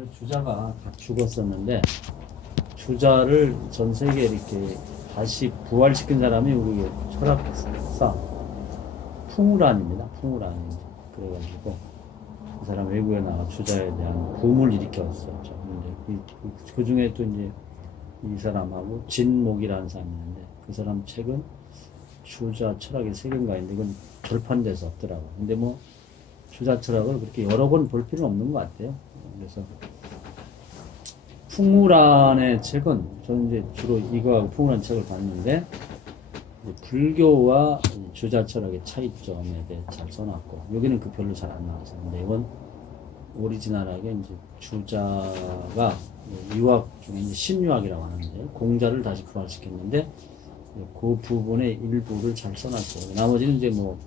원래 주자가 다 죽었었는데 주자를 전 세계에 이렇게 다시 부활시킨 사람이 우리 철학사 풍우란입니다. 풍우란. 그래가지고 그 사람 외국에 나가 주자에 대한 붐을 일으켰었죠. 근데 그 중에 또 이제 이 사람하고 진목이라는 사람이 있는데 그 사람 책은 주자 철학의 세계관인데 이건 절판돼서 없더라고요. 근데 뭐 주자 철학을 그렇게 여러 번 볼 필요는 없는 것 같아요. 그래서 풍우란의 책은 저는 이제 주로 이거하고 풍우란 책을 봤는데 불교와 주자 철학의 차이점에 대해 잘 써놨고 여기는 그 별로 잘 안 나와서 근데 이건 오리지널하게 이제 주자가 유학 중에 이제 신유학이라고 하는데 공자를 다시 부활시켰는데 그 부분의 일부를 잘 써놨고 나머지는 이제 뭐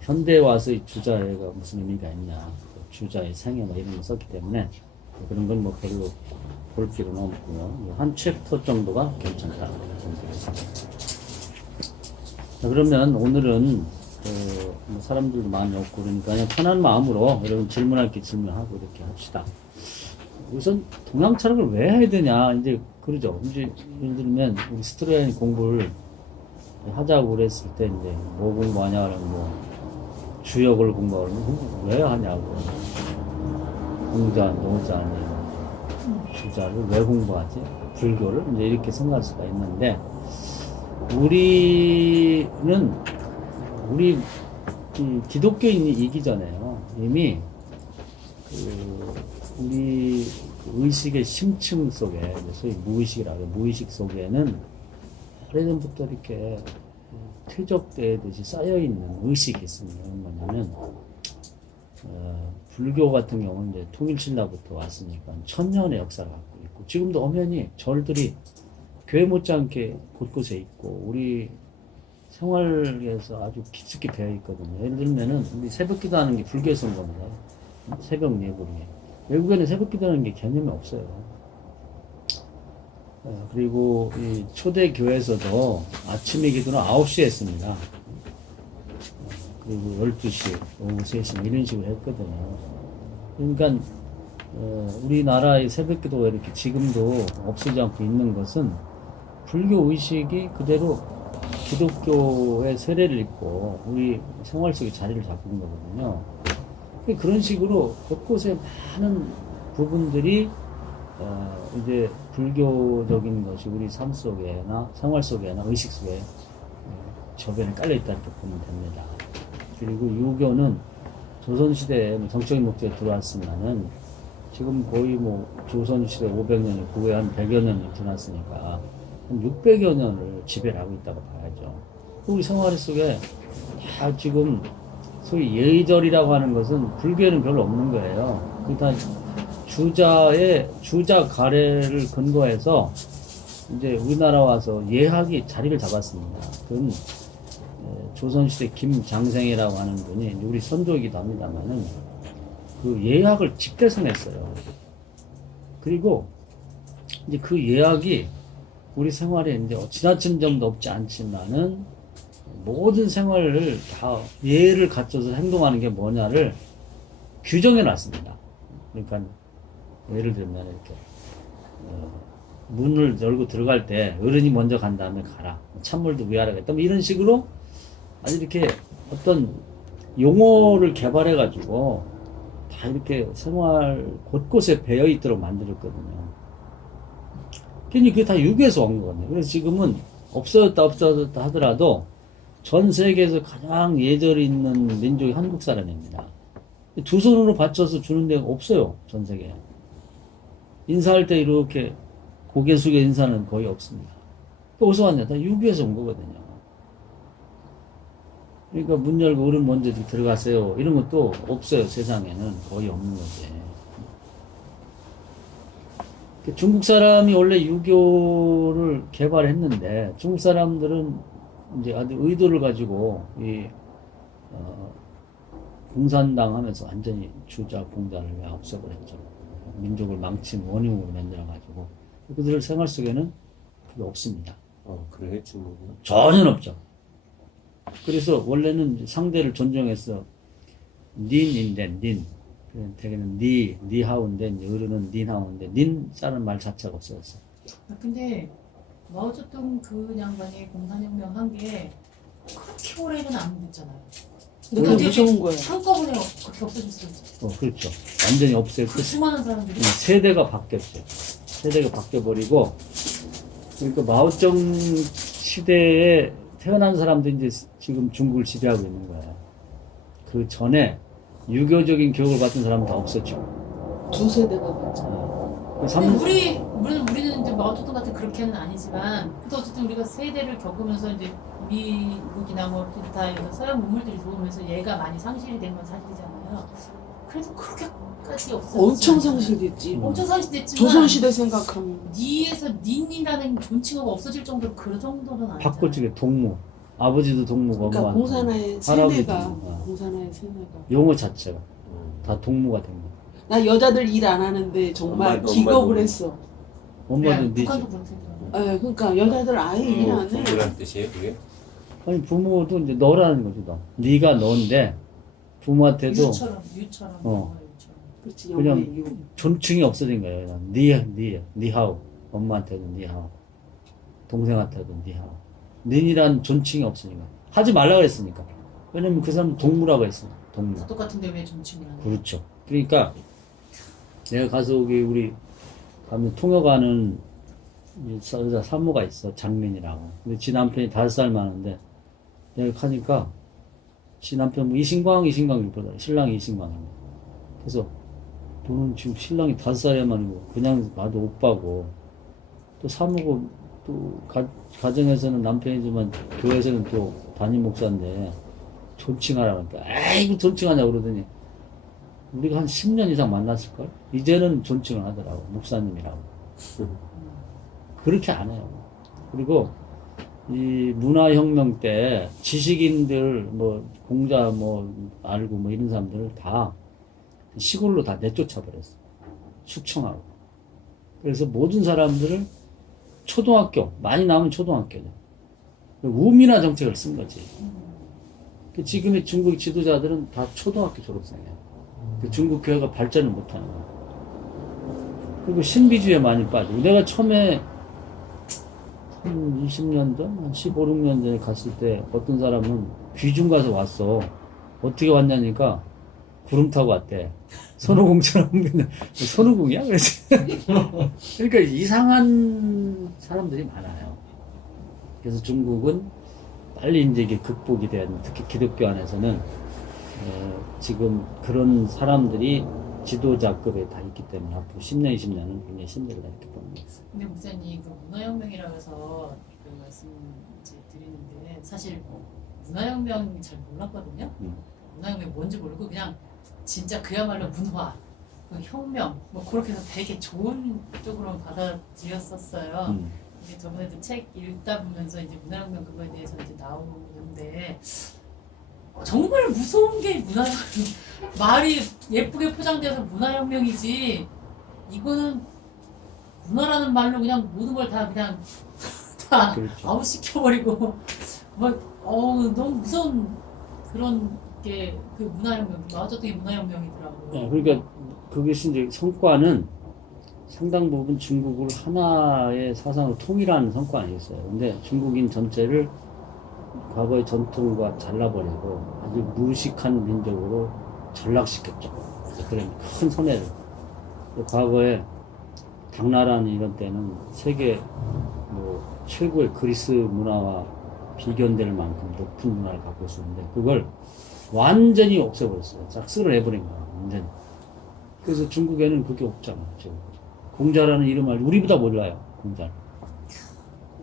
현대에 와서의 주자가 무슨 의미가 있냐 주자의 생애 뭐 이런 거 썼기 때문에 그런 건 뭐 별로 볼 필요는 없고요. 한 챕터 정도가 괜찮다. 자, 그러면 오늘은 뭐 사람들도 많이 없고 그러니까 그냥 편한 마음으로 여러분 질문할 게 질문하고 이렇게 합시다. 우선 동양 철학을 왜 해야 되냐 이제 그러죠. 이제 예를 들면 우리 스트로야니 공부를 하자고 그랬을 때 이제 뭐 공부하냐면 뭐 주역을 공부하면 왜 하냐고 공자, 노자, 주자를 왜 공부하지? 불교를 이제 이렇게 생각할 수가 있는데 우리는 우리 기독교인이 이기잖아요. 이미 우리 의식의 심층 속에 소위 무의식이라고 해요. 무의식 속에는 오래전부터 이렇게 퇴적되듯이 쌓여있는 의식이 있습니다. 뭐냐면 불교 같은 경우는 이제 통일신라부터 왔으니까 천년의 역사를 갖고 있고 지금도 엄연히 절들이 교회 못지않게 곳곳에 있고 우리 생활에서 아주 깊숙이 배어 있거든요. 예를 들면은 우리 새벽기도 하는 게 불교에서 온 겁니다. 새벽 예불이. 외국에는 새벽기도 하는 게 개념이 없어요. 그리고 이 초대 교회에서도 아침의 기도는 9시에 했습니다. 그리고 12시, 오후 3시 이런 식으로 했거든요. 그러니까 우리나라의 새벽기도가 이렇게 지금도 없어지지 않고 있는 것은 불교 의식이 그대로 기독교의 세례를 잇고 우리 생활 속에 자리를 잡고 있는 거거든요. 그런 식으로 곳곳에 많은 부분들이 이제 불교적인 것이 우리 삶 속에나 생활 속에나 의식 속에 저변에 깔려있다 이렇게 보면 됩니다. 그리고 유교는 조선시대에 정적인 목적에 들어왔으면은 지금 거의 뭐 조선시대 500년이 그 후에 한 100여 년이 지났으니까 한 600여 년을 지배를 하고 있다고 봐야죠. 우리 생활 속에 다 지금 소위 예의절이라고 하는 것은 불교에는 별로 없는 거예요. 그게 다 주자 가래를 근거해서 이제 우리나라 와서 예학이 자리를 잡았습니다. 그건 조선시대 김장생이라고 하는 분이 우리 선조이기도 합니다만은 그 예학을 집대성했어요. 그리고 이제 그 예학이 우리 생활에 이제 지나친 점도 없지 않지만은 모든 생활을 다 예를 갖춰서 행동하는 게 뭐냐를 규정해 놨습니다. 그러니까 예를 들면 이렇게 문을 열고 들어갈 때 어른이 먼저 간 다음에 가라. 찬물도 위아래 갔다. 뭐 이런 식으로 아주 이렇게 어떤 용어를 개발해 가지고 다 이렇게 생활 곳곳에 배어 있도록 만들었거든요. 괜히 그게 다 유교에서 온 거거든요. 그래서 지금은 없어졌다 하더라도 전 세계에서 가장 예절이 있는 민족이 한국 사람입니다. 두 손으로 받쳐서 주는 데가 없어요. 전 세계에. 인사할 때 이렇게 고개 숙여 인사는 거의 없습니다. 어디서 왔냐? 다 유교에서 온 거거든요. 그러니까 문 열고 어른 먼저 들어가세요. 이런 것도 없어요. 세상에는 거의 없는 거지. 중국 사람이 원래 유교를 개발했는데 중국 사람들은 이제 아주 의도를 가지고 공산당 하면서 완전히 주자 공자를 없애버렸죠. 민족을 망친 원흉으로 만들어가지고 그들의 생활 속에는 그게 없습니다. 그래 중국은? 전혀 없죠. 그래서 원래는 상대를 존중해서 닌인데 닌 대개는 니하오인데 이제 어른은 닌하오인데 닌 자는 말 자체가 없어졌어. 근데 마오쩌둥 그 양반이 공산혁명 한 게 그렇게 오래는 안 됐잖아요. 그게 무서운 거예요. 한꺼번에 그렇게 없어질 수 있어. 그렇죠. 완전히 없앨 그 때 수많은 사람들이 세대가 바뀌었죠. 세대가 바뀌어버리고, 그러니까 마오쩌 시대에 태어난 사람들이 이제 지금 중국을 지배하고 있는 거야. 그 전에 유교적인 교육을 받은 사람은 다 없었죠. 두 세대가 갔잖아. 근데 우리는 이제 마오쩌둥 같은 그렇게는 아니지만, 그래도 어쨌든 우리가 세대를 겪으면서 이제 미국이나 뭐 기타 이런 서양 문물들이 들어오면서 얘가 많이 상실이 된 건 사실이잖아요. 그래도 그렇게까지 없었어요. 엄청 상실됐지. 엄청 상실됐지만 조선시대 생각하면. 니에서 닌이라는 존칭어가 없어질 정도로 그 정도는 아니잖아요. 바꿔주게 동무. 아버지도 동무고 그러니까 엄마도 공산화의 할아버지도 세대가 동무가. 공산화의 세대가. 용어 자체가 다 동무가 된 거야. 나 여자들 일 안 하는데 정말 엄마도, 기겁을 엄마도. 했어. 엄마도 니지. 북한도 그렇습니다. 예, 그러니까 여자들 아예 일 안 해. 부모란 뜻이에요, 그게? 아니 부모도 이제 너라는 거지 너. 네가 너인데 부모한테도 유처럼 어. 유처럼. 그렇지 그냥 영어의 이유. 존칭이 없어진 거예요. 니하오. 엄마한테도 니하오. 동생한테도 니하오. 닌이란 존칭이 없으니까. 하지 말라고 했으니까. 왜냐면 그 사람 동무라고 했으니까. 동무. 다 똑같은데 왜 존칭을 하냐. 그렇죠. 그러니까 내가 가서 우리 가면 통역하는 여자 산모가 있어. 장민이라고. 근데 지 남편이 5살 많은데 내가 가니까 지 남편 뭐 이신광 이러더라. 신랑이 이신광이고. 그래서 너는 지금 신랑이 5살에만이고 그냥 나도 오빠고 또 사모고 또 가정에서는 남편이지만 교회에서는 또 담임 목사인데 존칭하라고 하니까 아이고 존칭하냐고 그러더니 우리가 한 10년 이상 만났을걸? 이제는 존칭을 하더라고. 목사님이라고. 그렇게 안 해요. 그리고 이 문화혁명 때 지식인들 뭐 공자 뭐 알고 뭐 이런 사람들을 다 시골로 다 내쫓아버렸어. 숙청하고. 그래서 모든 사람들을 초등학교, 많이 남은 초등학교죠. 우민화 정책을 쓴 거지. 지금의 중국 지도자들은 다 초등학교 졸업생이야. 중국 교회가 발전을 못하는 거야. 그리고 신비주의에 많이 빠지고. 내가 처음에 한 20년 전, 한 15, 16년 전에 갔을 때 어떤 사람은 귀중 가서 왔어. 어떻게 왔냐니까 구름 타고 왔대. 손오공처럼 그냥 손오공이야? 그래서 그러니까 이상한 사람들이 많아요. 그래서 중국은 빨리 이제 이게 극복이 된, 특히 기독교 안에서는 지금 그런 사람들이 지도자급에 다 있기 때문에 앞으로 10년, 20년은 굉장히 힘들다 이렇게 봅니다. 근데 목사님 그 문화혁명이라고 해서 그 말씀 이제 드리는데 사실 문화혁명 잘 몰랐거든요. 문화혁명이 뭔지 모르고 그냥 진짜 그야말로 문화, 그 혁명 뭐 그렇게 해서 되게 좋은 쪽으로 받아들였었어요. 근데 저번에도 책 읽다 보면서 이제 문화혁명 그거에 대해서 이제 나오는데 정말 무서운 게 말이 예쁘게 포장돼서 문화혁명이지 이거는 문화라는 말로 그냥 모든 걸 다 그냥 다 그렇죠. 아웃시켜버리고 막 너무 무서운 그런 게 그 문화혁명 마오쩌둥이 문화혁명이더라고요. 네, 그러니까 그것이 이제 성과는 상당 부분 중국을 하나의 사상으로 통일하는 성과 아니겠어요. 근데 중국인 전체를 과거의 전통과 잘라버리고 아주 무식한 민족으로 전락시켰죠. 그런 큰 손해를. 과거에 당나라는 이런 때는 세계 뭐 최고의 그리스 문화와 비견될 만큼 높은 문화를 갖고 있었는데 그걸 완전히 없애버렸어요. 싹 쓸어내버린 거야. 완전히. 그래서 중국에는 그게 없잖아. 지금. 공자라는 이름을 우리보다 몰라요. 공자를.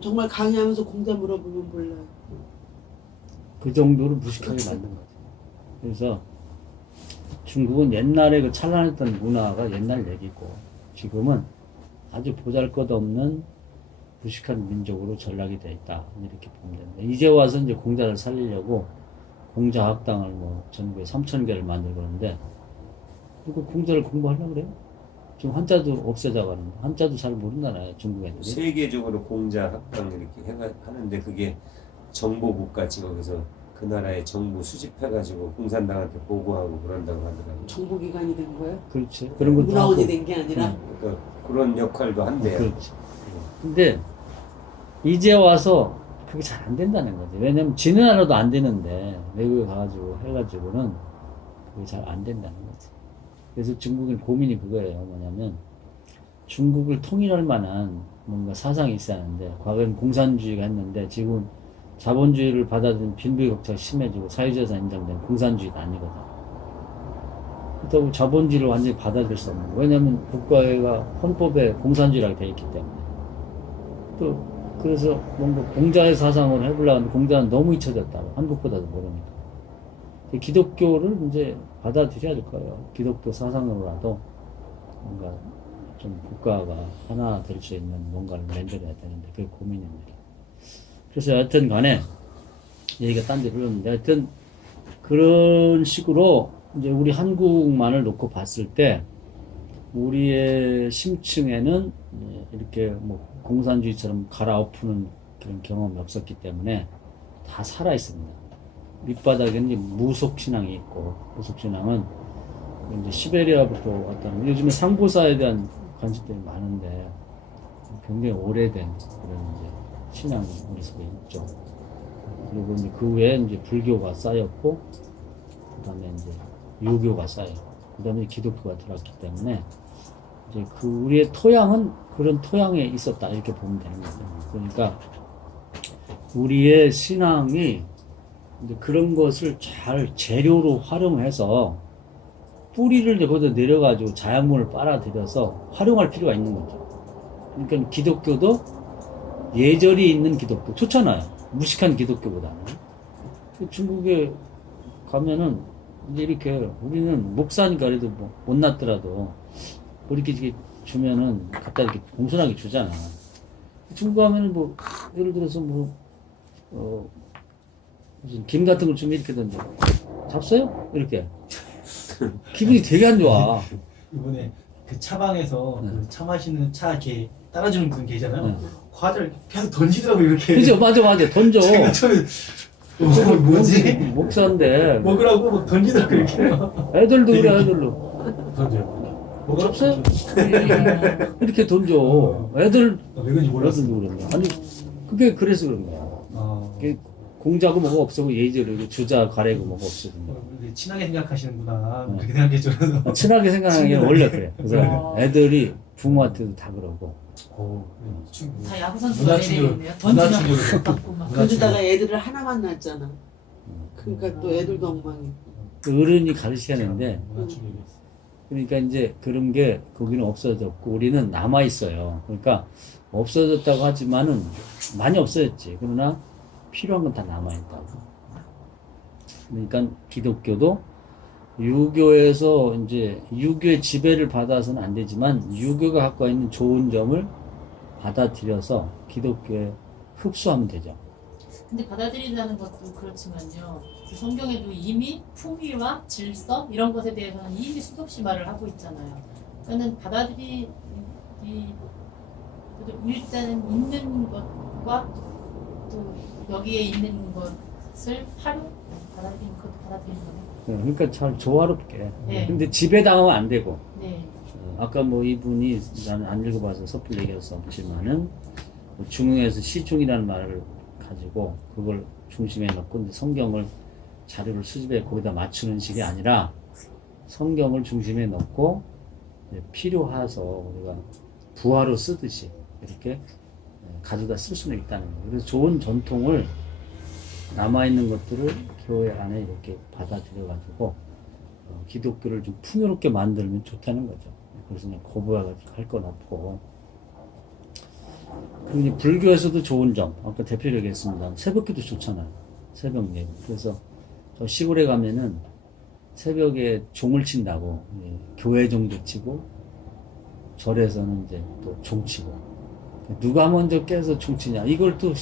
정말 강의하면서 공자 물어보면 몰라요. 그 정도로 무식하게 만든 거죠. 그래서 중국은 옛날에 그 찬란했던 문화가 옛날 얘기고 지금은 아주 보잘것없는 무식한 민족으로 전락이 되어 있다. 이렇게 보면 됩니다. 이제 와서 이제 공자를 살리려고 공자 학당을 뭐 전국에 3,000개를 만들고 그러는데 이거 공자를 공부하려고 그래요? 지금 한자도 없애자고 하는데 한자도 잘 모른다나요 중국 애들이. 세계적으로 공자 학당 이렇게 하는데 그게 정보국가 지역에서 그 나라의 정부 수집해가지고 공산당한테 보고하고 그런다고 하더라고요. 정보기관이 된 거예요? 그렇지. 그런 것도 문화원이 하고. 된 게 아니라 그러니까 그런 역할도 한대요. 그렇지. 근데 이제 와서 그게 잘 안 된다는 거지. 왜냐면 지는 나라도 안 되는데 외국에 가가지고 해가지고는 그게 잘 안 된다는 거지. 그래서 중국의 고민이 그거예요. 뭐냐면 중국을 통일할 만한 뭔가 사상이 있어야 하는데 과거에는 공산주의가 했는데 지금 자본주의를 받아들인 빈부격차가 심해지고 사회주의에서 인정된 공산주의가 아니거든. 그렇다고 자본주의를 완전히 받아들일 수 없는 거예요. 왜냐하면 국가가 헌법에 공산주의라고 되어 있기 때문에. 또 그래서 뭔가 공자의 사상으로 해보려고 하는데 공자는 너무 잊혀졌다고 한국보다도 모르니까 기독교를 이제 받아들여야 될 거예요. 기독교 사상으로라도 뭔가 좀 국가가 하나 될 수 있는 뭔가를 만들어야 되는데 그게 고민입니다. 그래서 여하튼 간에 얘기가 딴 데로 흘렀는데 하여튼 그런 식으로 이제 우리 한국만을 놓고 봤을 때 우리의 심층에는 이렇게 뭐 공산주의처럼 갈아엎는 그런 경험이 없었기 때문에 다 살아 있습니다. 밑바닥에는 이제 무속신앙이 있고, 무속신앙은 이제 시베리아부터 왔다는, 요즘에 상고사에 대한 관심들이 많은데, 굉장히 오래된 그런 이제 신앙이 우리 속에 있죠. 그리고 이제 그 외에 이제 불교가 쌓였고, 그 다음에 이제 유교가 쌓였고, 그 다음에 기독교가 들어왔기 때문에, 이제 그 우리의 토양은 그런 토양에 있었다 이렇게 보면 되는 거죠. 그러니까 우리의 신앙이 이제 그런 것을 잘 재료로 활용해서 뿌리를 이제 거기다 내려가지고 자양분을 빨아들여서 활용할 필요가 있는 거죠. 그러니까 기독교도 예절이 있는 기독교 좋잖아요. 무식한 기독교보다는. 중국에 가면은 이제 이렇게 우리는 목사니까 그래도 뭐 못났더라도 뭐 이렇게 주면은 갖다 이렇게 공손하게 주잖아. 중국 가면은 뭐 예를 들어서 뭐 무슨 김 같은 걸 주면 이렇게 던져. 잡어요? 이렇게. 기분이 되게 안 좋아. 이번에 그 차방에서 네. 그 차 마시는 차 이렇게 따라주는 분 계잖아요. 네. 과자를 계속 던지더라고요 이렇게. 그죠? 맞아. 던져. 제가 처음에 뭐지? 목사인데. 먹으라고 막 던지더라고요 이렇게. 애들도 그래, 애들도. 던져요. 잡어요? 이렇게 던져. 애들, 왜 그런지 몰랐어요. 애들도 그런 거야. 아니, 그게 그래서 그런 거야. 그게 공자고 뭐가 없어고 예의대로 주자 가래고 뭐가 없어진다. 근데 친하게 생각하시는구나 네. 그렇게 생각했죠. 그래서. 친하게 생각하는 게 원래 그래. 그래서 애들이 부모한테도 다 그러고. 다 야구 선수가 문화 충격, 내리겠네요. 문화 던지면 충격. 받고 막. 그러다가 애들을 하나만 낳았잖아. 그러니까 또 애들도 엉망이. 어른이 가르쳐야 하는데, 문화 충격이었어요. 그러니까 이제 그런 게 거기는 없어졌고, 우리는 남아있어요. 그러니까 없어졌다고 하지만은 많이 없어졌지. 그러나 필요한 건 다 남아있다고. 그러니까 기독교도 유교에서 이제 유교의 지배를 받아서는 안 되지만 유교가 갖고 있는 좋은 점을 받아들여서 기독교에 흡수하면 되죠. 근데 받아들인다는 것도 그렇지만요. 그 성경에도 이미 품위와 질서 이런 것에 대해서는 이미 수도 없이 말을 하고 있잖아요. 그러니까는 일단 있는 것과 또 여기에 있는 것을 받아들이는 것도 받아들이는 거네. 그러니까 잘 조화롭게. 네. 근데 지배당하면 안 되고. 네. 아까 뭐 이분이 나는 안 읽어봐서 섣불리 얘기할 수 없지만은 뭐 중흥에서 시중이라는 말을 가지고 그걸 중심에 넣고 이제 성경을 자료를 수집해 거기다 맞추는 식이 아니라 성경을 중심에 넣고 필요해서 우리가 부하로 쓰듯이 이렇게 가져다 쓸 수는 있다는 거예요. 그래서 좋은 전통을 남아있는 것들을 교회 안에 이렇게 받아들여가지고 기독교를 좀 풍요롭게 만들면 좋다는 거죠. 그래서 그냥 거부해가지고 할 건 없고. 그리고 이제 불교에서도 좋은 점, 아까 대표로 얘기했습니다. 새벽기도 좋잖아요. 새벽 예배. 그래서 저 시골에 가면은 새벽에 종을 친다고, 교회 종도 치고, 절에서는 이제 또 종 치고. 누가 먼저 깨서 종 치냐. 이걸 또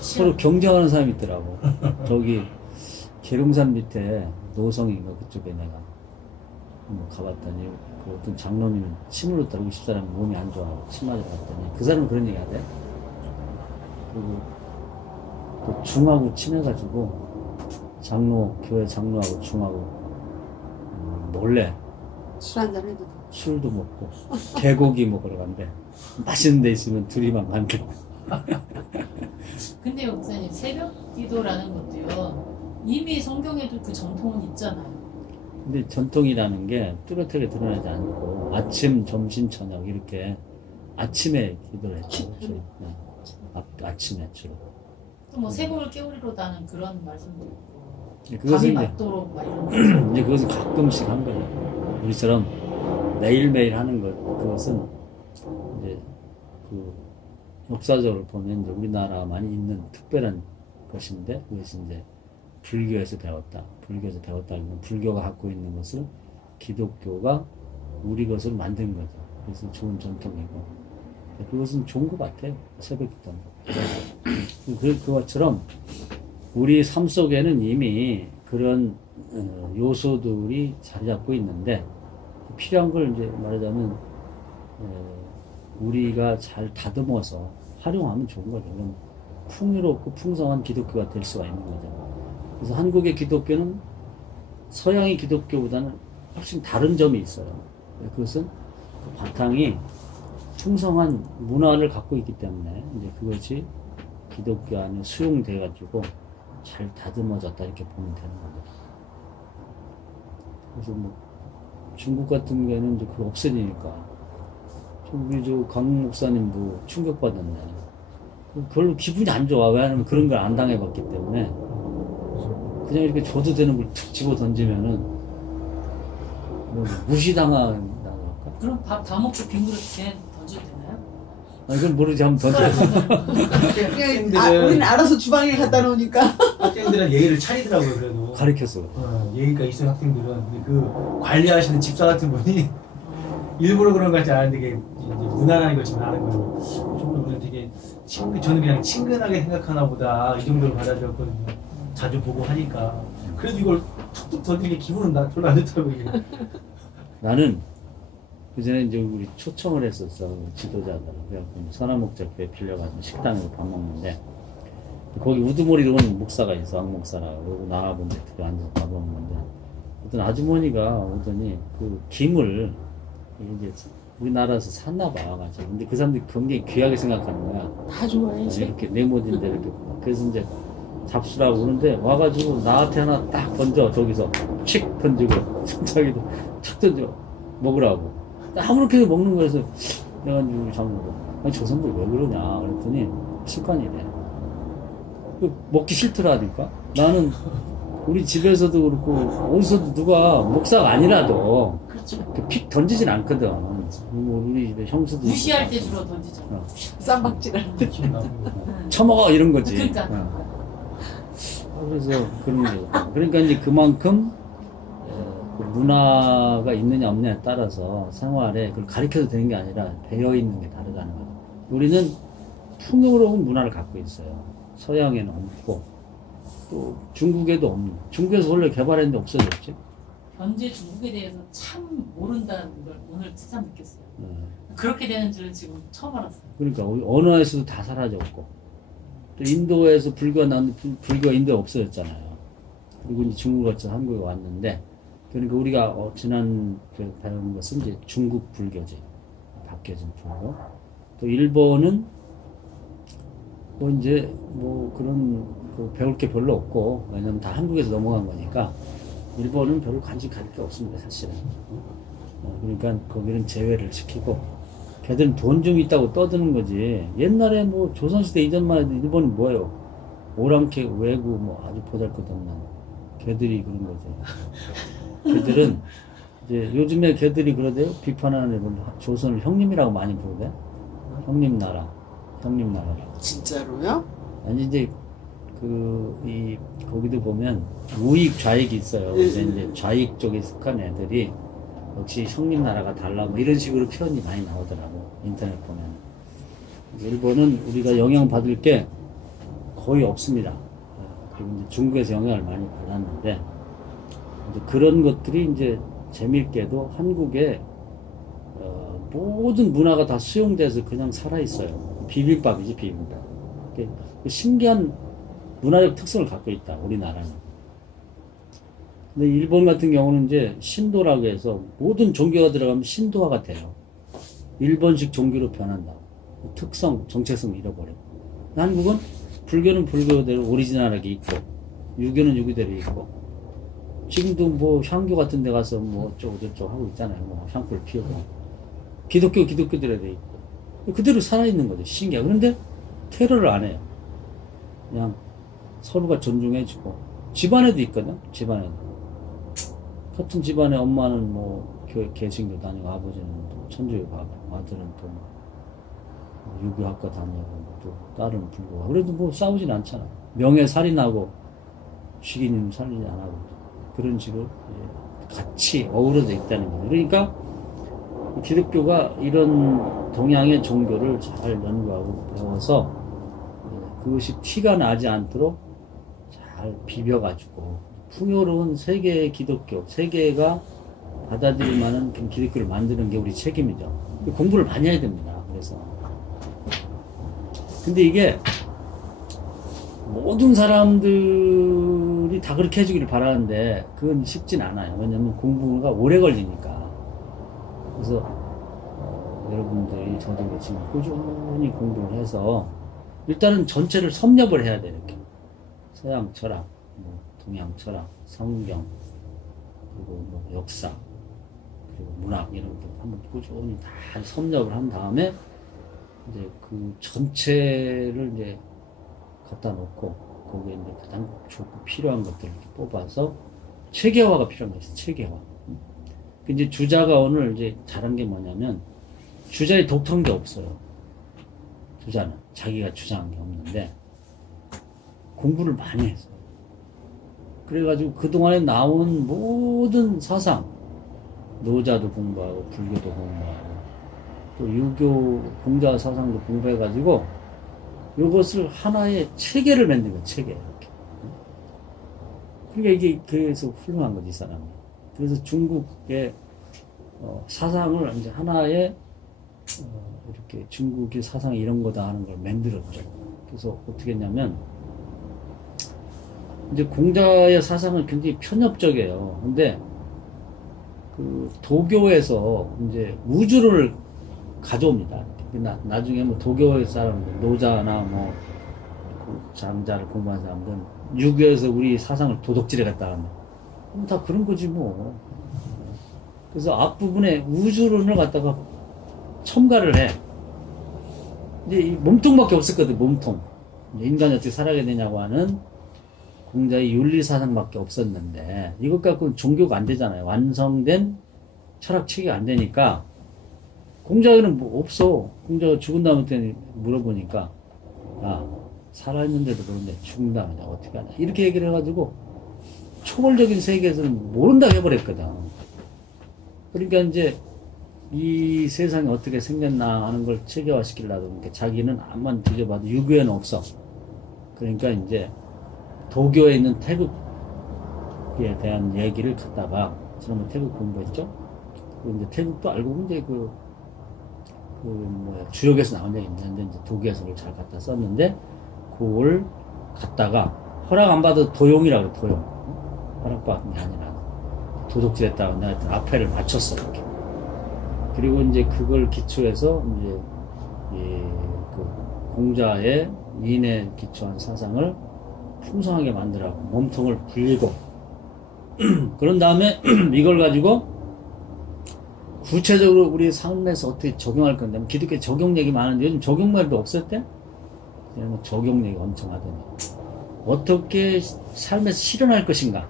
서로 경쟁하는 사람이 있더라고. 저기, 계룡산 밑에 노성인가 그쪽에 내가 뭐 가봤더니 그 어떤 장로님은 침으로 들고 싶사람이 몸이 안 좋아하고 침 맞으러 갔더니 그 사람은 그런 얘기 하대. 그리고 그 중하고 친해가지고 교회 장로하고 중하고 몰래 술 한잔 해도 돼. 술도 먹고 개고기 먹으러 간대. 맛있는 데 있으면 둘이만 간대. 근데 목사님 새벽 기도라는 것도요. 이미 성경에도 그 전통은 있잖아요. 근데 전통이라는 게 뚜렷하게 드러나지 않고 아침, 점심, 저녁 이렇게 아침에 기도를 했죠. 저희. 네. 아침에 주로. 또 뭐 새벽을 깨우리로다는 그런 말씀도 있고. 근데 밤이 그것은 이제, 맞도록 막 이런. 이제 그것은 가끔씩 한 거예요. 우리처럼 매일매일 하는 것, 그것은 이제 그 역사적으로 보면 이제 우리나라가 많이 있는 특별한 것인데 그것이 이제 불교에서 배웠다. 불교에서 배웠다는 건 불교가 갖고 있는 것을 기독교가 우리 것을 만든 거죠. 그래서 좋은 전통이고 그것은 좋은 것 같아요. 새벽 기도는. 그것처럼 우리 삶 속에는 이미 그런 요소들이 자리 잡고 있는데 필요한 걸 이제 말하자면 우리가 잘 다듬어서 활용하면 좋은 거죠. 그럼 풍요롭고 풍성한 기독교가 될 수가 있는 거죠. 그래서 한국의 기독교는 서양의 기독교보다는 훨씬 다른 점이 있어요. 그것은 그 바탕이 풍성한 문화를 갖고 있기 때문에 이제 그것이 기독교 안에 수용돼 가지고 잘 다듬어졌다 이렇게 보면 되는 겁니다. 그래서 뭐 중국 같은 경우는 이제 그거 없어지니까 우리 강 목사님도 충격받았네. 별로 기분이 안 좋아. 왜냐하면 그런 걸 안 당해봤기 때문에 그냥 이렇게 줘도 되는 걸 툭 집어 던지면은 뭐 무시당한다 할까? 그럼 밥 다 먹고 빈 그릇 그냥 던져도 되나요? 아, 이건 모르지. 한번 던져. 그냥 우리는 알아서 주방에 갖다 놓으니까. 학생들은 예의를 차리더라고요. 그래도 가르쳤어. 예의가 있어요. 학생들은. 근데 그 관리하시는 집사 같은 분이 일부러 그런 것 같지 않은데 이게 이제 무난하게 걸 지금 하는 거예요. 정말 우리는 되게 저는 그냥 친근하게 생각하나 보다 이 정도로 받아들였거든요. 자주 보고 하니까. 그래도 이걸 툭툭 던지는 게 기분은 별로 안 좋더라고요. 이게. 나는 그전에 이제 우리 초청을 했었어. 지도자들. 그래갖고 선화목적교회 빌려가지고 식당에서 밥 먹는데 거기 우두머리로 온 목사가 있어. 왕 목사라고 나와본데 둘이 앉아서 밥 먹는데 어떤 아주머니가 오더니 그 김을 이제 우리나라에서 샀나 봐 가지고. 근데 그 사람들이 굉장히 귀하게 생각하는 거야. 다 좋아해지. 이렇게 네모진데 이렇게. 그래서 이제 잡수라고 그러는데 와가지고 나한테 하나 딱 던져. 저기서 칙 던지고 자기도 툭 던져 먹으라고. 아무렇게 먹는 거에서 내가 이제 우리 장모가 아니 저 사람들 왜 그러냐 그랬더니 습관이래. 먹기 싫더라니까. 나는 우리 집에서도 그렇고 어디서도 누가 목사가 아니라도 픽 던지진 않거든. 우리 집에 형수도 무시할 때 주로 던지잖아. 쌈박질할 때. 기분 나쁘고. 처먹어 이런 거지. 그러니까. 그래서 그런 게 그러니까 이제 그만큼 그 문화가 있느냐 없느냐에 따라서 생활에 그걸 가르쳐도 되는 게 아니라 배어 있는 게 다르다는 거죠. 우리는 풍요로운 문화를 갖고 있어요. 서양에는 없고 또 중국에도 없는. 중국에서 원래 개발했는데 없어졌지. 현재 중국에 대해서 참 모른다는 걸 오늘 새삼 느꼈어요. 그렇게 되는 줄은 지금 처음 알았어요. 그러니까 우리 언어에서도 다 사라졌고 또 인도에서 불교가 나왔는데 불교가 인도에 없어졌잖아요. 그리고 이제 중국 같은 한국에 왔는데 그러니까 우리가 지난 배운 것은 이제 중국 불교지. 바뀌어진 불교. 또 일본은 뭐 이제 뭐 그런 그 배울 게 별로 없고 왜냐면 다 한국에서 넘어간 거니까 일본은 별로 관심 가질 게 없습니다 사실은. 그러니까 거기는 제외를 시키고 걔들은 돈 좀 있다고 떠드는 거지. 옛날에 뭐 조선시대 이전만 해도 일본이 뭐예요? 오랑캐 외구 뭐 아주 보잘것없는 걔들이 그런 거지. 걔들은 이제 요즘에 걔들이 그러대요. 비판하는 애들 조선을 형님이라고 많이 부르대. 형님 나라라고. 진짜로요? 아니 이제 거기도 보면 우익 좌익이 있어요. 근데 이제 좌익 쪽에 속한 애들이 역시 형님 나라가 달라 뭐 이런 식으로 표현이 많이 나오더라고. 인터넷 보면. 일본은 우리가 영향 받을 게 거의 없습니다. 그리고 이제 중국에서 영향을 많이 받았는데 이제 그런 것들이 이제 재미있게도 한국에 모든 문화가 다 수용돼서 그냥 살아있어요. 비빔밥이지 비빔밥. 신기한 문화적 특성을 갖고 있다 우리나라는. 근데 일본 같은 경우는 이제 신도라고 해서 모든 종교가 들어가면 신도화가 돼요. 일본식 종교로 변한다고. 특성, 정체성 잃어버리고. 한국은 불교는 불교대로 오리지널하게 있고, 유교는 유교대로 있고, 지금도 뭐 향교 같은 데 가서 뭐 어쩌고저쩌고 하고 있잖아요. 뭐 향불 피우고. 기독교, 기독교대로 돼 있고. 그대로 살아있는 거죠. 신기해. 그런데 테러를 안 해요. 그냥 서로가 존중해주고. 집안에도 있거든, 집안에도. 같은 집안에 엄마는 뭐 개신교 다니고 아버지는 또 천주교 가고 아들은 또 유교학과 다니고 또 딸은 불교가 그래도 뭐 싸우진 않잖아. 명예살인하고 주기님 살인 안 하고 그런 식으로 같이 어우러져 있다는 거예요. 그러니까 기독교가 이런 동양의 종교를 잘 연구하고 배워서 그것이 티가 나지 않도록 잘 비벼가지고 풍요로운 세계의 기독교, 세계가 받아들일 만한 기독교를 만드는 게 우리 책임이죠. 공부를 많이 해야 됩니다. 그래서. 근데 이게 모든 사람들이 다 그렇게 해주기를 바라는데 그건 쉽진 않아요. 왜냐면 공부가 오래 걸리니까. 그래서 여러분들이 저도 지금 꾸준히 공부를 해서 일단은 전체를 섭렵을 해야 돼요. 이렇게. 서양 철학, 뭐 동양 철학, 성경, 그리고 뭐 역사, 그리고 문학 이런 것들 한번 꾸준히 다 섭렵을 한 다음에 이제 그 전체를 이제 갖다 놓고 거기에 이제 가장 좋고 필요한 것들을 이렇게 뽑아서 체계화가 필요한 거죠. 체계화. 이제 주자가 오늘 이제 잘한 게 뭐냐면 주자의 독특한 게 없어요. 주자는 자기가 주장한 게 없는데 공부를 많이 했어요. 그래가지고 그동안에 나온 모든 사상, 노자도 공부하고 불교도 공부하고 또 유교 공자 사상도 공부해가지고 이것을 하나의 체계를 만든 거예요. 체계 이렇게. 그러니까 이게 그래서 훌륭한 거지 이 사람이. 그래서 중국의 사상을 이제 하나의 이렇게 중국의 사상이 이런 거다 하는 걸 만들었죠. 그래서 어떻게 했냐면 이제 공자의 사상은 굉장히 편협적이에요. 근데 그 도교에서 이제 우주를 가져옵니다. 나중에 뭐 도교의 사람들, 노자나 뭐 장자를 공부한 사람들은 유교에서 우리 사상을 도둑질해 갔다 하면 다 그런 거지 뭐. 그래서 앞부분에 우주론을 갖다가 첨가를 해. 이제 이 몸통밖에 없었거든, 몸통. 인간이 어떻게 살아야 되냐고 하는 공자의 윤리사상밖에 없었는데, 이것 갖고는 종교가 안 되잖아요. 완성된 철학 체계가 안 되니까, 공자에는 뭐 없어. 공자가 죽은 다음에 물어보니까, 야, 살아있는데도 그런데 죽은 다음에 어떻게 하냐. 이렇게 얘기를 해가지고, 초월적인 세계에서는 모른다고 해버렸거든. 그러니까 이제, 이 세상이 어떻게 생겼나 하는 걸 체계화시키려고 그러니까 자기는 암만 뒤져봐도 유교에는 없어. 그러니까 이제 도교에 있는 태극에 대한 얘기를 갖다가 지난번 태극 공부했죠. 근데 태극도 알고 보면 이제 주역에서 나온 적이 있는데 이제 도교에서 그걸 잘 갖다 썼는데 그걸 갖다가 허락 안 받아도 도용이라고 그래. 도용. 허락받은 게 아니라 도둑질했다고 내가 앞에를 맞췄어 이렇게. 그리고 이제 그걸 기초해서 이제 그 공자의 인에 기초한 사상을 풍성하게 만들라고 몸통을 불리고 그런 다음에 이걸 가지고 구체적으로 우리 삶에서 어떻게 적용할 건데 기독교 적용 얘기 많은데 요즘 적용 말도 없었대? 적용 얘기 엄청 하더니 어떻게 삶에서 실현할 것인가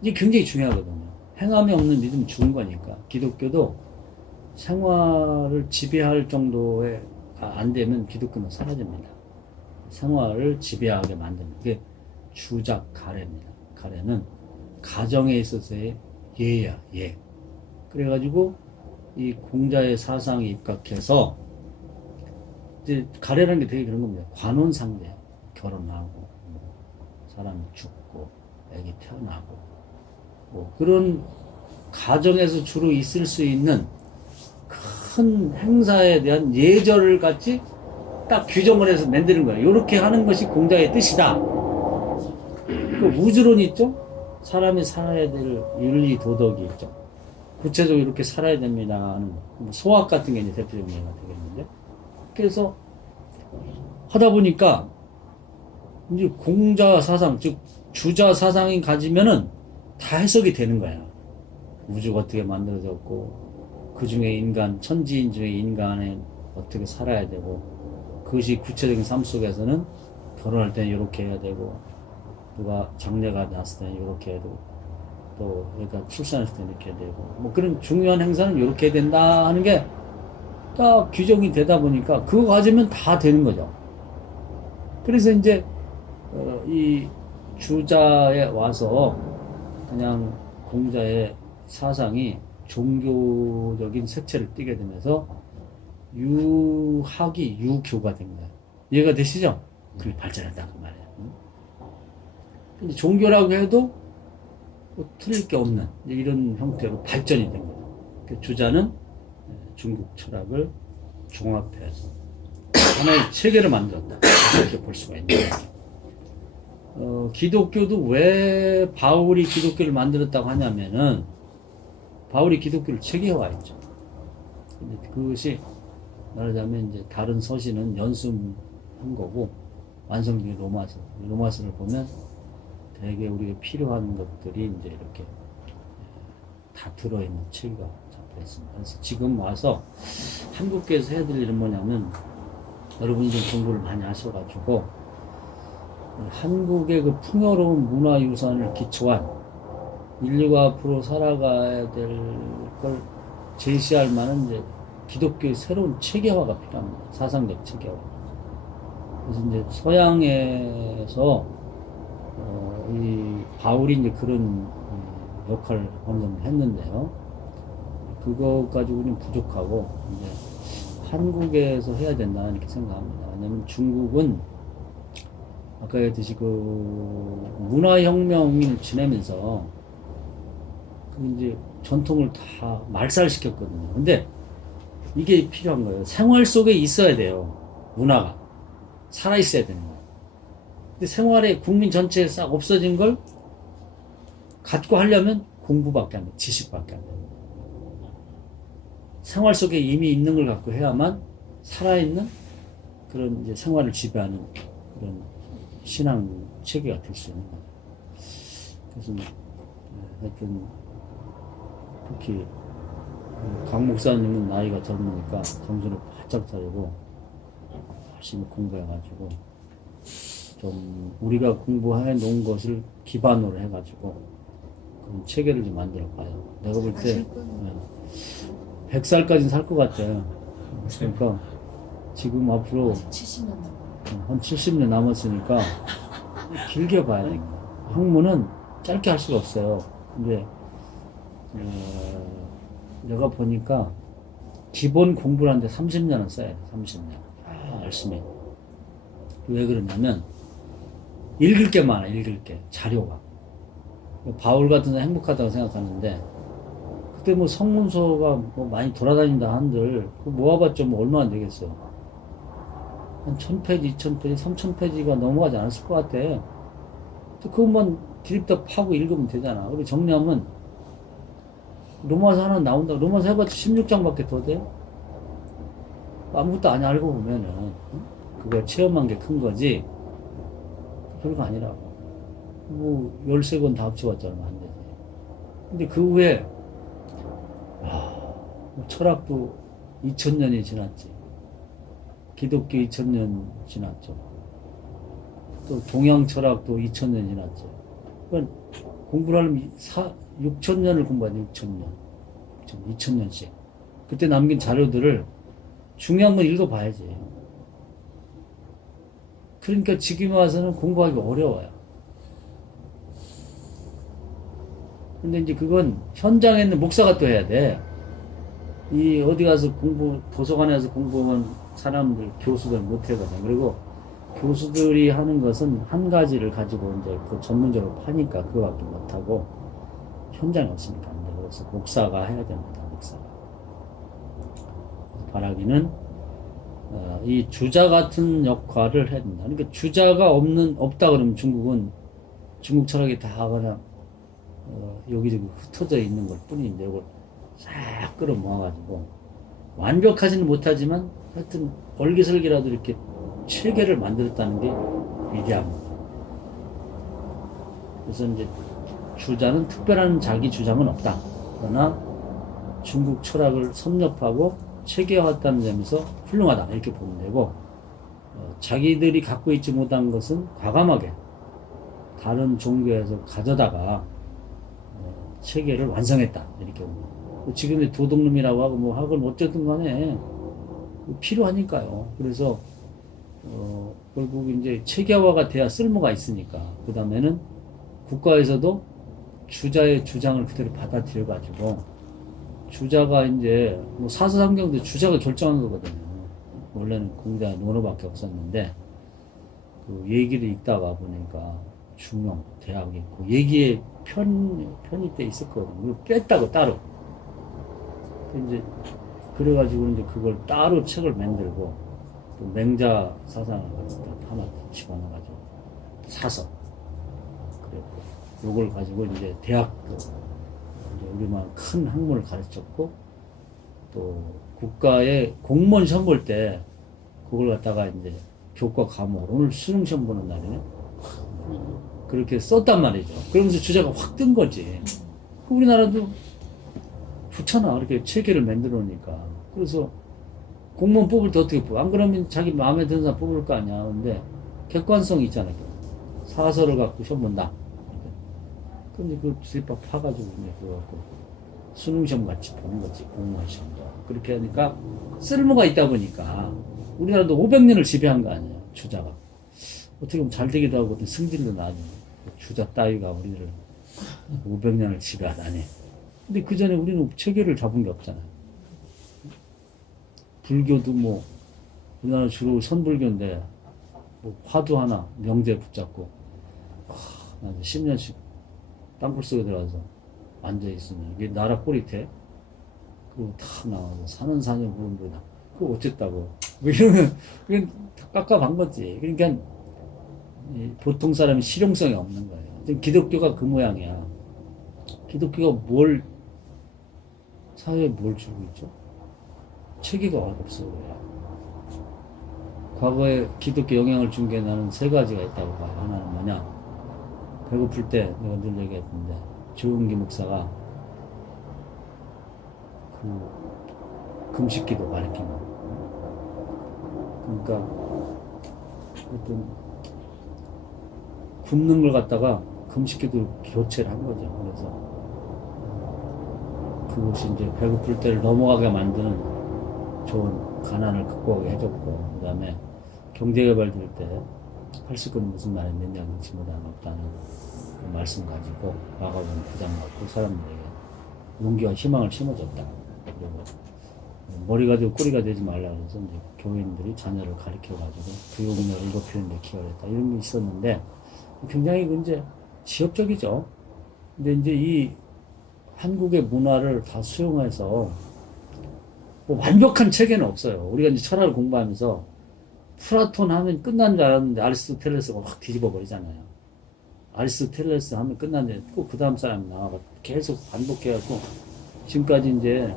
이게 굉장히 중요하거든요. 행함이 없는 믿음은 죽은 거니까. 기독교도 생활을 지배할 정도에 안 되면 기독교는 사라집니다. 생활을 지배하게 만드는 게 주작 가래입니다. 가래는 가정에 있어서의 예야, 예. 그래가지고 이 공자의 사상이 입각해서 이제 가래라는 게 되게 그런 겁니다. 관혼상제, 결혼하고 사람이 죽고 애기 태어나고 뭐 그런 가정에서 주로 있을 수 있는 큰 행사에 대한 예절을 같이 딱 규정을 해서 만드는 거예요. 이렇게 하는 것이 공자의 뜻이다. 그 우주론 있죠? 사람이 살아야 될 윤리 도덕이 있죠. 구체적으로 이렇게 살아야 됩니다 하는 거. 소학 같은 게 이제 대표적인 예가 되겠는데, 그래서 하다 보니까 이제 공자 사상, 즉 주자 사상이 가지면은 다 해석이 되는 거야. 우주가 어떻게 만들어졌고, 그 중에 인간, 천지인 중에 인간은 어떻게 살아야 되고, 그것이 구체적인 삶 속에서는 결혼할 때는 이렇게 해야 되고, 누가 장래가 났을 때는 이렇게 해야 되고, 또 그러니까 출산했을 때는 이렇게 해야 되고, 뭐 그런 중요한 행사는 이렇게 해야 된다 하는 게 딱 규정이 되다 보니까 그거 가지면 다 되는 거죠. 그래서 이제 이 주자에 와서 그냥 공자의 사상이 종교적인 색채를 띠게 되면서 유학이 유교가 된 거예요. 이해가 되시죠? 그게 발전했다 그 말이에요. 근데 종교라고 해도 뭐 틀릴 게 없는 이런 형태로 발전이 된 거예요. 그 주자는 중국 철학을 종합해서 하나의 체계를 만들었다. 이렇게 볼 수가 있는 거예요. 기독교도 왜 바울이 기독교를 만들었다고 하냐면은 바울이 기독교를 체계화했죠. 근데 그것이 말하자면 이제 다른 서신은 연습한 거고 완성된 로마서. 로마서를 보면 되게 우리가 필요한 것들이 이제 이렇게 다 들어있는 체계가 잡혀 있습니다. 그래서 지금 와서 한국교에서 해야 될 일은 뭐냐면 여러분이 좀 공부를 많이 하셔가지고 한국의 그 풍요로운 문화유산을 기초한 인류가 앞으로 살아가야 될 걸 제시할 만한 이제 기독교의 새로운 체계화가 필요합니다. 사상적 체계화. 그래서 이제 서양에서 이 바울이 이제 그런 역할을 어느 정도 했는데요. 그거 가지고는 부족하고 이제 한국에서 해야 된다 이렇게 생각합니다. 왜냐하면 중국은 아까 얘기했듯이 그 문화혁명을 지내면서 그 이제 전통을 다 말살시켰거든요. 근데 이게 필요한 거예요. 생활 속에 있어야 돼요. 문화가. 살아있어야 되는 거예요. 근데 생활에 국민 전체에 싹 없어진 걸 갖고 하려면 공부밖에 안 돼. 지식밖에 안 돼. 생활 속에 이미 있는 걸 갖고 해야만 살아있는 그런 이제 생활을 지배하는 그런 신앙 체계가 될 수 있는 거예요. 그래서 하여튼 특히 강 목사님은 나이가 젊으니까 정신을 바짝 차리고 열심히 공부해가지고 좀 우리가 공부해 놓은 것을 기반으로 해가지고 그런 체계를 좀 만들어 봐요. 내가 볼 때 100살까지는 살 것 같아요. 그러니까 지금 앞으로 70년 한 70년 남았으니까 길게 봐야 돼요. 학문은 짧게 할 수가 없어요. 근데 내가 보니까 기본 공부를 하는데 30년은 써야 돼. 30년. 열심히. 왜 그러냐면 읽을 게 많아. 읽을 게. 자료가. 바울 같은 사람 행복하다고 생각하는데 그때 뭐 성문서가 뭐 많이 돌아다닌다 한들 그 모아봤자 뭐 얼마나 되겠어. 한 1000페이지, 2000페이지, 3000페이지가 넘어가지 않았을 것 같아. 그것만 드립다 파고 읽으면 되잖아. 그리고 정리하면 로마서 하나 나온다. 로마서 해봤자 16장밖에 더 돼. 아무것도 안 알고 보면은 그걸 체험한 게 큰 거지 별거 아니라고. 뭐 13권 다 합쳐봤자 얼마 안 되지. 근데 그 후에 철학도 2000년이 지났지. 기독교 2000년 지났죠. 또 동양 철학도 2000년 지났죠. 그러니까 공부를 하려면 6000년을 공부해야 돼. 6000년. 2000년씩. 그때 남긴 자료들을 중요한 건 읽어봐야지. 그러니까 지금 와서는 공부하기 어려워요. 근데 이제 그건 현장에 있는 목사가 또 해야 돼. 이 어디 가서 도서관에 가서 공부하면 사람들, 교수들 못 하거든. 그리고 교수들이 하는 것은 한 가지를 가지고 이제 그 전문적으로 파니까 그거밖에 못하고 현장에 없으니까 안 돼. 그래서 목사가 해야 됩니다. 목사가. 바라기는 이 주자 같은 역할을 해야 된다. 그러니까 주자가 없다 그러면 중국 철학이 다 그냥 여기저기 흩어져 있는 것 뿐인데 이걸 싹 끌어 모아가지고 완벽하지는 못하지만 하여튼 얼기설기라도 이렇게 체계를 만들었다는 게 위대합니다. 그래서 이제 주자는 특별한 자기 주장은 없다. 그러나 중국 철학을 섭렵하고 체계화했다는 점에서 훌륭하다 이렇게 보면 되고 자기들이 갖고 있지 못한 것은 과감하게 다른 종교에서 가져다가 체계를 완성했다 이렇게 봅니다. 지금의 도둑놈이라고 하고 뭐 하건 어쨌든 간에 필요하니까요. 그래서 결국 이제 체계화가 돼야 쓸모가 있으니까 그 다음에는 국가에서도 주자의 주장을 그대로 받아들여 가지고 주자가 이제 뭐 사서삼경도 주자가 결정한 거거든요. 원래는 공자의 논어밖에 없었는데 그 얘기를 읽다가 보니까 중용 대학이 있고 얘기에 편입돼 있었거든요. 그걸 뺐다고 따로. 이제 그래가지고 이제 그걸 따로 책을 만들고 또 맹자 사상을 갖다 하나 집어넣어가지고 사서 그랬고 요걸 가지고 이제 대학도 이제 우리만 큰 학문을 가르쳤고 또 국가의 공무원 시험 볼 때 그걸 갖다가 이제 교과 과목으로 오늘 수능 시험 보는 날이네 그렇게 썼단 말이죠. 그러면서 주자가 확 뜬 거지. 우리나라도 좋잖아. 이렇게 체계를 만들어 놓으니까. 그래서 공무원 뽑을 때 어떻게 뽑아? 안 그러면 자기 마음에 드는 사람 뽑을 거 아니야. 근데 객관성이 있잖아요. 사설을 갖고 시험 본다. 그럼 그 주입밥 파가지고 이제 그거 갖고 수능 시험 같이 보는 거지. 공무원 시험도. 그렇게 하니까 쓸모가 있다 보니까 우리나라도 500년을 지배한 거 아니에요. 주자가. 어떻게 보면 잘 되기도 하고 승진도 나죠. 주자 따위가 우리를 500년을 지배하다니. 근데 그 전에 우리는 체계를 잡은 게 없잖아요. 불교도 뭐 우리나라 주로 선불교인데 뭐 화두 하나 명제 붙잡고 나도 10년씩 땅굴 속에 들어가서 앉아 있으면 이게 나라 꼬리태 그리고 탁 나와서 사는 사냥 부른다. 그거 어쨌다고? 뭐 이러면 그건 깝깝한 거지. 그러니까 보통 사람이 실용성이 없는 거예요. 기독교가 그 모양이야. 기독교가 사회에 뭘 주고 있죠? 체계가 없어. 과거에 기독교 영향을 준 게 나는 세 가지가 있다고 봐요. 하나는 뭐냐? 배고플 때 내가 늘 얘기했는데 조은기 목사가 그 금식기도 가르치고 그러니까 어떤 굶는 걸 갖다가 금식기도 교체를 한 거죠. 그래서 그것이 이제 배고플 때를 넘어가게 만드는 좋은 가난을 극복하게 해줬고, 그 다음에 경제개발 될 때 80건 무슨 말에 맨날 넣지 못하는 없다는 그 말씀 가지고 마가본 부장 갖고 사람들에게 용기와 희망을 심어줬다. 그리고 머리가 되고 꼬리가 되지 말라 그래서 이제 교인들이 자녀를 가르쳐가지고 교육열을 높이는 데 기여를 했다. 이런 게 있었는데 굉장히 이제 지엽적이죠. 근데 이제 이 한국의 문화를 다 수용해서 뭐 완벽한 체계는 없어요. 우리가 이제 철학을 공부하면서 플라톤 하면 끝난 줄 알았는데 아리스토텔레스가 확 뒤집어 버리잖아요. 아리스토텔레스 하면 끝났는데 꼭 그 다음 사람이 나와서 계속 반복해갖고 지금까지 이제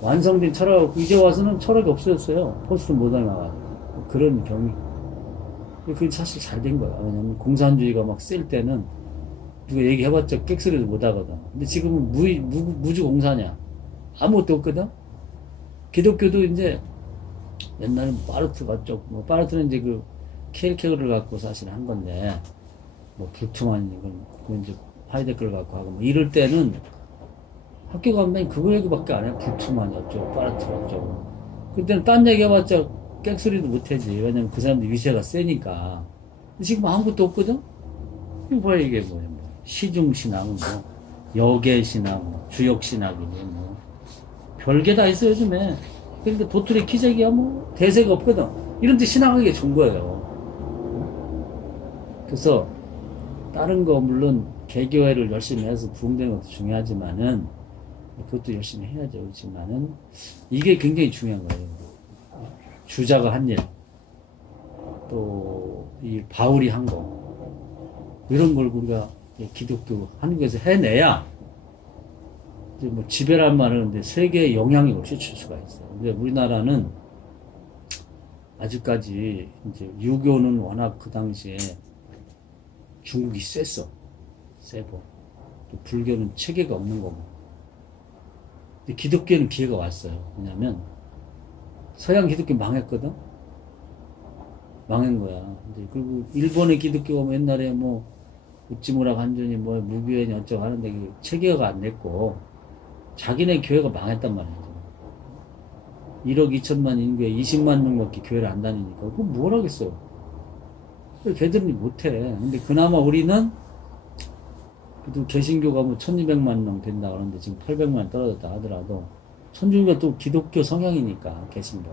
완성된 철학, 이제 와서는 철학이 없어졌어요. 포스트 모던에 나와가지고. 그런 경위. 그게 사실 잘 된 거야. 왜냐면 공산주의가 막 쓸 때는 누가 얘기해봤자 객소리도 못 하거든. 근데 지금은 무주 공산이야. 아무것도 없거든? 기독교도 이제 옛날에 파르트가 뭐 파르트는 이제 그 케르케고르를 갖고 사실 한 건데, 뭐 불투만 이건 이제 하이데크를 갖고 하고 뭐 이럴 때는 학교 가면 그거 얘기밖에 안 해. 불투만이 어쩌고 파르트 어쩌고. 그때는 딴 얘기 해봤자 객소리도 못 하지. 왜냐면 그 사람들 위세가 세니까. 근데 지금 아무것도 없거든? 이거 뭐야 이게 뭐야. 시중신앙, 뭐 여계신앙, 뭐 주역신학이니 뭐 별게 다 있어 요즘에. 그러니까 도토리 키재기야 뭐 대세가 없거든. 이런 데 신앙하기가 좋은 거예요. 그래서 다른 거 물론 개교회를 열심히 해서 부흥되는 것도 중요하지만은 그것도 열심히 해야죠. 그렇지만은 이게 굉장히 중요한 거예요. 주자가 한 일, 또 이 바울이 한 거, 이런 걸 우리가 기독교 한국에서 해내야 이제 뭐 지배란 말은 근데 세계에 영향력을 끼칠 수가 있어요. 근데 우리나라는 아직까지 이제 유교는 워낙 그 당시에 중국이 셌어. 세고. 또 불교는 체계가 없는 거고. 근데 기독교는 기회가 왔어요. 왜냐면 서양 기독교 망했거든? 망한 거야. 근데 그리고 일본의 기독교가 뭐 옛날에 뭐 우찌무라 간준이 뭐 무교회니 어쩌고 하는데 그 체계가 안 됐고 자기네 교회가 망했단 말이야. 1억 2천만 인구에 20만 명밖에 교회를 안 다니니까 그거 뭘 하겠어요. 걔들은 못해. 근데 그나마 우리는 그래도 개신교가 뭐 1200만 명 된다 그러는데 지금 800만 떨어졌다 하더라도 천주교가 또 기독교 성향이니까 개신교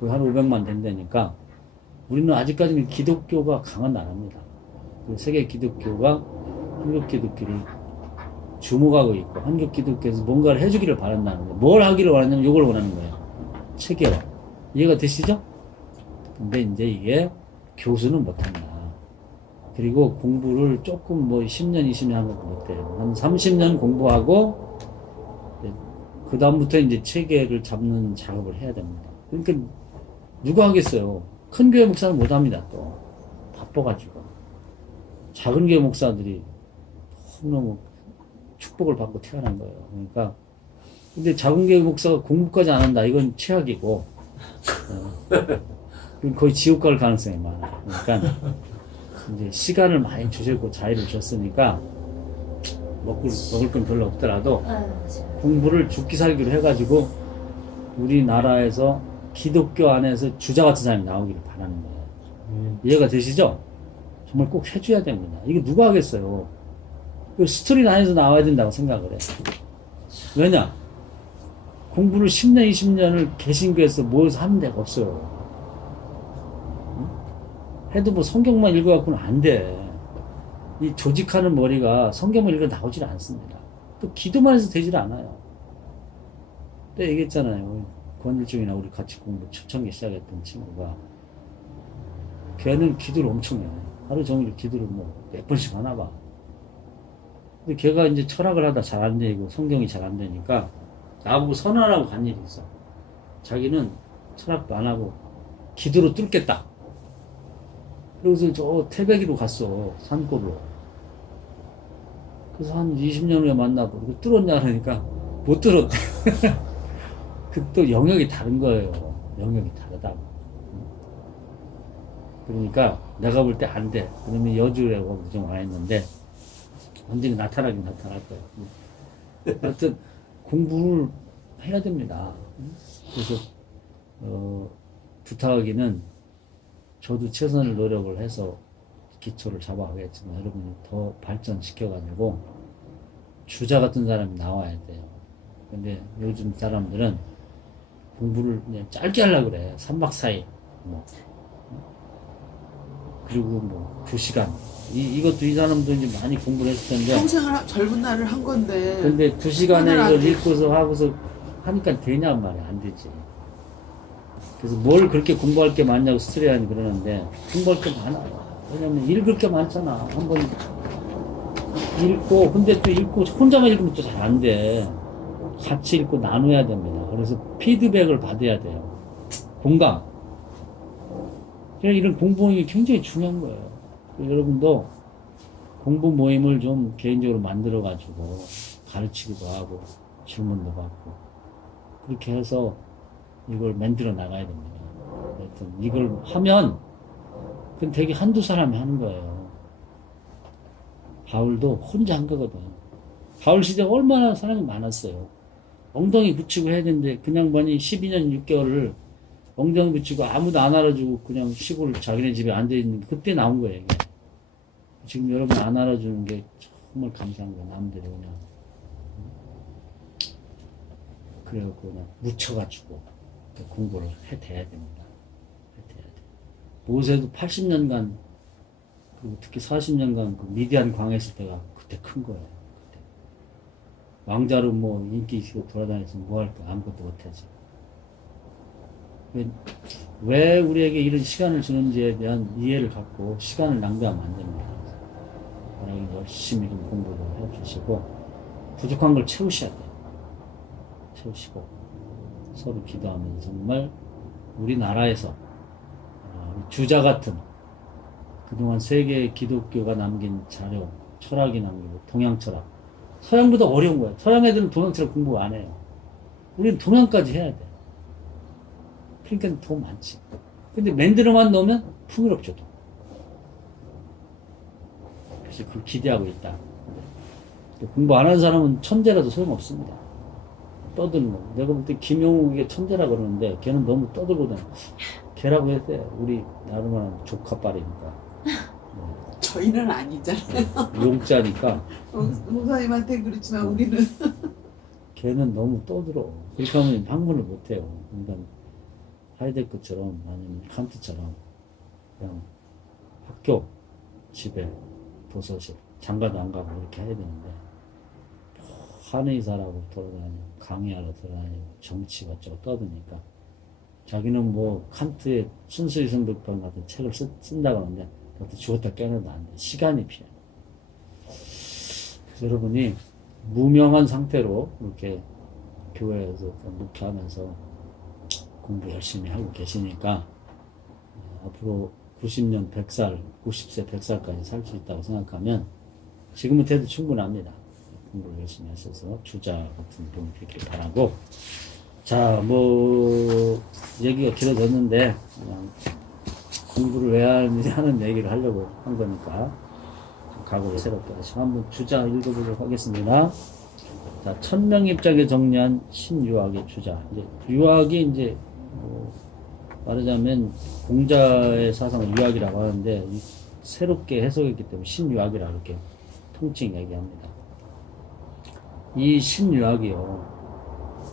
거의 한 500만 된다니까 우리는 아직까지는 기독교가 강한 나라입니다. 세계 기독교가 한국 기독교를 주목하고 있고 한국 기독교에서 뭔가를 해주기를 바란다는 거예요. 뭘 하기를 원하냐면 이걸 원하는 거예요. 체계화. 이해가 되시죠? 근데 이제 이게 교수는 못한다. 그리고 공부를 조금 뭐 10년, 20년 하는 것도 못해요. 한 30년 공부하고 그 다음부터 이제 체계를 잡는 작업을 해야 됩니다. 그러니까 누가 하겠어요? 큰 교회 목사는 못합니다. 또 바빠가지고 작은 교회 목사들이 너무 축복을 받고 태어난 거예요. 그러니까 근데 작은 교회 목사가 공부까지 안 한다. 이건 최악이고 거의 지옥 갈 가능성이 많아요. 그러니까 이제 시간을 많이 주셨고 자유를 줬으니까 먹을 건 별로 없더라도 공부를 죽기 살기로 해가지고 우리나라에서 기독교 안에서 주자 같은 사람이 나오기를 바라는 거예요. 이해가 되시죠? 정말 꼭 해줘야 됩니다. 이거 누가 하겠어요? 스토리 라인에서 나와야 된다고 생각을 해. 왜냐? 공부를 10년, 20년을 개신교에서 모여서 하는 데가 없어요. 해도 뭐 성경만 읽어갖고는 안 돼. 이 조직하는 머리가 성경만 읽어 나오질 않습니다. 또 기도만 해서 되질 않아요. 또 얘기했잖아요. 권일중이나 우리 같이 공부 초창기 시작했던 친구가 걔는 기도를 엄청 해. 하루 종일 기도를 뭐 몇 번씩 하나 봐. 근데 걔가 이제 철학을 하다 잘 안 되고 성경이 잘 안 되니까 나보고 선언하라고 간 일이 있어. 자기는 철학도 안 하고 기도로 뚫겠다. 그래서 저 태백이로 갔어. 산골로. 그래서 한 20년 후에 만나고 그리고 뚫었냐 그러니까 못 뚫었대. 그 또 영역이 다른 거예요. 영역이 다르다고. 그러니까 내가 볼 때 안 돼. 그러면 여주라고 무정 와 있는데 언젠가 나타나긴 나타날 거예요. 하여튼 공부를 해야 됩니다. 그래서 부탁하기는 저도 최선을 노력을 해서 기초를 잡아가겠지만 여러분이 더 발전시켜가지고 주자 같은 사람이 나와야 돼요. 근데 요즘 사람들은 공부를 그냥 짧게 하려고 그래. 3박 4일. 뭐. 그리고 뭐 2시간. 이것도 이 사람도 이제 많이 공부를 했을 텐데. 평생을 젊은 날을 한 건데. 근데 2시간에 이걸 읽고서 하고서 하니까 되냐 말이야. 안 되지. 그래서 뭘 그렇게 공부할 게 많냐고 스트레이하니 그러는데 공부할 게 많아요. 왜냐면 읽을 게 많잖아. 한번 읽고 근데 또 읽고 혼자만 읽으면 또 잘 안 돼. 같이 읽고 나눠야 됩니다. 그래서 피드백을 받아야 돼요. 공감. 이런 공부 모임이 굉장히 중요한 거예요. 여러분도 공부 모임을 좀 개인적으로 만들어가지고 가르치기도 하고 질문도 받고 그렇게 해서 이걸 만들어 나가야 됩니다. 하여튼 이걸 하면 그건 되게 한두 사람이 하는 거예요. 바울도 혼자 한 거거든. 바울 시대에 얼마나 사람이 많았어요. 엉덩이 붙이고 해야 되는데 그냥 많이 12년 6개월을 엉덩이 붙이고 아무도 안 알아주고 그냥 시골 자기네 집에 앉아있는 그때 나온 거예요. 이게. 지금 여러분 안 알아주는 게 정말 감사한 거예요. 남들이 그냥 그래갖고 그냥 묻혀가지고 공부를 해대야 됩니다. 해대야 돼. 모세도 80년간 그리고 특히 40년간 그 미디안 광했을 때가 그때 큰 거예요. 그때. 왕자로 뭐 인기 있고 돌아다니면서 뭐 할 거 아무것도 못하지. 왜 우리에게 이런 시간을 주는지에 대한 이해를 갖고 시간을 낭비하면 안 됩니다. 만약에 열심히 좀 공부를 해주시고 부족한 걸 채우셔야 돼요. 채우시고 서로 기도하면서 정말 우리나라에서 주자 같은 그동안 세계 기독교가 남긴 자료, 철학이 남기고 동양 철학. 서양보다 어려운 거야. 서양 애들은 동양 철학 공부 안 해요. 우리는 동양까지 해야 돼. 그러니까 더 많지. 근데 맨드로만 넣으면 풍요롭죠. 그래서 그걸 기대하고 있다. 공부 안 하는 사람은 천재라도 소용없습니다. 떠드는 거. 내가 볼 때 김용욱이 천재라 그러는데 걔는 너무 떠들거든. 걔라고 해도 돼. 우리 나름은 조카빨이니까. 저희는 아니잖아요. 용자니까 목사님한테 그렇지만 우리는 걔는 너무 떠들어. 그렇게 하면 학문을 못해요. 그러니까 하이데크처럼 아니면 칸트처럼 그냥 학교, 집에, 도서실, 장가도 안 가고 이렇게 해야 되는데 한의사라고 돌아다니고 강의하러 돌아다니고 정치 어쩌고 떠드니까 자기는 뭐 칸트의 순수의 성백방 같은 책을 쓴다고 하는데 그것도 죽었다 깨어나도 안 돼. 시간이 필요해. 그래서 여러분이 무명한 상태로 이렇게 교회에서 목회하면서 공부 열심히 하고 계시니까 앞으로 90년 100살, 90세 100살까지 살 수 있다고 생각하면 지금은 돼도 충분합니다. 공부를 열심히 하셔서 주자 같은 분이 되길 바라고. 자, 뭐 얘기가 길어졌는데 그냥 공부를 왜 하는지 하는 얘기를 하려고 한 거니까 각오를 새롭게 하시고 한번 주자 읽어보도록 하겠습니다. 자, 천명입장에 정리한 신유학의 주자. 이제 유학이 이제 말하자면 공자의 사상을 유학이라고 하는데 새롭게 해석했기 때문에 신유학이라고 이렇게 통칭 얘기합니다. 이 신유학이요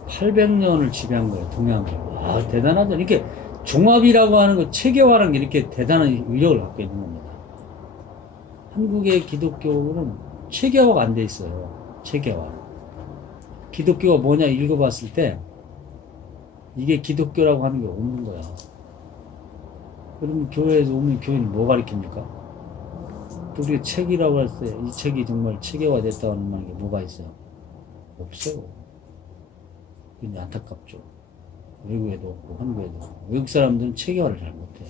800년을 지배한 거예요. 동양을. 와, 대단하죠. 이렇게 종합이라고 하는 거 체계화랑 이렇게 대단한 위력을 갖고 있는 겁니다. 한국의 기독교는 체계화가 안 돼 있어요. 체계화. 기독교가 뭐냐 읽어봤을 때 이게 기독교라고 하는 게 없는 거야. 그러면 교회에서 오면 교회는 뭐 가르칩니까? 우리가 책이라고 할 때 이 책이 정말 체계화됐다고 하는 게 뭐가 있어요? 없어요. 근데 안타깝죠. 외국에도 없고 한국에도 없고. 외국 사람들은 체계화를 잘 못해요.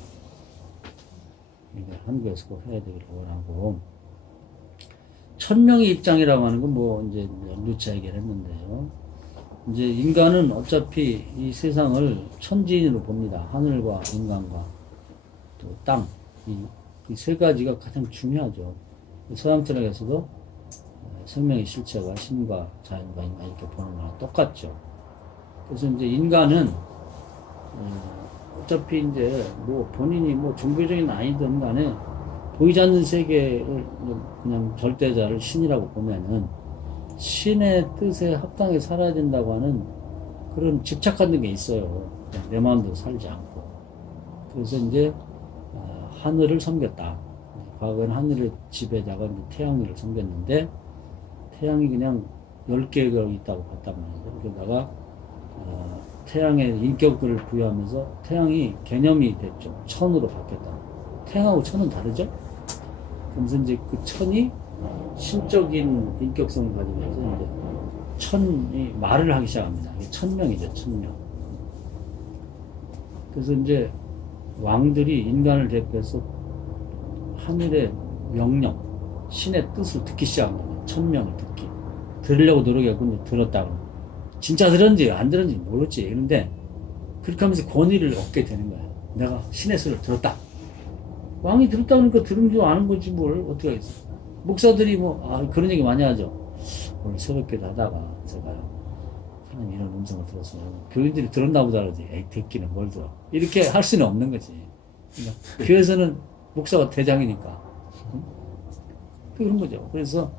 그러니까 한국에서 꼭 해야 되기를 원하고. 천명의 입장이라고 하는 건 뭐 이제 누차 얘기를 했는데요. 이제 인간은 어차피 이 세상을 천지인으로 봅니다. 하늘과 인간과 또 땅. 이 세 가지가 가장 중요하죠. 서양 철학에서도 생명의 실체가 신과 자연과 인간 이렇게 보는 거랑 똑같죠. 그래서 이제 인간은 어차피 이제 뭐 본인이 뭐 종교적인 아니든 간에 보이지 않는 세계를 그냥 절대자를 신이라고 보면은 신의 뜻에 합당해 살아야 된다고 하는 그런 집착하는 게 있어요. 내 마음대로 살지 않고. 그래서 이제 하늘을 섬겼다. 과거에는 하늘의 지배자가 이제 태양을 섬겼는데 태양이 그냥 10개가 있다고 봤단 말이죠. 그러다가 태양의 인격을 부여하면서 태양이 개념이 됐죠. 천으로 바뀌었다. 태양하고 천은 다르죠? 그러면서 이제 그 천이 신적인 인격성을 가지면서 이제 천이 말을 하기 시작합니다. 이게 천명이죠, 천명. 그래서 이제 왕들이 인간을 대표해서 하늘의 명령, 신의 뜻을 듣기 시작합니다. 천명을 듣기. 들으려고 노력했고 이제 들었다고. 진짜 들었는지 안 들었는지 모르지. 그런데 그렇게 하면서 권위를 얻게 되는 거야. 내가 신의 소리를 들었다. 왕이 들었다 그러니까 들은 줄 아는 거지 뭘 어떻게 하겠어. 목사들이 그런 얘기 많이 하죠. 오늘 새벽기도 하다가 제가요. 하나님 이런 음성을 들었어요. 교인들이 들었나 보다 그러지. 에이 듣기는 뭘 들어. 이렇게 할 수는 없는 거지. 그러니까 교회에서는 목사가 대장이니까. 그런 거죠. 그래서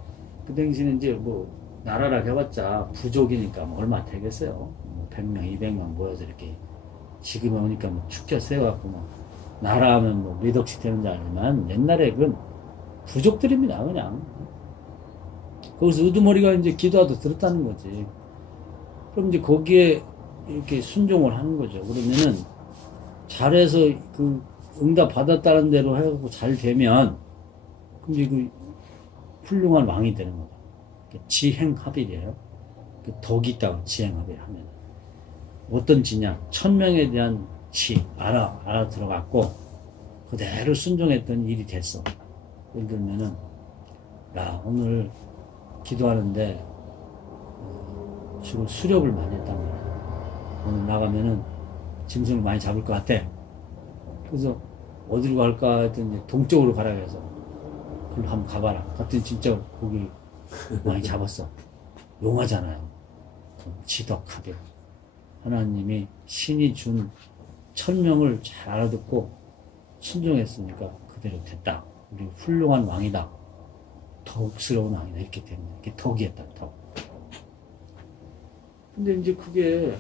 그 당시에 이제 뭐 나라라 해봤자 부족이니까 뭐 얼마 되겠어요. 뭐 100명, 200명 모여서 이렇게 지금에 오니까 뭐 축제 세워갖고 뭐 나라 하면 뭐 몇 억씩 되는 줄 알지만 옛날에 그건 부족들입니다. 그냥. 거기서 우두머리가 이제 기도하도 들었다는 거지. 그럼 이제 거기에 이렇게 순종을 하는 거죠. 그러면은 잘해서 그 응답 받았다는 대로 해갖고 잘 되면 그럼 이제 그 훌륭한 왕이 되는 거죠. 지행합일이에요. 그 덕이 있다고 지행합일 하면 어떤 지냐? 1000명에 대한 알아 들어갔고 그대로 순종했던 일이 됐어. 예를 들면은 야 오늘 기도하는데 주로 수렵을 많이 했단 말이야. 오늘 나가면은 짐승을 많이 잡을 것 같아. 그래서 어디로 갈까 했더니 동쪽으로 가라 해서 그럼 한번 가봐라. 갔더니 진짜 고기 많이 잡았어. 용하잖아요. 지덕하게 하나님이 신이 준 1000명을 잘 알아듣고 순종했으니까 그대로 됐다. 우리 훌륭한 왕이다. 덕스러운 왕이다. 이렇게 되는 거예요. 이게 덕이었다. 덕. 근데 이제 그게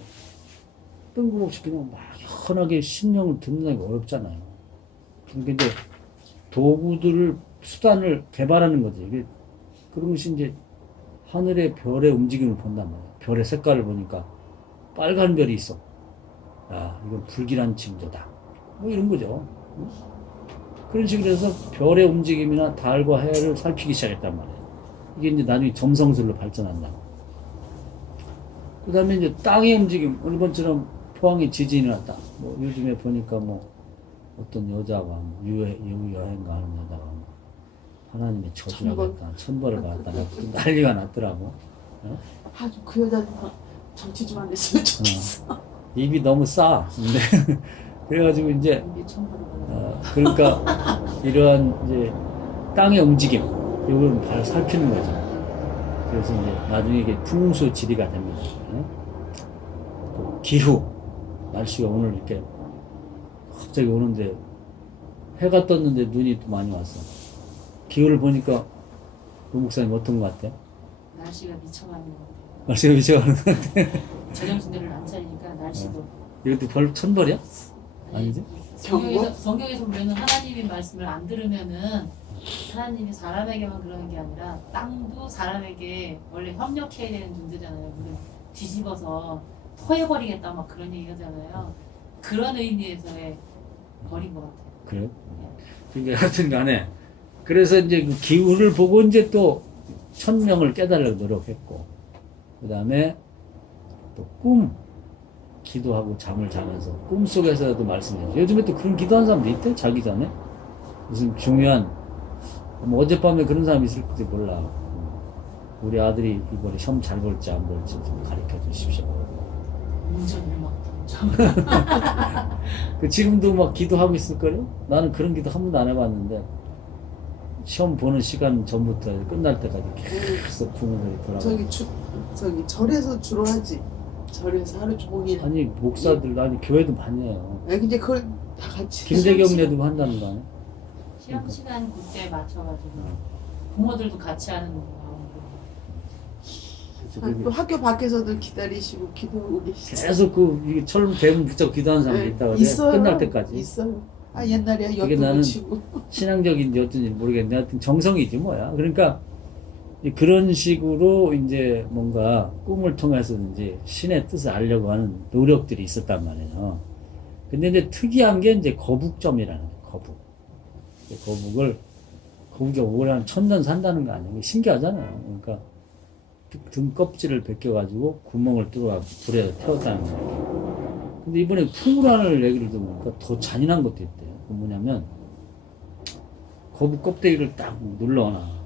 뜬금없이 그냥 막연하게 신령을 듣는 게 어렵잖아요. 그러니까 이제 도구들을 수단을 개발하는 거지. 이게 그런 것이 이제 하늘의 별의 움직임을 본단 말이야. 별의 색깔을 보니까 빨간 별이 있어. 아, 이건 불길한 징조다. 뭐 이런 거죠. 그런 식으로 해서 별의 움직임이나 달과 해를 살피기 시작했단 말이에요. 이게 이제 나중에 점성술로 발전한다. 그 다음에 이제 땅의 움직임, 일본처럼 포항에 지진이 났다. 뭐 요즘에 보니까 뭐 어떤 여자가 뭐 여행 가는 여자가 뭐 하나님의 저주라겠다, 천벌을 받았다, 난리가 났더라고. 어? 아주 그 여자는 정치 좀 안 했으면 좋겠어. 입이 너무 싸. 근데 그래가지고 이제 이게 천벌을 그러니까 이러한 이제 땅의 움직임 이걸 바로 살피는 거죠. 그래서 이제 나중에 이게 풍수 지리가 됩니다. 또 기후 날씨가 오늘 이렇게 갑자기 오는데 해가 떴는데 눈이 또 많이 왔어. 기후를 보니까 그 목사님 어떤 것 같아? 날씨가 미쳐가는 것 같아요. 날씨가 미쳐가는 것 같아. 저녁신대를 안 차리니까 날씨도 이것도 별 천벌이야? 아니지? 성경에서 보면은 하나님의 말씀을 안 들으면은 하나님이 사람에게만 그러는 게 아니라 땅도 사람에게 원래 협력해야 되는 존재잖아요. 근데 뒤집어서 토해버리겠다 막 그런 얘기 하잖아요. 그런 의미에서의 버린 것 같아요. 그래요? 그러니까 하여튼 간에 그래서 이제 그 기후를 보고 이제 또 1000명을 깨달으려고 노력했고 그 다음에 또 기도하고 잠을 자면서 꿈속에서도 말씀해줘. 요즘에 또 그런 기도하는 사람도 있대. 자기 전에 무슨 중요한 뭐 어젯밤에 그런 사람이 있을지 몰라. 우리 아들이 이번에 시험 잘 볼지 안 볼지 좀 가르쳐 주십시오. 운전을 막 그 지금도 막 기도하고 있을 거요? 나는 그런 기도 한 번도 안 해봤는데 시험 보는 시간 전부터 끝날 때까지 계속 부모들이 돌아가. 저기 절에서 주로 하지. 절에서 하루 종일. 아니 목사들 아니 교회도 많이 해요. 아니 근데 그걸 다 같이. 김대경네도 한다는 거 아니야? 시험 시간 그때 맞춰가지고 부모들도 같이 하는 거. 또 학교 밖에서도 기다리시고 기도하고 계시죠. 계속 이게 철문 대문 붙잡고 기도하는 사람도 있다고 그래. 있어요. 끝날 때까지. 있어요. 아 옛날에 그게 엿도 나는 치고. 신앙적인지 어쩐지 모르겠는데 하여튼 정성이지 뭐야. 그러니까 그런 식으로 이제 뭔가 꿈을 통해서든지 신의 뜻을 알려고 하는 노력들이 있었단 말이에요. 근데 이제 특이한 게 이제 거북점이라는 거예요. 거북이 오래 한 1000년 산다는 거 아니에요. 신기하잖아요. 그러니까 등 껍질을 벗겨가지고 구멍을 뚫어가지고 불에 태웠다는 거예요. 근데 이번에 풍우라는 얘기를 들으니까 더 잔인한 것도 있대요. 그 뭐냐면 거북 껍데기를 딱 눌러놔.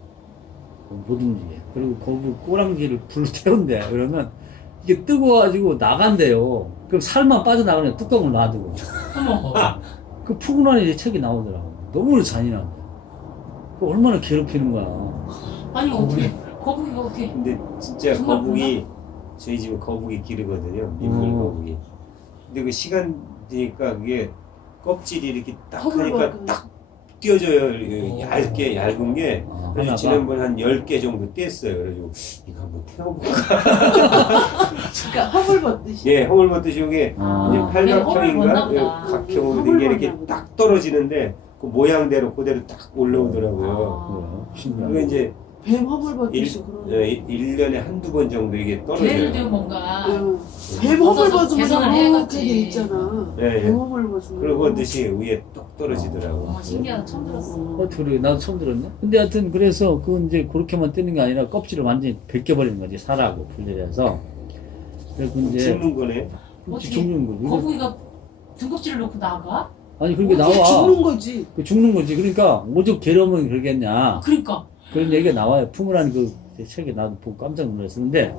못 움직여. 그리고 거북 꼬랑지를 불로 태운대. 그러면 이게 뜨거워가지고 나간대요. 그럼 살만 빠져나가는 뚜껑을 놔두고. 그 푸근한 이제 책이 나오더라고. 너무 잔인한데. 그 얼마나 괴롭히는 거야. 아니 어떻게 거북이가 어떻게? 근데 진짜 정말 거북이 저희 집에 거북이 기르거든요. 민물 거북이. 근데 그 시간 되니까 그게 껍질이 이렇게 딱 하니까 딱 띄어져요. 얇게 얇은 게. 그래서 지난번에 한 10개 정도 뗐어요. 그래가지고 이거 한번 태워볼까. 그러니까 허물 벗듯이. 예, 허물 벗듯이 이게 아, 팔각형인가 각형으로 된 게 이렇게 허물 딱 떨어지는데 그 모양대로 그대로 딱 올라오더라고요. 그래요. 그게 이제 뱀 허물 벗듯이 그러네. 1년에 한두 번 정도 이게 걔네들도 떨어져요. 뭔가 뱀 허물 벗으면 개선을 해야겠지. 이렇게 있잖아. 예, 뱀 허물 벗으면. 그러고 듯이 위에 똑 떨어지더라고. 신기하다. 처음 들었어. 그래, 나도 처음 들었네. 근데 하여튼 그래서 그건 이제 그렇게만 뜨는 게 아니라 껍질을 완전히 벗겨버리는 거지. 살하고 분리해서. 그래서 이제 죽는 거네. 어떻게 죽는 거지. 거북이가 등껍질을 놓고 나가? 아니 그러니까 어떻게 나와. 죽는 거지. 그 죽는 거지. 그러니까 오죽 괴로우면 그러겠냐. 그러니까. 그런 얘기가 나와요. 풍우라는 그 책에 나도 보고 깜짝 놀랐었는데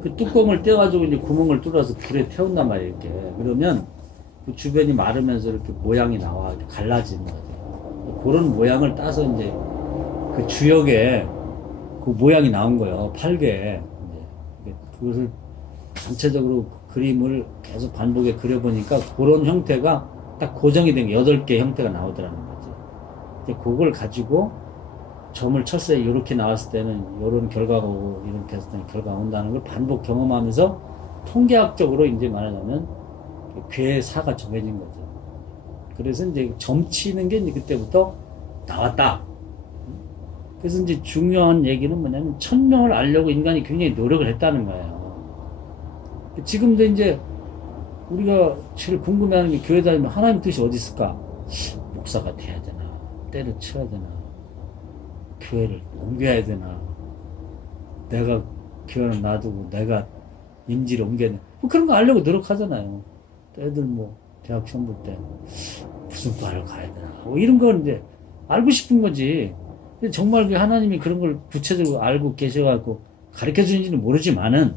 그 뚜껑을 떼가지고 이제 구멍을 뚫어서 불에 태운단 말이에요. 이렇게. 그러면 그 주변이 마르면서 이렇게 모양이 나와. 이렇게 갈라지는 거죠. 그런 모양을 따서 이제 그 주역에 그 모양이 나온 거예요. 팔게. 이제 그것을 전체적으로 그림을 계속 반복해 그려보니까 그런 형태가 딱 고정이 된 게 8개 형태가 나오더라는 거지. 근데 그걸 가지고 점을 쳤어요. 이렇게 나왔을 때는 이런 결과가 오고 이렇게 했을 때는 결과가 온다는 걸 반복 경험하면서 통계학적으로 이제 말하자면 괴사가 정해진 거죠. 그래서 이제 점 치는 게 이제 그때부터 나왔다. 그래서 이제 중요한 얘기는 뭐냐면 천명을 알려고 인간이 굉장히 노력을 했다는 거예요. 지금도 이제 우리가 제일 궁금해하는 게 교회 다니면 하나님 뜻이 어디 있을까? 목사가 돼야 되나? 때려쳐야 되나? 교회를 옮겨야 되나? 내가 교회는 놔두고 내가 임지를 옮겨야 되나? 뭐 그런 거 알려고 노력하잖아요. 애들 뭐 대학 시험 볼 때 무슨 과를 가야 되나? 뭐 이런 건 이제 알고 싶은 거지. 근데 정말 그 하나님이 그런 걸 구체적으로 알고 계셔갖고 가르쳐 주는지는 모르지만은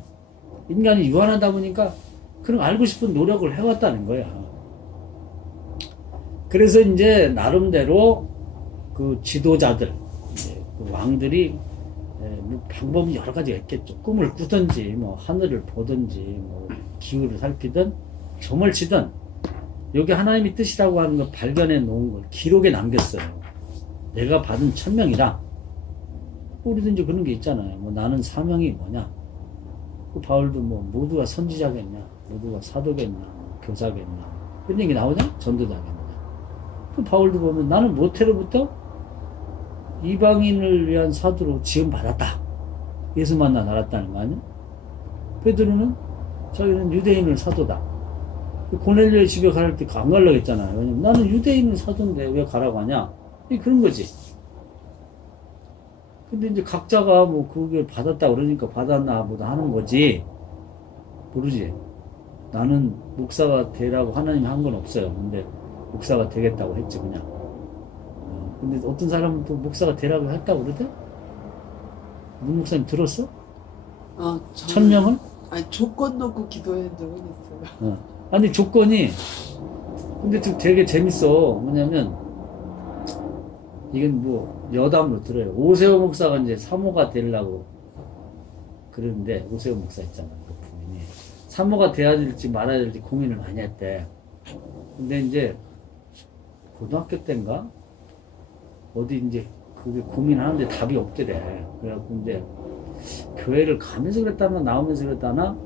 인간이 유한하다 보니까 그런 알고 싶은 노력을 해왔다는 거야. 그래서 이제 나름대로 그 지도자들, 그 왕들이 뭐 방법이 여러 가지가 있겠죠. 꿈을 꾸든지, 뭐 하늘을 보든지, 뭐 기후를 살피든, 점을 치든, 여기 하나님의 뜻이라고 하는 걸 발견해 놓은 걸 기록에 남겼어요. 내가 받은 천명이다. 우리도 이제 그런 게 있잖아요. 뭐 나는 사명이 뭐냐. 그 바울도 뭐 모두가 선지자겠냐, 모두가 사도겠냐, 교사겠냐, 그런 얘기 나오냐? 전도자겠냐. 그 바울도 보면 나는 모태로부터 이방인을 위한 사도로 지음 받았다. 예수 만나 날았다는 거 아니야? 베드로는 자기는 유대인을 사도다. 고넬료의 집에 갈 때 안 가려고 했잖아요. 왜냐면 나는 유대인을 사도인데 왜 가라고 하냐? 그런 거지. 근데 이제 각자가 뭐 그걸 받았다 그러니까 받았나 보다 하는 거지. 모르지. 나는 목사가 되라고 하나님이 한 건 없어요. 근데 목사가 되겠다고 했지, 그냥. 근데 어떤 사람은 또 목사가 되라고 했다고 그러대? 문 목사님 들었어? 천명을? 아니 조건 놓고 기도한 적은 있어요. 아니 조건이 근데 좀 되게 재밌어. 뭐냐면 이건 뭐 여담으로 들어요. 오세호 목사가 이제 사모가 되려고 그러는데 오세호 목사 있잖아. 그 부인이 사모가 돼야 될지 말아야 될지 고민을 많이 했대. 근데 이제 고등학교 때인가 어디 이제 그게 고민하는데 답이 없더래. 그래갖고 이제 교회를 가면서 그랬다나 나오면서 그랬다나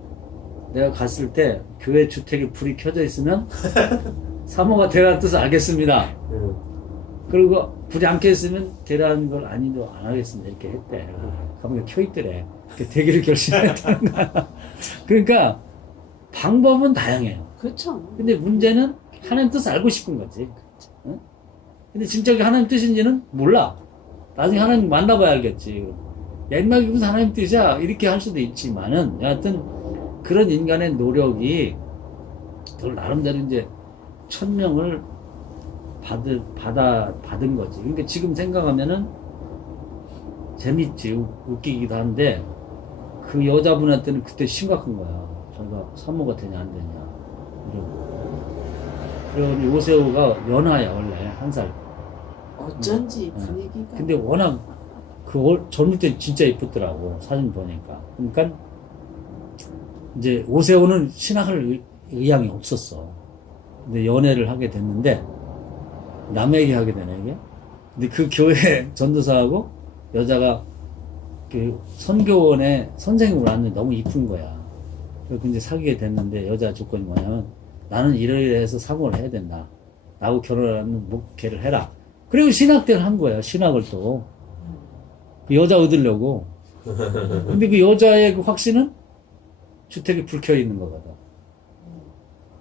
내가 갔을 때 교회 주택에 불이 켜져 있으면 사모가 되라는 뜻을 알겠습니다. 그리고 불이 안 켜있으면 되라는 걸 아니도 안 하겠습니다. 이렇게 했대. 가보니까 켜있더래. 되기를 결심했다는 거야. 그러니까 방법은 다양해요. 그렇죠. 근데 문제는 하나님 뜻을 알고 싶은 거지. 응? 근데 진짜 그게 하나님 뜻인지는 몰라. 나중에 하나님 만나봐야 알겠지. 옛날에 무슨 하나님 뜻이야? 이렇게 할 수도 있지만은 여하튼 그런 인간의 노력이 그걸 나름대로 이제 천명을 받은 거지. 그러니까 지금 생각하면은 재밌지, 웃기기도 한데 그 여자분한테는 그때 심각한 거야. 자기가 산모가 되냐 안 되냐 이러고. 그러니 오세호가 연하야 원래 1살. 어쩐지 분위기가. 근데 워낙 그 젊을 때 진짜 이쁘더라고 사진 보니까. 그러니까 이제 오세호는 신학을 의향이 없었어. 근데 연애를 하게 됐는데 남에게 하게 되네 이게. 근데 그 교회 전도사하고 여자가 그 선교원에 선생님으로 왔는데 너무 이쁜 거야. 그래서 이제 사귀게 됐는데 여자 조건이 뭐냐면 나는 이러이러해서 사모를 해야 된다. 나하고 결혼하는 목회를 해라. 그리고 신학대를 한 거야. 신학을 또. 그 여자 얻으려고. 근데 그 여자의 그 확신은 주택이 불 켜 있는 거거든.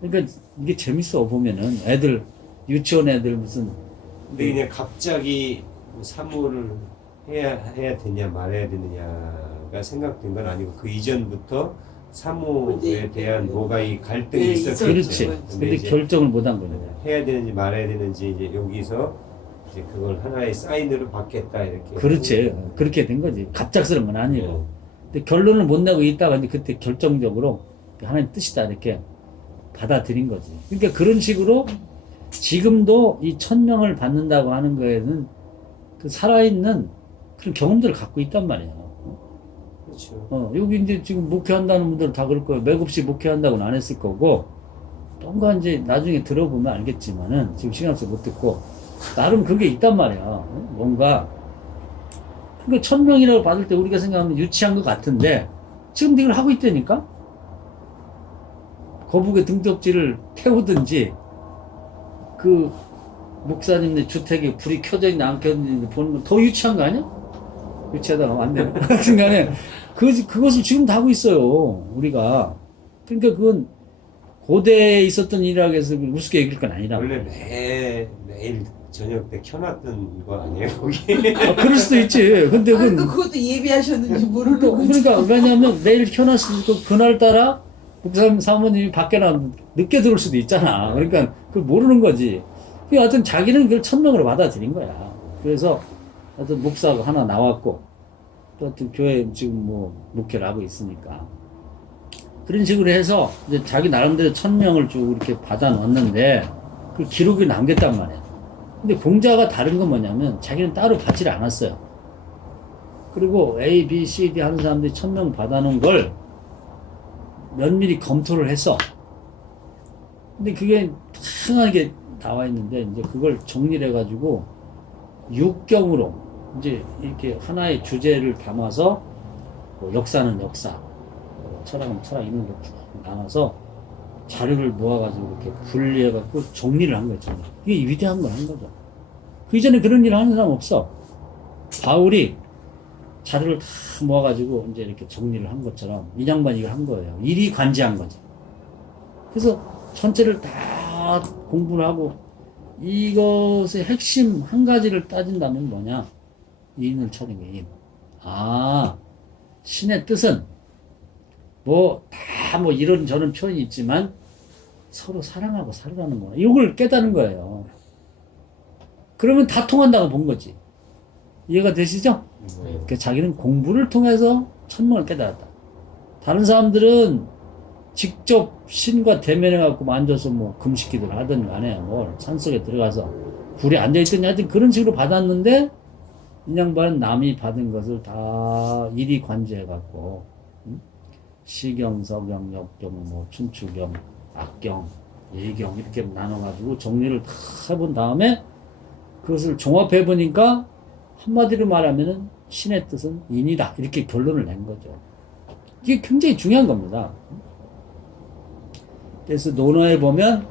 그러니까 이게 재밌어 보면은 애들 유치원 애들 무슨 근데 그냥 갑자기 사무를 해야 되냐 말아야 되느냐가 생각된 건 아니고 그 이전부터 사무에 대한 뭐가 이 갈등이 네, 있었겠죠. 그렇지. 근데 근데 이제 결정을 못 한 거냐. 해야 되는지 말아야 되는지 이제 여기서 이제 그걸 하나의 사인으로 받겠다 이렇게. 그렇지. 그렇게 된 거지. 갑작스러운 건 아니고. 네. 근데 결론을 못 내고 있다가 이제 그때 결정적으로 하나님 뜻이다 이렇게 받아들인 거지. 그러니까 그런 식으로 지금도 이 1000명을 받는다고 하는 거에는 그 살아있는 그런 경험들을 갖고 있단 말이야. 그렇죠. 여기 이제 지금 목회한다는 분들은 다 그럴 거예요. 맥없이 목회한다고는 안 했을 거고, 뭔가 이제 나중에 들어보면 알겠지만은, 지금 시간 없어서 못 듣고, 나름 그게 있단 말이야. 뭔가. 그러니까 1000명이라고 받을 때 우리가 생각하면 유치한 것 같은데, 지금 이걸 하고 있다니까? 거북의 등껍질을 태우든지, 그, 목사님네 주택에 불이 켜져 있나 안 켜져 있는지 보는 건 더 유치한 거 아니야? 유치하다가 안 되나? 하여튼 간에, 그것을 지금도 하고 있어요, 우리가. 그러니까 그건 고대에 있었던 일이라고 해서 우습게 얘기할 건 아니라. 원래 매일 저녁 때 켜놨던 거 아니에요 거기? 그럴 수도 있지. 근데 아, 또 그건, 그것도 예비하셨는지 모르는 또, 거지. 그러니까, 왜냐면 내일 켜놨으니까 그날따라 목사님 사모님이 밖에 나면 늦게 들어올 수도 있잖아. 그러니까 그걸 모르는 거지. 하여튼 자기는 그걸 1000명으로 받아들인 거야. 그래서 하여튼 목사가 하나 나왔고, 또 하여튼 교회 지금 뭐 목회를 하고 있으니까. 그런 식으로 해서 이제 자기 나름대로 1000명을 쭉 이렇게 받아 놓았는데, 그 기록이 남겼단 말이야. 근데 공자가 다른 건 뭐냐면, 자기는 따로 받지를 않았어요. 그리고 A, B, C, D 하는 사람들이 1000명 받아 놓은 걸 면밀히 검토를 했어. 근데 그게 다양하게 나와 있는데, 이제 그걸 정리를 해가지고, 육경으로, 이제 이렇게 하나의 주제를 담아서, 뭐 역사는 역사, 철학은 철학 이런 걸 쭉 나눠서 자료를 모아가지고 이렇게 분리해갖고 정리를 한 거죠. 이게 위대한 걸 한 거죠. 그 이전에 그런 일을 하는 사람 없어. 바울이 자료를 다 모아가지고 이제 이렇게 정리를 한 것처럼 이 양반이 이걸 한 거예요. 일이 관지한 거지. 그래서 전체를 다 공부를 하고 이것의 핵심 한 가지를 따진다면 뭐냐? 인을 찾은 게 인. 신의 뜻은 뭐 이런저런 표현이 있지만 서로 사랑하고 살으라는 거야. 이걸 깨닫는 거예요. 그러면 다 통한다고 본 거지. 이해가 되시죠? 그러니까 자기는 공부를 통해서 1000명을 깨달았다. 다른 사람들은 직접 신과 대면해갖고 앉아서 뭐 금식기도를 하든 간에 뭐 산속에 들어가서 굴에 앉아있든 하여튼 그런 식으로 받았는데 이 양반은 남이 받은 것을 다 일이 관주해갖고 시경, 서경, 역경, 뭐 춘추경, 악경, 예경 이렇게 나눠가지고 정리를 다 해본 다음에 그것을 종합해보니까 한마디로 말하면은 신의 뜻은 인이다 이렇게 결론을 낸 거죠. 이게 굉장히 중요한 겁니다. 그래서 논어에 보면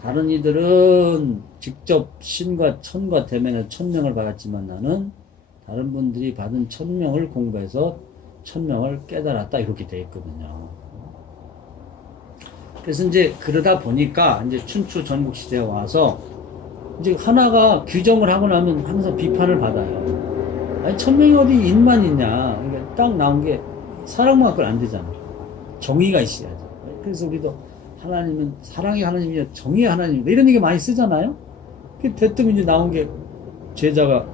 다른 이들은 직접 신과 천과 대면에 1000명을 받았지만 나는 다른 분들이 받은 1000명을 공부해서 1000명을 깨달았다 이렇게 되어 있거든요. 그래서 이제 그러다 보니까 이제 춘추 전국 시대에 와서 이제 하나가 규정을 하고 나면 항상 비판을 받아요. 아니 1000명이 어디 인만 있냐. 그러니까 딱 나온 게 사랑만 갖고는 안 되잖아. 정의가 있어야죠. 그래서 우리도 하나님은 사랑의 하나님이요 정의의 하나님이다 이런 얘기 많이 쓰잖아요. 대뜸 이제 나온 게 제자가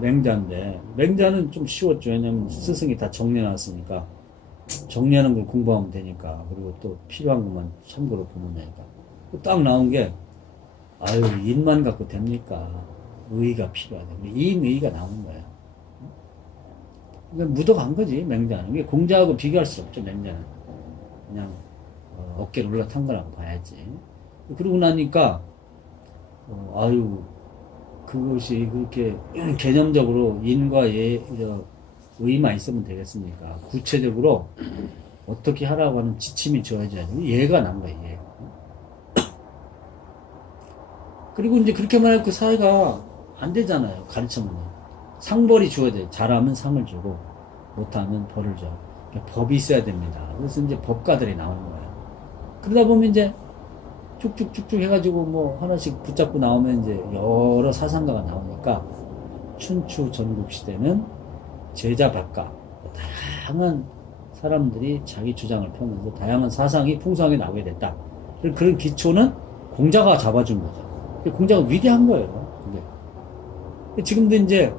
맹자인데 맹자는 좀 쉬웠죠. 왜냐면 스승이 다 정리해놨으니까 정리하는 걸 공부하면 되니까 그리고 또 필요한 것만 참고로 보면 되니까 딱 나온 게 인만 갖고 됩니까? 의의가 필요하다. 인의가 나오는 거예요. 그러니까 묻어간 거지 맹자는. 이게 공자하고 비교할 수 없죠. 맹자는 그냥 어깨를 올라탄 거라고 봐야지. 그러고 나니까 그것이 그렇게 개념적으로 인과 의만 있으면 되겠습니까? 구체적으로 어떻게 하라고 하는 지침이 주어져야지. 예가 난 거예요, 예. 그리고 이제 그렇게 말하면 그 사회가 안 되잖아요, 가르치면. 상벌이 주어져요. 잘하면 상을 주고 못하면 벌을 줘. 그러니까 법이 있어야 됩니다. 그래서 이제 법가들이 나오는 거예요. 그러다 보면 이제 쭉쭉쭉쭉 해가지고 뭐 하나씩 붙잡고 나오면 이제 여러 사상가가 나오니까 춘추 전국시대는 제자 박가 다양한 사람들이 자기 주장을 펴면서 다양한 사상이 풍성하게 나오게 됐다. 그런 기초는 공자가 잡아준 거죠. 공자가 위대한 거예요. 그게. 지금도 이제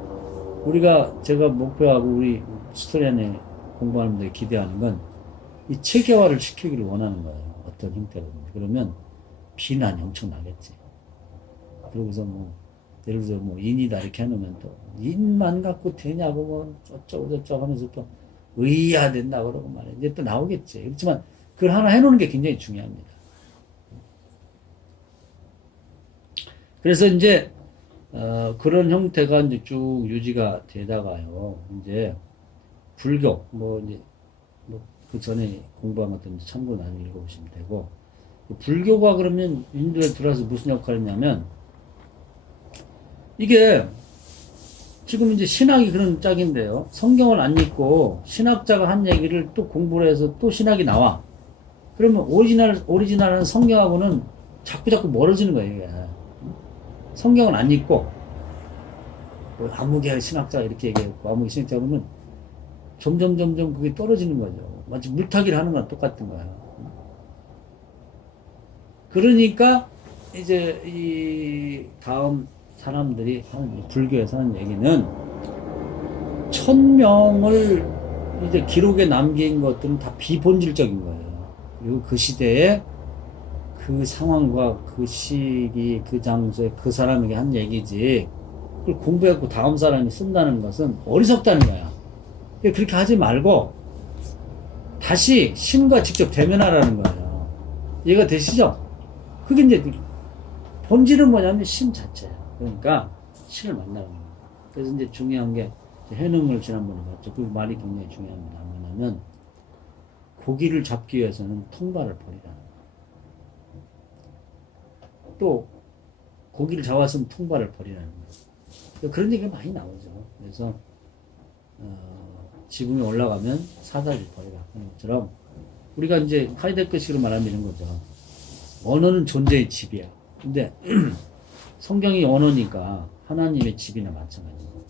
제가 목표하고 우리 스토리 안에 공부하는 분들이 기대하는 건 이 체계화를 시키기를 원하는 거예요. 어떤 형태로든. 그러면 비난이 엄청나겠지. 그러고서 뭐 예를 들어서 뭐 인이다 이렇게 해놓으면 또 인만 갖고 되냐고 뭐 어쩌고 하면서 또 의해야 된다 그러고 말이야. 이제 또 나오겠지. 그렇지만 그걸 하나 해놓는 게 굉장히 중요합니다. 그래서 이제 그런 형태가 이제 쭉 유지가 되다가요. 이제 불교 그 전에 공부한 것들 참고 나중에 읽어보시면 되고, 불교가 그러면 인도에 들어와서 무슨 역할을 했냐면, 이게 지금 이제 신학이 그런 짝인데요. 성경을 안 읽고 신학자가 한 얘기를 또 공부를 해서 또 신학이 나와. 그러면 오리지널한 성경하고는 자꾸 멀어지는 거예요. 이게. 성경을 안 읽고 뭐 아무개 신학자가 이렇게 얘기했고 아무개 신학자 그러면 점점 그게 떨어지는 거죠. 마치 물타기를 하는 거랑 똑같은 거예요. 그러니까 이제 이 다음 사람들이 하는 불교에서 하는 얘기는 1000명을 이제 기록에 남긴 것들은 다 비본질적인 거예요. 그리고 그 시대에 그 상황과 그 시기, 그 장소에 그 사람에게 한 얘기지, 그걸 공부했고 다음 사람이 쓴다는 것은 어리석다는 거야. 그렇게 하지 말고 다시 신과 직접 대면하라는 거예요. 이해가 되시죠? 그게 이제 본질은 뭐냐면 신 자체야. 그러니까 신을 만나는 거예요. 그래서 이제 중요한 게 해능을 지난번에 봤죠. 그 말이 굉장히 중요합니다. 뭐냐면 고기를 잡기 위해서는 통발을 버리라는 거예요. 또 고기를 잡았으면 통발을 버리라는 거예요. 그런 얘기가 많이 나오죠. 그래서 지붕에 올라가면 사다리를 버리라 하는 것처럼 우리가 이제 하이데크식으로 말하면 이런 거죠. 언어는 존재의 집이야. 근데 성경이 언어니까 하나님의 집이나 마찬가지고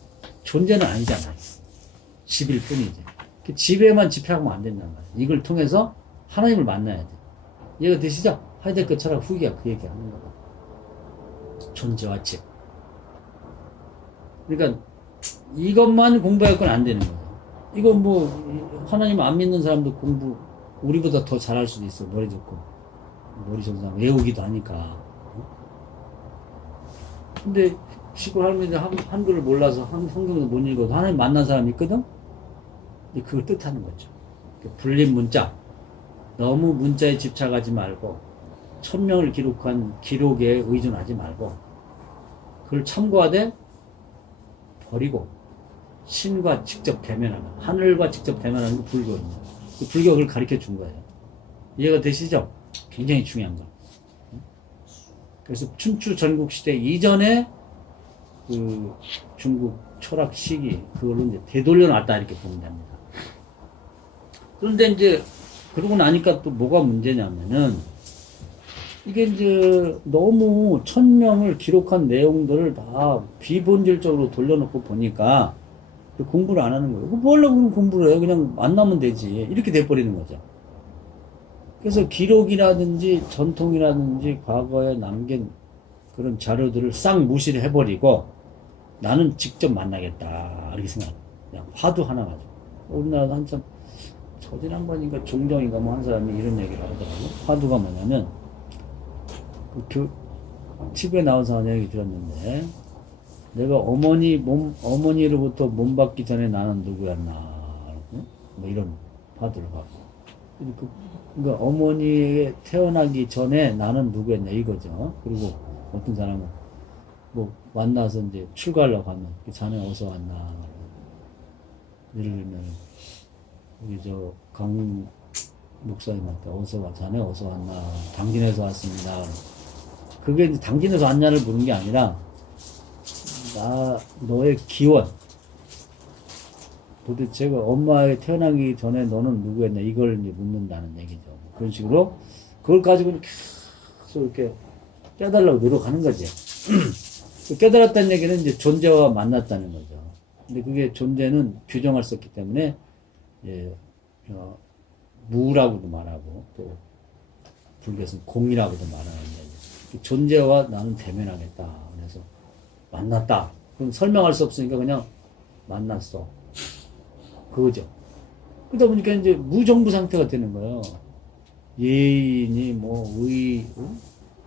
존재는 아니잖아요. 집일 뿐이지. 그 집에만 집착하면 안 된단 말이에요. 이걸 통해서 하나님을 만나야 돼. 이해가 되시죠? 하이데크 철학 후기가 그 얘기 하는 거거든. 존재와 집. 그러니까 이것만 공부해서는 안 되는 거예요. 이거 뭐 하나님 안 믿는 사람도 공부 우리보다 더 잘할 수도 있어. 머리 좋고 머리 좋은 사람 외우기도 하니까. 근데 시골 할머니들 한글을 몰라서 성경도 못 읽어도 하나님 만난 사람이 있거든? 그걸 뜻하는 거죠. 불린 문자. 너무 문자에 집착하지 말고 1000명을 기록한 기록에 의존하지 말고 그걸 참고하되 버리고 신과 직접 대면하는, 하늘과 직접 대면하는 게 불교입니다. 그 불교가 그걸 가르쳐 준 거예요. 이해가 되시죠? 굉장히 중요한 거. 그래서 춘추 전국 시대 이전에 그 중국 철학 시기 그걸로 이제 되돌려 놨다 이렇게 보면 됩니다. 그런데 이제 그러고 나니까 또 뭐가 문제냐면은 이게 이제 너무 1000명을 기록한 내용들을 다 비본질적으로 돌려놓고 보니까 공부를 안 하는 거예요. 뭐 하려고 그럼 공부를 해요? 그냥 만나면 되지. 이렇게 돼버리는 거죠. 그래서 기록이라든지 전통이라든지 과거에 남긴 그런 자료들을 싹 무시를 해버리고 나는 직접 만나겠다 이렇게 생각해요. 그냥 화두 하나 가지고. 우리나라도 한참 저지난번인가 종정인가 뭐 한 사람이 이런 얘기를 하더라고요. 화두가 뭐냐면 그 TV에 나온 사람 얘기 들었는데 내가 어머니로부터 몸 받기 전에 나는 누구였나 뭐 이런 화두를 갖고 그러니까 어머니에 태어나기 전에 나는 누구였냐 이거죠. 그리고 어떤 사람은 뭐 만나서 이제 출가하려고 하면 자네 어서 왔나 예를 들면 우리 저 강 목사님한테 어서 와 자네 어서 왔나 당진에서 왔습니다. 그게 이제 당진에서 왔냐를 물은 게 아니라 너의 기원 도대체 엄마에 태어나기 전에 너는 누구였냐 이걸 이제 묻는다는 얘기죠. 그런 식으로 그걸 가지고 계속 이렇게 깨달으려고 노력하는 거지. 깨달았다는 얘기는 이제 존재와 만났다는 거죠. 근데 그게 존재는 규정할 수 없기 때문에 무라고도 말하고 또 불교에서는 공이라고도 말하는데 존재와 나는 대면하겠다. 그래서 만났다. 그럼 설명할 수 없으니까 그냥 만났어. 그거죠. 그러다 보니까 이제 무정부 상태가 되는 거예요. 예인이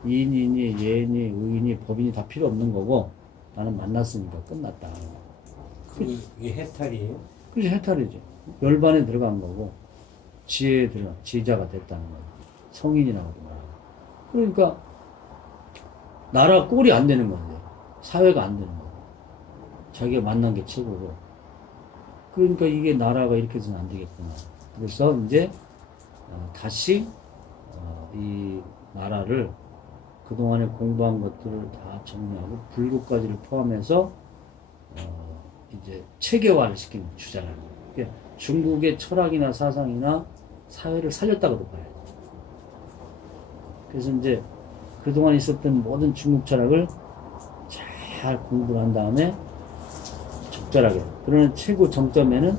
이인이니 예인이 의인이 법인이 다 필요 없는 거고 나는 만났으니까 끝났다. 그게 해탈이에요? 그게 해탈이죠. 열반에 들어간 거고 지혜에 들어간 지자가 됐다는 거예요. 성인이라고도 말하고. 그러니까 나라 꼴이 안 되는 거예요. 사회가 안 되는 거예요. 자기가 만난 게 최고고. 그러니까 이게 나라가 이렇게 해서는 안 되겠구나. 그래서 이제 다시 이 나라를 그동안에 공부한 것들을 다 정리하고 불교까지를 포함해서 이제 체계화를 시키는 주장을 합니다. 그러니까 중국의 철학이나 사상이나 사회를 살렸다고도 봐야죠. 그래서 이제 그동안 있었던 모든 중국 철학을 잘 공부를 한 다음에 적절하게 그러는 최고 정점에는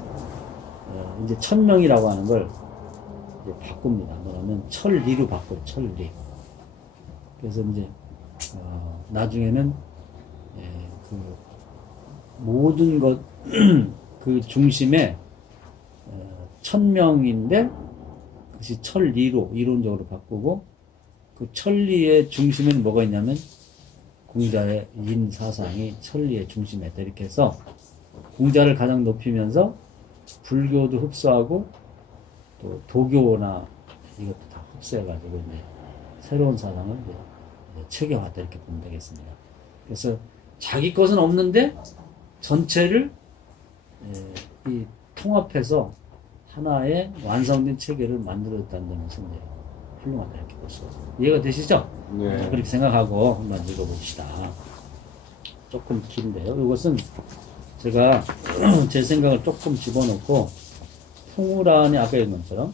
이제 천명이라고 하는 걸 이제 바꿉니다. 뭐냐면 천리로 바꿔요. 천리. 그래서 이제 나중에는 그 모든 것 그 중심에 천명인데 그것이 천리로 이론적으로 바꾸고 그 천리의 중심에는 뭐가 있냐면 공자의 인 사상이 천리의 중심에 있다. 이렇게 해서 공자를 가장 높이면서 불교도 흡수하고 또 도교나 이것도 다 흡수해가지고 이제 새로운 사상을 이제 체계화했다 이렇게 보면 되겠습니다. 그래서 자기 것은 없는데 전체를 이 통합해서 하나의 완성된 체계를 만들었다는 점에서 이제 훌륭하다 이렇게 볼 수가 있습니다. 이해가 되시죠? 네. 그렇게 생각하고 한번 읽어봅시다. 조금 긴데요. 이것은 제가 제 생각을 조금 집어넣고 풍우란이 아까 얘기한 것처럼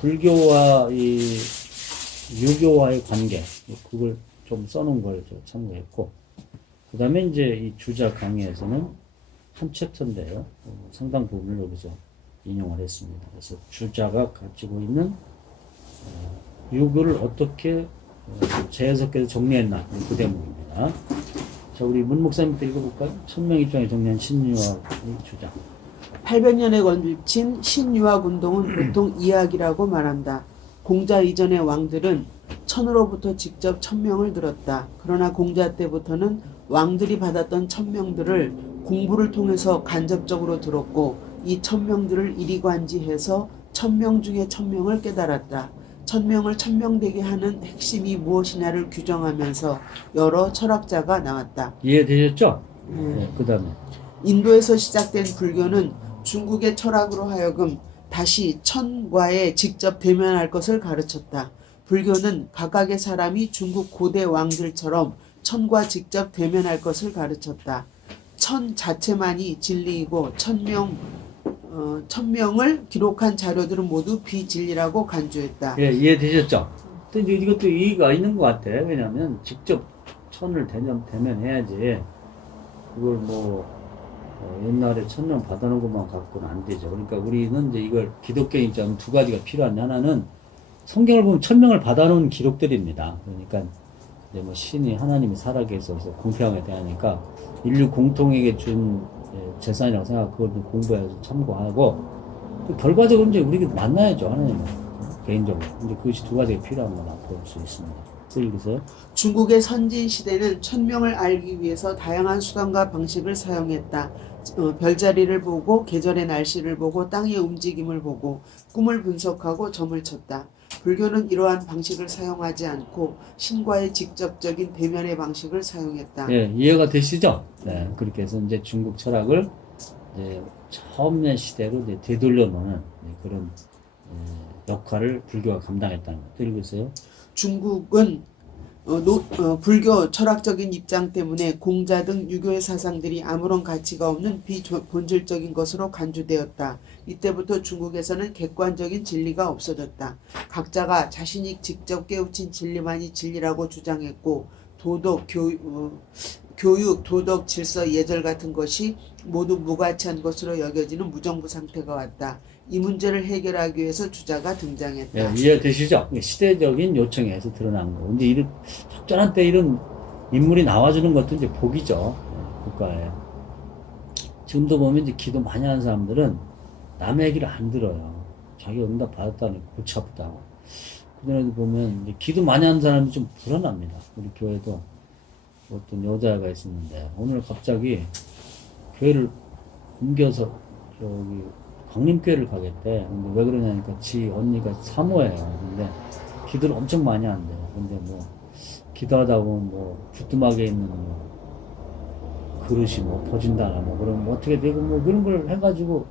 불교와 이 유교와의 관계 그걸 좀 써놓은 걸 참고했고 그 다음에 이제 이 주자 강의에서는 한 챕터인데요. 상당 부분을 여기서 인용을 했습니다. 그래서 주자가 가지고 있는 유교를 어떻게 재해석해서 정리했나 그 대목입니다. 자, 우리 문 목사님부터 읽어볼까요? 천명일종에 정리한 신유학의 주장. 800년에 걸친 신유학 운동은 보통 이학이라고 말한다. 공자 이전의 왕들은 천으로부터 직접 천명을 들었다. 그러나 공자 때부터는 왕들이 받았던 천명들을 공부를 통해서 간접적으로 들었고 이 천명들을 이리관지해서 천명 중에 천명을 깨달았다. 천명을 천명되게 하는 핵심이 무엇이냐를 규정하면서 여러 철학자가 나왔다. 이해되셨죠? 네, 그 다음에 인도에서 시작된 불교는 중국의 철학으로 하여금 다시 천과에 직접 대면할 것을 가르쳤다. 불교는 각각의 사람이 중국 고대 왕들처럼 천과 직접 대면할 것을 가르쳤다. 천 자체만이 진리이고 천명을 기록한 자료들은 모두 비진리라고 간주했다. 예, 이해되셨죠? 근데 이것도 이의가 있는 것 같아. 왜냐면 직접 천을 대면해야지 그걸 옛날에 천명 받아놓은 것만 갖고는 안 되죠. 그러니까 우리는 이제 이걸 기독교인 입장은 두 가지가 필요한데 하나는 성경을 보면 천명을 받아놓은 기록들입니다. 그러니까 이제 신이 하나님이 살아계셔서 공평하게 대하니까 인류 공통에게 준 재산이라고 생각하고 그걸 공부해서 참고하고 또 결과적으로 이제 우리가 만나야죠. 하나님은 개인적으로. 근데 그것이 두 가지가 필요한 거나 볼 수 있습니다. 읽으세요. 중국의 선진 시대는 천명을 알기 위해서 다양한 수단과 방식을 사용했다. 별자리를 보고 계절의 날씨를 보고 땅의 움직임을 보고 꿈을 분석하고 점을 쳤다. 불교는 이러한 방식을 사용하지 않고 신과의 직접적인 대면의 방식을 사용했다. 예, 이해가 되시죠? 네, 그렇게 해서 이제 중국 철학을 이제 처음의 시대로 이제 되돌려 놓는 그런 역할을 불교가 감당했다는 것. 읽으세요. 중국은 불교 철학적인 입장 때문에 공자 등 유교의 사상들이 아무런 가치가 없는 비본질적인 것으로 간주되었다. 이때부터 중국에서는 객관적인 진리가 없어졌다. 각자가 자신이 직접 깨우친 진리만이 진리라고 주장했고 도덕, 교육, 도덕, 질서, 예절 같은 것이 모두 무가치한 것으로 여겨지는 무정부 상태가 왔다. 이 문제를 해결하기 위해서 주자가 등장했다. 예, 이해되시죠? 시대적인 요청에서 드러난 거. 이제 이런 적절한 때 이런 인물이 나와주는 것도 이제 복이죠. 예, 국가에. 지금도 보면 이제 기도 많이 하는 사람들은 남의 얘기를 안 들어요. 자기 응답 받았다니 골치 아프다고. 그전에도 보면 이제 기도 많이 하는 사람이 좀 불안합니다. 우리 교회도 어떤 여자애가 있었는데 오늘 갑자기 교회를 옮겨서 저기 강림교회를 가겠대. 근데 왜 그러냐니까 지 언니가 사모예요. 근데 기도를 엄청 많이 한대요. 근데 뭐 기도하다 보면 뭐 부뚜막에 있는 뭐 그릇이 뭐 퍼진다나 뭐 그러면 뭐 어떻게 되고 뭐 그런 걸 해가지고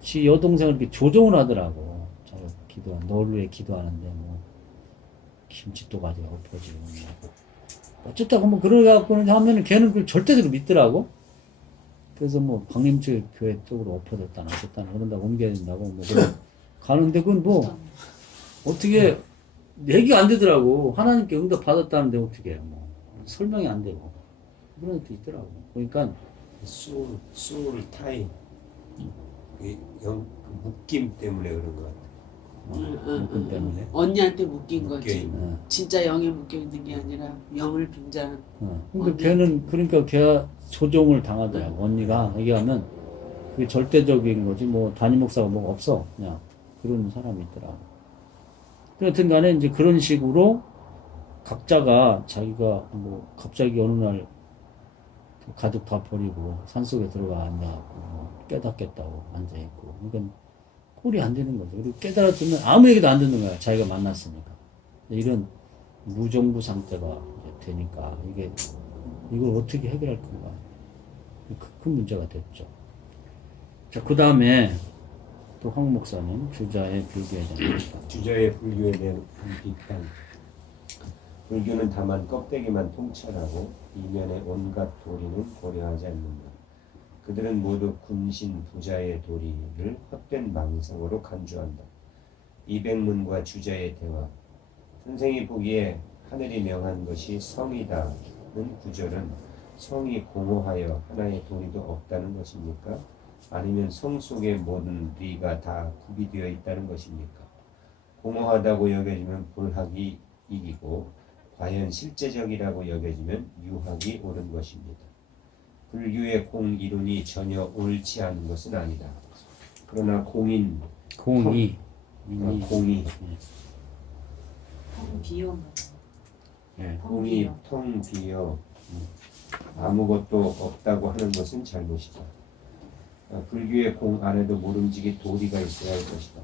지 여동생을 이렇게 조종을 하더라고. 자기가 널 위해 기도하는데 뭐 김치도가지가 엎어지고 뭐 어쨌다고 뭐 그러갖고는 하면은 걔는 그걸 절대적으로 믿더라고. 그래서 뭐 광림교 교회 쪽으로 엎어졌다나 어쨌다나 그런다고 옮겨야 된다고 뭐 가는데 그건 뭐 어떻게 얘기가 안 되더라고. 하나님께 응답 받았다는데 어떻게 뭐 설명이 안 되고 그런 것도 있더라고. 그러니까 소울 타임, 그 묶임 때문에 그런 것 같아. 묶임 때문에. 언니한테 묶인 거지. 묶여있는. 진짜 영에 묶여 있는 게 아니라 영을 빙자한. 근데 걔는 그러니까 걔가 조종을 당하더라고. 언니가 얘기하면 그게 절대적인 거지 뭐 담임 목사가 뭐가 없어. 그냥 그런 사람이 있더라고. 여튼 간에 이제 그런 식으로 각자가 자기가 뭐 갑자기 어느 날 가족 다 버리고 산속에 들어가 앉아갖고 뭐 깨닫겠다고 앉아있고 그러니까 꼴이 안 되는 거죠. 그리고 깨달았으면 아무 얘기도 안 듣는 거야. 자기가 만났으니까. 이런 무정부 상태가 되니까 이걸 어떻게 해결할 건가. 큰 문제가 됐죠. 자, 그 다음에 또 황 목사님 주자의 불교에 대한 비판. 주자의 불교에 대한 비판. 불교는 다만 껍데기만 통찰하고 이면의 온갖 도리는 고려하지 않는다. 그들은 모두 군신 부자의 도리를 헛된 망상으로 간주한다. 이백문과 주자의 대화. 선생이 보기에 하늘이 명한 것이 성이다는 구절은 성이 공허하여 하나의 도리도 없다는 것입니까? 아니면 성 속의 모든 리가 다 구비되어 있다는 것입니까? 공허하다고 여겨지면 불학이 이기고 과연 실제적이라고 여겨지면 유학이 옳은 것입니다. 불교의 공이론이 전혀 옳지 않은 것은 아니다. 그러나 공이 비용. 네. 공이 텅 비어 아무것도 없다고 하는 것은 잘못이다. 불교의 공 안에도 모름지기 도리가 있어야 할 것이다.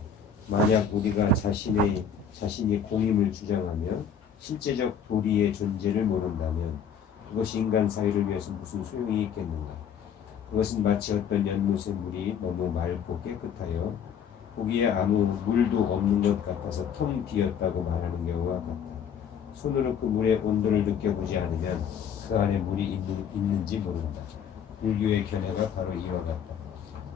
만약 우리가 자신이 공임을 주장하며 실제적 도리의 존재를 모른다면 그것이 인간 사회를 위해서 무슨 소용이 있겠는가? 그것은 마치 어떤 연못의 물이 너무 맑고 깨끗하여 거기에 아무 물도 없는 것 같아서 텅 비었다고 말하는 경우와 같다. 손으로 그 물의 온도를 느껴보지 않으면 그 안에 물이 있는지 모른다. 불교의 견해가 바로 이와 같다.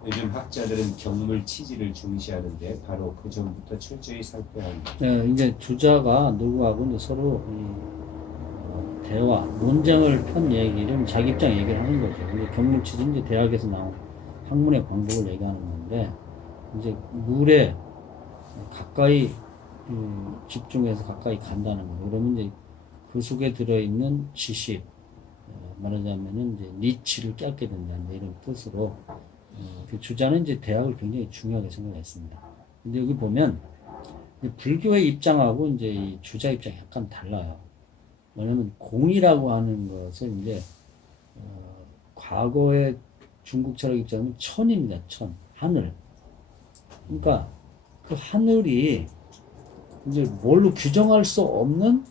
요즘 학자들은 경물 치질을 중시하는데 바로 그 전부터 철저히 살펴야 한다. 네, 이제 주자가 누구하고 이제 서로 대화, 논쟁을 편 얘기를 자기 입장 얘기를 하는 거죠. 근데 경물치는 이제 대학에서 나온 학문의 광복을 얘기하는 건데 이제 물에 가까이 집중해서 가까이 간다는 거죠. 그러면 이제 그 속에 들어있는 지식, 말하자면은 이제 니치를 깨닫게 된다는 이런 뜻으로 그 주자는 이제 대학을 굉장히 중요하게 생각했습니다. 근데 여기 보면 불교의 입장하고 이제 이 주자 입장이 약간 달라요. 왜냐면 공이라고 하는 것은 이제 과거의 중국 철학 입장은 천입니다. 천, 하늘. 그러니까 그 하늘이 이제 뭘로 규정할 수 없는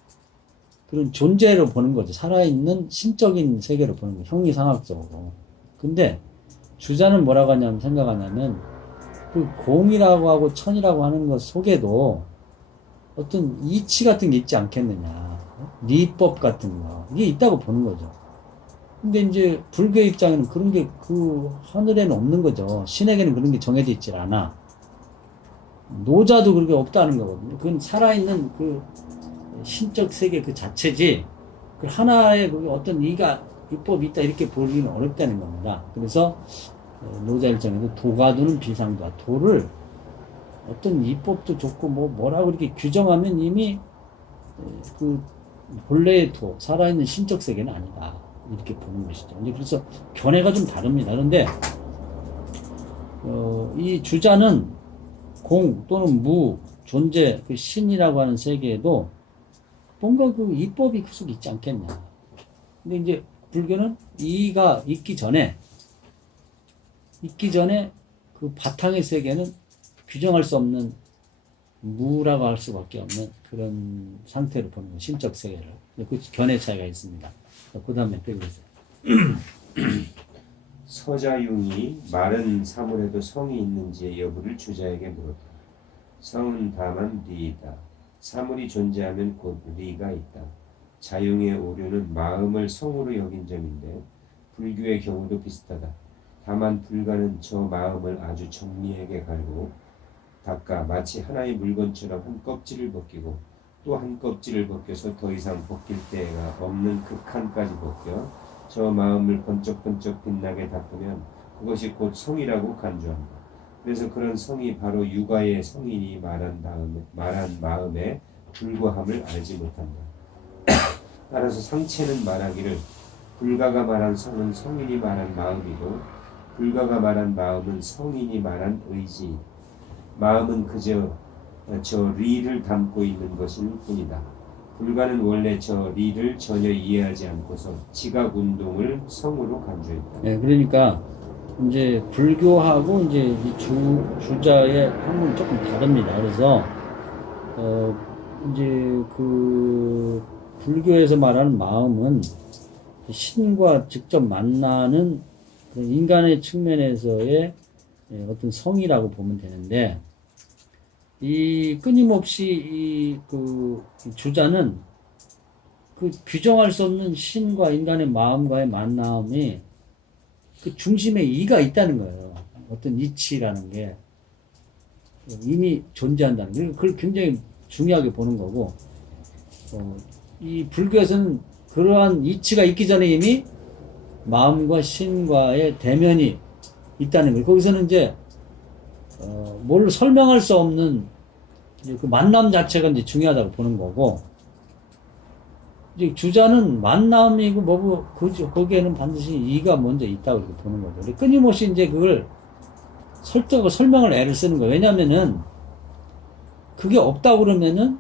그런 존재로 보는 거죠. 살아있는 신적인 세계로 보는 거죠. 형이상학적으로. 근데 주자는 뭐라고 하냐면 생각하냐면 그 공이라고 하고 천이라고 하는 것 속에도 어떤 이치 같은 게 있지 않겠느냐. 리법 같은 거 이게 있다고 보는 거죠. 근데 이제 불교 입장에는 그런 게 그 하늘에는 없는 거죠. 신에게는 그런 게 정해져 있질 않아. 노자도 그렇게 없다는 거거든요. 그건 살아있는 그 신적 세계 그 자체지, 그 하나의 그 어떤 이법이 있다 이렇게 보기는 어렵다는 겁니다. 그래서 노자 일정에도 도가도는 비상도다. 도를 어떤 이법도 좋고 뭐라고 이렇게 규정하면 이미 그 본래의 도, 살아있는 신적 세계는 아니다. 이렇게 보는 것이죠. 이제 그래서 견해가 좀 다릅니다. 그런데 이 주자는 공 또는 무, 존재, 그 신이라고 하는 세계에도 뭔가 그 이법이 그 속에 있지 않겠냐. 근데 이제 불교는 이가 있기 전에 그 바탕의 세계는 규정할 수 없는 무라고 할 수밖에 없는 그런 상태로 보는 거예요. 신적 세계를. 그 견해 차이가 있습니다. 그 다음에 빼보세요. 서자융이 마른 사물에도 성이 있는지의 여부를 주자에게 물었다. 성은 다만 리이다. 사물이 존재하면 곧 리가 있다. 자융의 오류는 마음을 성으로 여긴 점인데 불교의 경우도 비슷하다. 다만 불가는 저 마음을 아주 정리하게 갈고 닦아 마치 하나의 물건처럼 한 껍질을 벗기고 또 한 껍질을 벗겨서 더 이상 벗길 데가 없는 극한까지 벗겨 저 마음을 번쩍번쩍 빛나게 닦으면 그것이 곧 성이라고 간주한다. 그래서 그런 성이 바로 육아의 성인이 말한 마음의 불과함을 알지 못한다. 따라서 상체는 말하기를 불가가 말한 성은 성인이 말한 마음이고 불가가 말한 마음은 성인이 말한 의지. 마음은 그저 저 리를 담고 있는 것일 뿐이다. 불가는 원래 저 리를 전혀 이해하지 않고서 지각 운동을 성으로 간주했다. 네, 그러니까 이제 불교하고 이제 이 주자의 학문이 조금 다릅니다. 그래서 이제 그 불교에서 말하는 마음은 신과 직접 만나는 인간의 측면에서의 어떤 성이라고 보면 되는데, 이 끊임없이 그 주자는 그 규정할 수 없는 신과 인간의 마음과의 만남이 그 중심에 이가 있다는 거예요. 어떤 이치라는 게 이미 존재한다는 게, 그걸 굉장히 중요하게 보는 거고, 이 불교에서는 그러한 이치가 있기 전에 이미 마음과 신과의 대면이 있다는 거예요. 거기서는 이제 뭘 설명할 수 없는 이제 그 만남 자체가 이제 중요하다고 보는 거고, 이제 주자는 만남이고 뭐고 거기에는 반드시 이가 먼저 있다고 이렇게 보는 거죠. 끊임없이 이제 그걸 설명을 애를 쓰는 거예요. 왜냐면은 그게 없다고 그러면은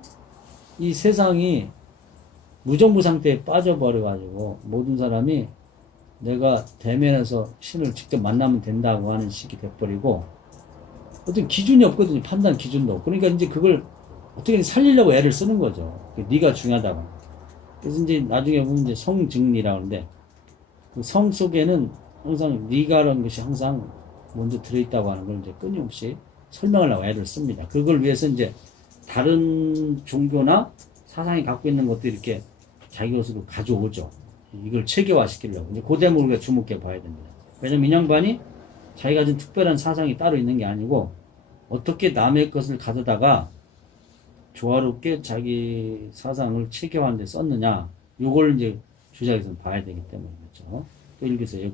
이 세상이 무정부 상태에 빠져버려가지고 모든 사람이 내가 대면해서 신을 직접 만나면 된다고 하는 식이 돼버리고, 어떤 기준이 없거든요. 판단 기준도 없고. 그러니까 이제 그걸 어떻게 살리려고 애를 쓰는 거죠. 네가 중요하다고. 그래서 이제 나중에 보면 이제 성증리라고 하는데, 그 성 속에는 항상 네가라는 것이 항상 먼저 들어있다고 하는 걸 이제 끊임없이 설명하려고 애를 씁니다. 그걸 위해서 이제 다른 종교나 사상이 갖고 있는 것도 이렇게 자기 것으로 가져오죠. 이걸 체계화 시키려고. 이제 그 대목을 우리가 주목해 봐야 됩니다. 왜냐면 이 양반이 자기가 가진 특별한 사상이 따로 있는 게 아니고, 어떻게 남의 것을 가져다가 조화롭게 자기 사상을 체계화하는 데 썼느냐, 요걸 이제 주자에서는 봐야 되기 때문이죠. 또 읽으세요.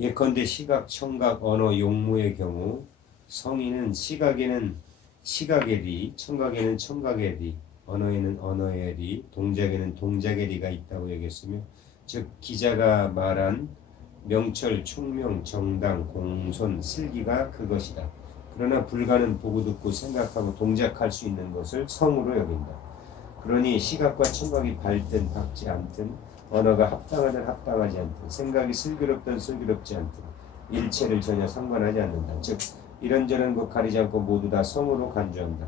예컨대 시각, 청각, 언어, 용무의 경우 성인은 시각에는 시각의 리, 청각에는 청각의 리, 언어에는 언어의 리, 동작에는 동작의 리가 있다고 여겼으며, 즉 기자가 말한 명철, 총명, 정당, 공손, 슬기가 그것이다. 그러나 불가는 보고 듣고 생각하고 동작할 수 있는 것을 성으로 여긴다. 그러니 시각과 청각이 밝든 밝지 않든, 언어가 합당하든 합당하지 않든, 생각이 슬기롭든 슬기롭지 않든 일체를 전혀 상관하지 않는다. 즉 이런저런 것 가리지 않고 모두 다 성으로 간주한다.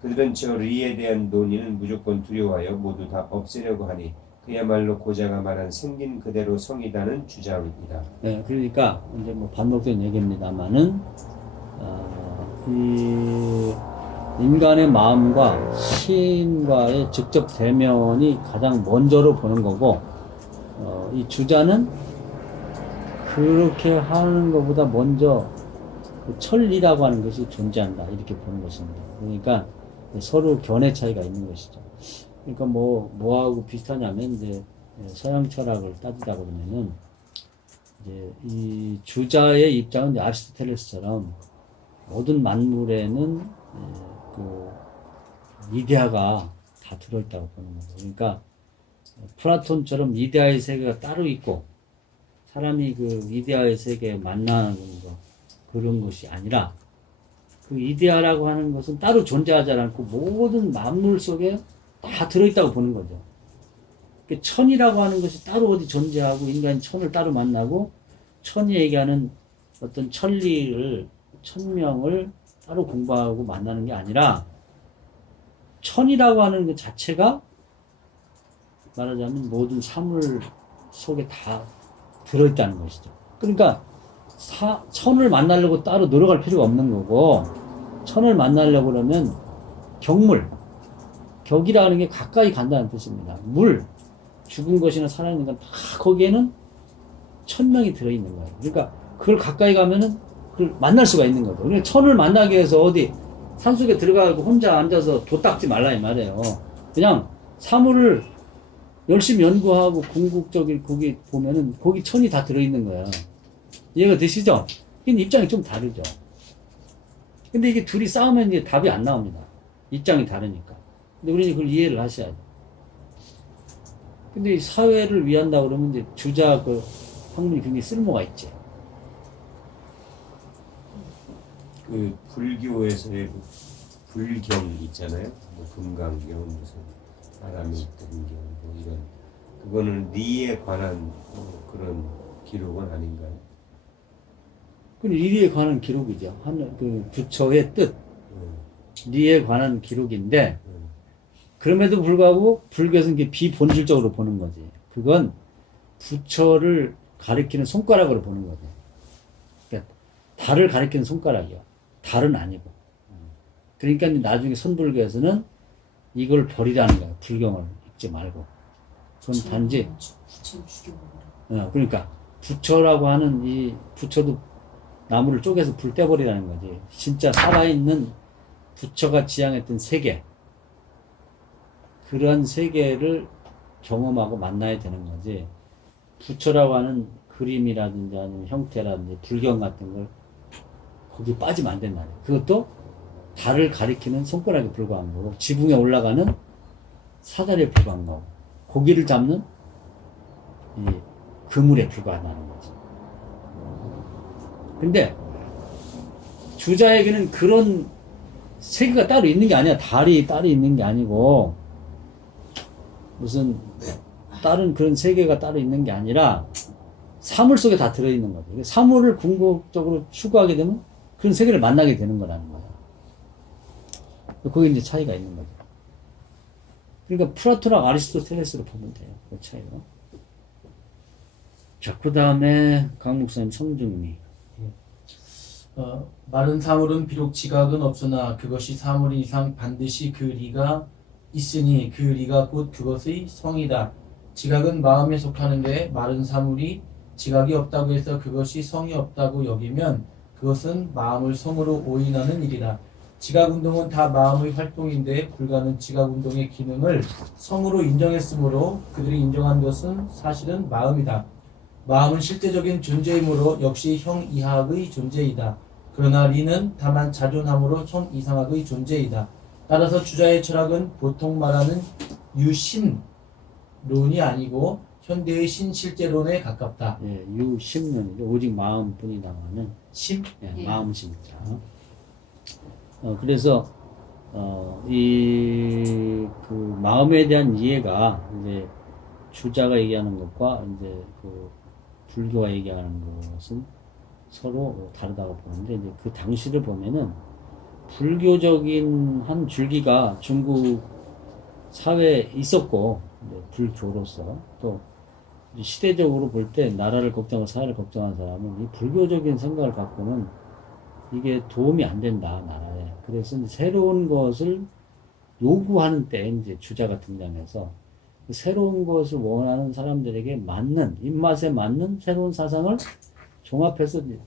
그들은 저 리에 대한 논의는 무조건 두려워하여 모두 다 없애려고 하니 그야말로 고자가 말한 생긴 그대로 성이다는 주장입니다. 네, 그러니까 이제 뭐 반복된 얘기입니다만은 이 인간의 마음과 신과의 직접 대면이 가장 먼저로 보는 거고, 이 주자는 그렇게 하는 것보다 먼저 그 천리라고 하는 것이 존재한다, 이렇게 보는 것입니다. 그러니까 서로 견해 차이가 있는 것이죠. 그러니까 뭐하고 비슷하냐면, 이제 서양 철학을 따지다 보면은, 이제 이 주자의 입장은 이제 아리스토텔레스처럼 모든 만물에는 그 이데아가 다 들어있다고 보는 거죠. 그러니까 플라톤처럼 이데아의 세계가 따로 있고 사람이 그 이데아의 세계에 만나는 거, 그런 것이 아니라 그 이데아라고 하는 것은 따로 존재하지 않고 모든 만물 속에 다 들어있다고 보는 거죠. 천이라고 하는 것이 따로 어디 존재하고 인간이 천을 따로 만나고 천이 얘기하는 어떤 천리를, 천명을 따로 공부하고 만나는 게 아니라 천이라고 하는 것 자체가 말하자면 모든 사물 속에 다 들어있다는 것이죠. 그러니까 천을 만나려고 따로 노력할 필요가 없는 거고, 천을 만나려고 그러면 격이라는 게 가까이 간다는 뜻입니다. 죽은 것이나 살아있는 건 다 거기에는 천명이 들어있는 거예요. 그러니까 그걸 가까이 가면은 그걸 만날 수가 있는 거죠. 그러니까 천을 만나기 위해서 어디 산속에 들어가고 혼자 앉아서 도 닦지 말라 이 말이에요. 그냥 사물을 열심히 연구하고 궁극적인 거기 보면은 거기 천이 다 들어있는 거야. 이해가 되시죠? 근데 입장이 좀 다르죠. 근데 이게 둘이 싸우면 이제 답이 안 나옵니다. 입장이 다르니까. 근데 우리는 그걸 이해를 하셔야죠. 근데 이 사회를 위한다 그러면 이제 주자 그 학문이 굉장히 쓸모가 있지. 그 불교에서의 그 불경 있잖아요. 뭐 금강경, 무슨 아라미등경, 뭐 이런, 그거는 리에 관한 그런 기록은 아닌가요? 그 리에 관한 기록이죠. 그 부처의 뜻, 리에 관한 기록인데, 그럼에도 불구하고 불교에서는 이게 비본질적으로 보는 거지. 그건 부처를 가리키는 손가락으로 보는 거지. 그러니까 달을 가리키는 손가락이요. 달은 아니고. 그러니까 나중에 선불교에서는 이걸 버리라는 거예요. 불경을 읽지 말고. 그건 단지, 부처를 죽여버려. 그러니까 부처라고 하는 이 부처도 나무를 쪼개서 불 떼버리라는 거지. 진짜 살아있는 부처가 지향했던 세계, 그런 세계를 경험하고 만나야 되는 거지. 부처라고 하는 그림이라든지 아니면 형태라든지 불경 같은 걸 거기 빠지면 안 된다. 그것도 달을 가리키는 손가락에 불과한 거고, 지붕에 올라가는 사다리에 불과한 거고, 고기를 잡는 이 그물에 불과하다는 거지. 근데 주자에게는 그런 세계가 따로 있는 게 아니야. 달이 따로 있는 게 아니고 무슨 다른 그런 세계가 따로 있는 게 아니라 사물 속에 다 들어있는 거죠. 사물을 궁극적으로 추구하게 되면 그런 세계를 만나게 되는 거라는 거야. 그게 이제 차이가 있는 거죠. 그러니까 플라톤하고 아리스토텔레스로 보면 돼요. 그 차이가. 자, 그 다음에 강 목사님 성중리. 마른 사물은 비록 지각은 없으나 그것이 사물 이상 반드시 그 리가 있으니 그 리가 곧 그것의 성이다. 지각은 마음에 속하는데 마른 사물이 지각이 없다고 해서 그것이 성이 없다고 여기면 그것은 마음을 성으로 오인하는 일이다. 지각운동은 다 마음의 활동인데 불가는 지각운동의 기능을 성으로 인정했으므로 그들이 인정한 것은 사실은 마음이다. 마음은 실제적인 존재이므로 역시 형 이하의 존재이다. 그러나 리는 다만 자존함으로 형 이상학의 존재이다. 따라서 주자의 철학은 보통 말하는 유심론이 아니고 현대의 신실제론에 가깝다. 예, 유심론이죠. 오직 마음뿐이 당하는 심? 예, 예. 마음심자. 그래서 이 그 마음에 대한 이해가 이제 주자가 얘기하는 것과 이제 그 불교가 얘기하는 것은 서로 다르다고 보는데, 이제 그 당시를 보면은 불교적인 한 줄기가 중국 사회에 있었고, 불교로서 또 시대적으로 볼 때 나라를 걱정하고 사회를 걱정하는 사람은 이 불교적인 생각을 갖고는 이게 도움이 안 된다, 나라에. 그래서 이제 새로운 것을 요구하는 때 이제 주자가 등장해서 그 새로운 것을 원하는 사람들에게 맞는, 입맛에 맞는 새로운 사상을 종합해서 이제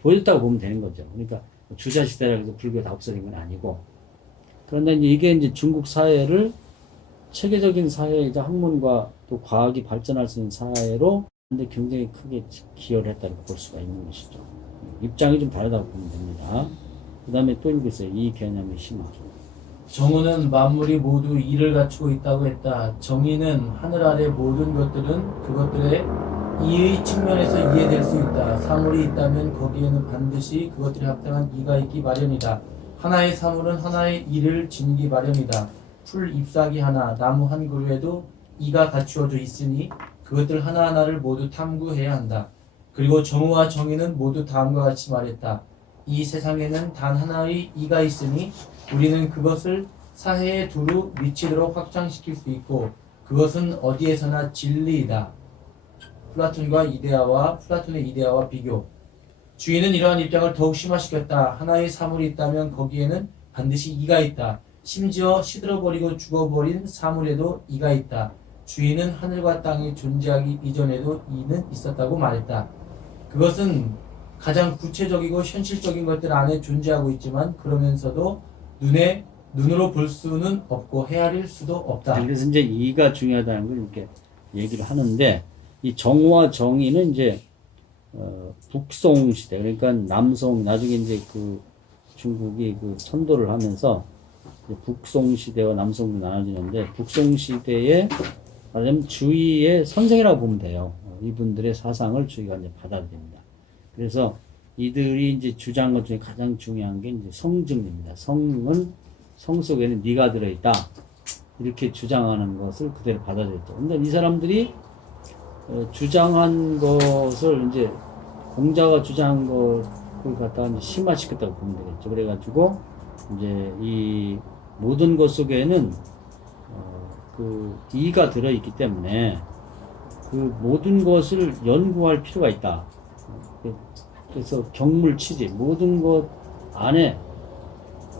보여줬다고 보면 되는 거죠. 그러니까 주자 시대라고 해서 불교가 다 없어진 건 아니고. 그런데 이제 이게 이제 중국 사회를 체계적인 사회이자 학문과 또 과학이 발전할 수 있는 사회로 근데 굉장히 크게 기여를 했다고 볼 수가 있는 것이죠. 입장이 좀 다르다고 보면 됩니다. 그 다음에 또 읽으세요. 이 개념의 심화. 정우는 만물이 모두 이를 갖추고 있다고 했다. 정의는 하늘 아래 모든 것들은 그것들의 이의 측면에서 이해될 수 있다. 사물이 있다면 거기에는 반드시 그것들에 합당한 이가 있기 마련이다. 하나의 사물은 하나의 이를 지니기 마련이다. 풀 잎사귀 하나, 나무 한 그루에도 이가 갖추어져 있으니 그것들 하나하나를 모두 탐구해야 한다. 그리고 정우와 정의는 모두 다음과 같이 말했다. 이 세상에는 단 하나의 이가 있으니 우리는 그것을 사해에 두루 미치도록 확장시킬 수 있고 그것은 어디에서나 진리이다. 플라톤의 이데아와 비교. 주인은 이러한 입장을 더욱 심화시켰다. 하나의 사물이 있다면 거기에는 반드시 이가 있다. 심지어 시들어버리고 죽어버린 사물에도 이가 있다. 주인은 하늘과 땅이 존재하기 이전에도 이는 있었다고 말했다. 그것은 가장 구체적이고 현실적인 것들 안에 존재하고 있지만 그러면서도 눈으로 볼 수는 없고 헤아릴 수도 없다. 그래서 이제 이가 중요하다는 걸 이렇게 얘기를 하는데 이 정과 정의는 이제 북송 시대 그러니까 남송 나중에 이제 그 중국이 그 선도를 하면서 북송 시대와 남송으로 나눠지는데 북송 시대에 말하자면 주의의 선생이라고 보면 돼요. 이분들의 사상을 주의가 이제 받아들입니다. 그래서 이들이 이제 주장한 것 중에 가장 중요한 게 이제 성증입니다. 성은 성 속에는 네가 들어있다. 이렇게 주장하는 것을 그대로 받아들였죠. 근데 이 사람들이 주장한 것을 이제 공자가 주장한 것을 갖다가 이제 심화시켰다고 보면 되겠죠. 그래가지고 이제 이 모든 것 속에는 그 이가 들어있기 때문에 그 모든 것을 연구할 필요가 있다. 그래서 경물치지 모든 것 안에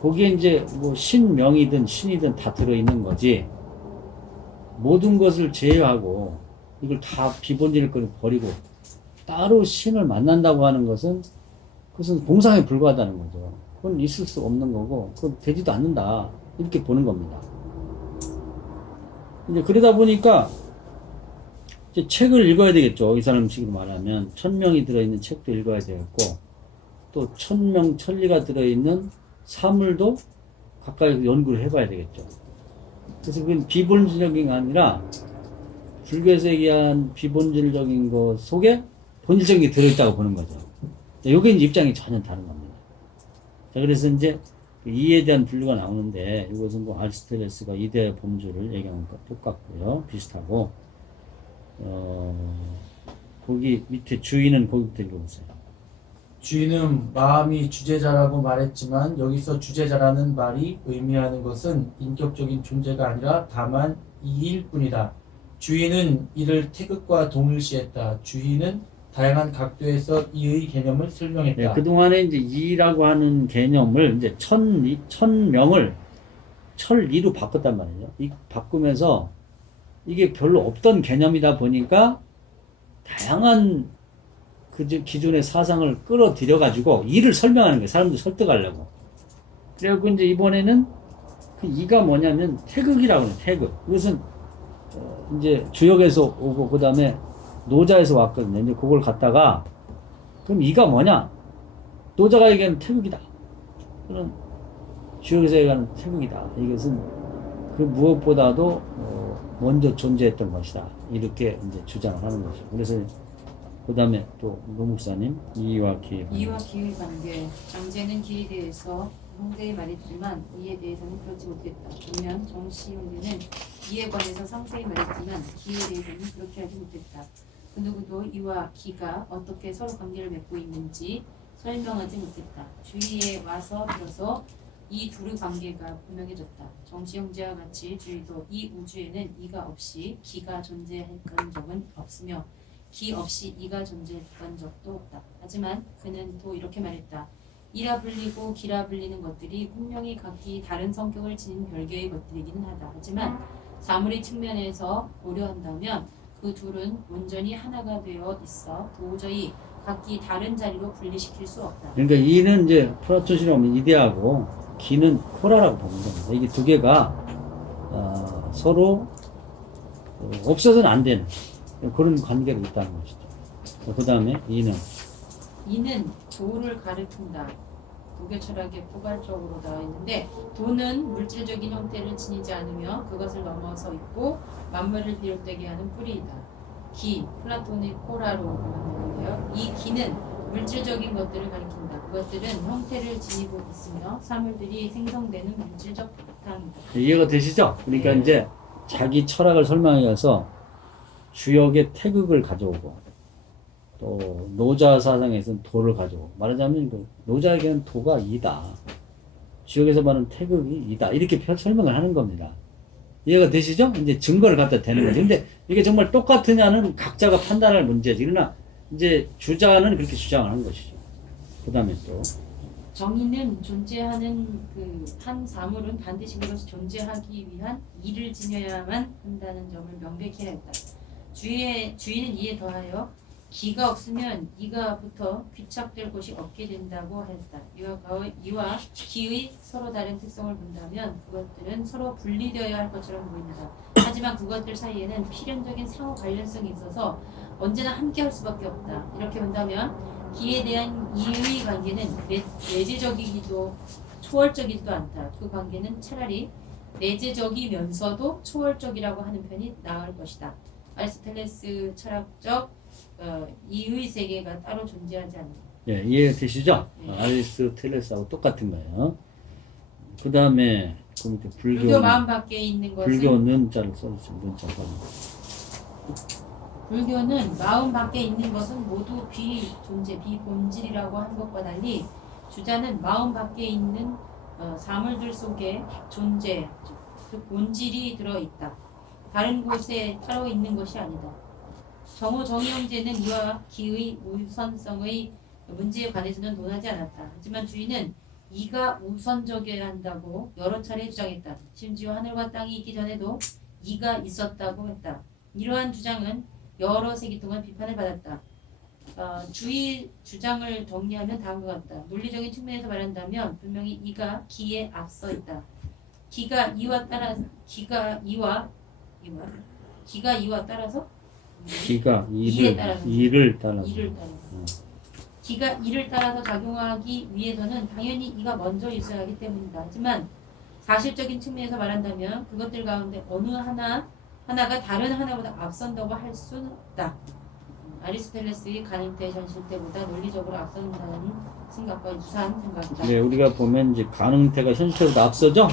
거기에 이제 뭐 신명이든 신이든 다 들어있는 거지 모든 것을 제외하고 이걸 다 비본질을 버리고 따로 신을 만난다고 하는 것은 그것은 공상에 불과하다는 거죠. 그건 있을 수 없는 거고 그건 되지도 않는다 이렇게 보는 겁니다. 이제 그러다 보니까 이제 책을 읽어야 되겠죠. 이 사람식으로 말하면 1000명이 들어있는 책도 읽어야 되겠고 또 1000명 천리가 들어있는 사물도 가까이 연구를 해봐야 되겠죠. 그래서 그건 비본질적인 게 아니라 불교에서 얘기한 비본질적인 것 속에 본질적인 게 들어있다고 보는 거죠. 요게 이제 입장이 전혀 다른 겁니다. 자, 그래서 이제 이에 대한 분류가 나오는데 이것은 뭐 아리스토텔레스가 이데아의 범주를 얘기하는 것 똑같고요. 비슷하고 거기 밑에 주인은 거기부터 읽어보세요. 주인은 마음이 주제자라고 말했지만 여기서 주제자라는 말이 의미하는 것은 인격적인 존재가 아니라 다만 이일 뿐이다. 주인은 이를 태극과 동일시했다. 주인은 다양한 각도에서 이의 개념을 설명했다. 네, 그동안에 이제 이라고 하는 개념을 이제 천명을 철리로 바꿨단 말이죠. 이 바꾸면서 이게 별로 없던 개념이다 보니까 다양한 그 기존의 사상을 끌어들여가지고 이를 설명하는 거예요. 사람들 설득하려고. 그래갖고 이제 이번에는 그 이가 뭐냐면 태극이라고 해요. 태극. 이것은 이제 주역에서 오고 그 다음에 노자에서 왔거든요. 이제 그걸 갖다가 그럼 이가 뭐냐? 노자가 얘기하는 태극이다. 그럼 주역에서 얘기하는 태극이다. 이것은 그 무엇보다도 먼저 존재했던 것이다. 이렇게 이제 주장을 하는 것이죠. 그래서 그 다음에 또 노목사님 이와 기의 관계. 정제는 기에 대해서 상세히 말했지만 이에 대해서는 그렇지 못했다. 반면 정시용계는 이에 관해서 상세히 말했지만 기에 대해서는 그렇게 하지 못했다. 그 누구도 이와 기가 어떻게 서로 관계를 맺고 있는지 설명하지 못했다. 주위에 와서 들어서 이 둘의 관계가 분명해졌다. 정시용제와 같이 주위도 이 우주에는 이가 없이 기가 존재했던 적은 없으며 기 없이 이가 존재했던 적도 없다. 하지만 그는 또 이렇게 말했다. 이라 불리고 기라 불리는 것들이 분명히 각기 다른 성격을 지닌 별개의 것들이기는 하다. 하지만 사물의 측면에서 고려한다면 그 둘은 온전히 하나가 되어 있어 도저히 각기 다른 자리로 분리시킬 수 없다. 그러니까 이는 이제 플라톤이라고 하면 이데하고 기는 코라라고 보는 겁니다. 이게 두 개가 서로 없어서는 안 되는 그런 관계가 있다는 것이죠. 그 다음에 이는 도를 가리킨다. 도교 철학에 포괄적으로 나와 있는데 도는 물질적인 형태를 지니지 않으며 그것을 넘어서 있고 만물을 비롯되게 하는 뿌리이다. 기, 플라톤의 코라로 만드는데요. 이 기는 물질적인 것들을 가리킨다. 그것들은 형태를 지니고 있으며 사물들이 생성되는 물질적 바탕이다. 이해가 되시죠? 그러니까 네. 이제 자기 철학을 설명해서 주역의 태극을 가져오고 또 노자 사상에서는 도를 가져오고 말하자면 그 노자에게는 도가 이다. 주역에서 말하는 태극이 이다. 이렇게 설명을 하는 겁니다. 이해가 되시죠? 이제 증거를 갖다 대는 거죠. 근데 이게 정말 똑같으냐는 각자가 판단할 문제지. 그러나 이제 주자는 그렇게 주장하는 것이죠. 그 다음에 또 정의는 존재하는 그 한 사물은 반드시 그것이 존재하기 위한 이를 지녀야만 한다는 점을 명백히 했다. 주의는 이에 더하여 기가 없으면 이가부터 귀착될 곳이 없게 된다고 했다. 이와 기의 서로 다른 특성을 본다면 그것들은 서로 분리되어야 할 것처럼 보인다. 하지만 그것들 사이에는 필연적인 상호 관련성이 있어서 언제나 함께할 수밖에 없다. 이렇게 본다면 기에 대한 이의 관계는 내재적이기도 초월적이지도 않다. 그 관계는 차라리 내재적이면서도 초월적이라고 하는 편이 나을 것이다. 아리스토텔레스 철학적 이의 세계가 따로 존재하지 않는다. 예, 이해되시죠? 네. 아리스토텔레스하고 똑같은 거예요. 그 다음에 불교 마음 밖에 있는 것은 불교는 자를 써주세요. 불교는 마음 밖에 있는 것은 모두 비존재, 비본질이라고 하는 것과 달리 주자는 마음 밖에 있는 사물들 속에 존재, 그 본질이 들어있다. 다른 곳에 따로 있는 것이 아니다. 정의 형제는 이와 기의 우선성의 문제에 관해서는 논하지 않았다. 하지만 주인은 이가 우선적이어야 한다고 여러 차례 주장했다. 심지어 하늘과 땅이 있기 전에도 이가 있었다고 했다. 이러한 주장은 여러 세기 동안 비판을 받았다. 주의 주장을 정리하면 다음과 같다. 논리적인 측면에서 말한다면 분명히 이가 기에 앞서 있다. 기가 이와 따라서 기가 이에 따라서. 이를 따라서. 기가 이를 따라서 작용하기 위해서는 당연히 이가 먼저 있어야 하기 때문이다. 하지만 사실적인 측면에서 말한다면 그것들 가운데 어느 하나가 다른 하나보다 앞선다고 할 수는 없다. 아리스토텔레스의 가능태 현실 때보다 논리적으로 앞선다는 생각과 유사한 생각이다. 네, 우리가 보면 이제 가능태가 현실보다 앞서죠?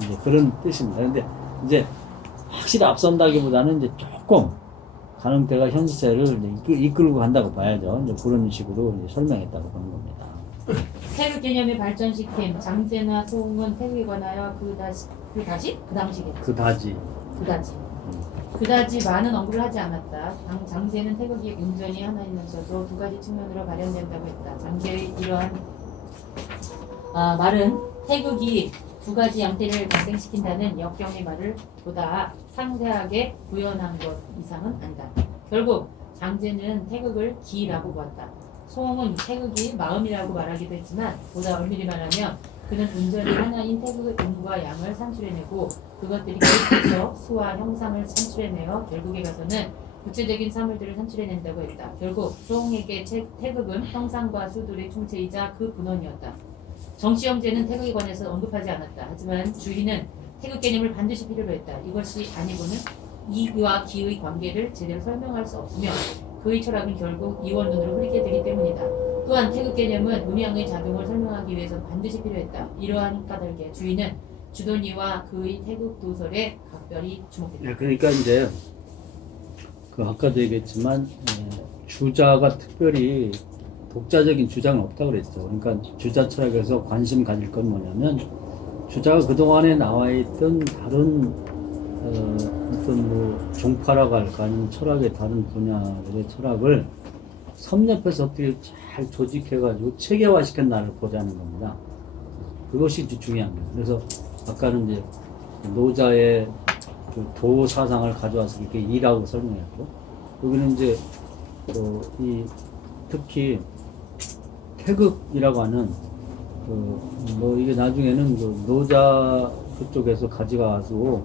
이제 그런 뜻입니다. 근데 이제 확실히 앞선다기보다는 이제 조금 가능태가 현세를 이끌고 간다고 봐야죠. 이제 그런 식으로 이제 설명했다고 보는 겁니다. 태극 개념의 발전시킨 장제나 소음은 태극에 관하여 그다지 많은 언급을 하지 않았다. 장제는 태극이 온전히 하나이면서도 두 가지 측면으로 발현된다고 했다. 장제의 이러한 말은 태극이 두 가지 양태를 발생시킨다는 역경의 말을 보다 상세하게 구현한 것 이상은 아니다. 결국 장제는 태극을 기라고 보았다. 소홍은 태극이 마음이라고 말하기도 했지만 보다 엄밀히 말하면 그는 온전히 하나인 태극의 음과 양을 산출해내고 그것들이 계속해서 수와 형상을 산출해내어 결국에 가서는 구체적인 사물들을 산출해낸다고 했다. 결국 소홍에게 태극은 형상과 수들의 총체이자 그 근원이었다. 정씨 형제는 태극에 관해서 언급하지 않았다. 하지만 주인은 태극 개념을 반드시 필요로 했다. 이것이 아니고는 이와 기의 관계를 제대로 설명할 수 없으며 그의 철학은 결국 이원론으로 흐리게 되기 때문이다. 또한 태극 개념은 음양의 작용을 설명하기 위해서 반드시 필요했다. 이러한 까닭에 주인은 주돈이와 그의 태극 도설에 각별히 주목했다. 네, 그러니까 이제 그 아까도 얘기했지만 주자가 특별히 독자적인 주장은 없다고 그랬죠. 그러니까 주자 철학에서 관심 가질 건 뭐냐면 주자가 그동안에 나와 있던 다른 어떤 종파라고 할까 아니면 철학의 다른 분야의 철학을 섭렵해서 어떻게 잘 조직해가지고 체계화시켜 나를 보자는 겁니다. 그것이 이제 중요한 거예요. 그래서 아까는 이제 노자의 그 도 사상을 가져와서 이렇게 이라고 설명했고, 여기는 이제 이 특히 태극이라고 하는 뭐 이게 나중에는 그 노자 그쪽에서 가져가서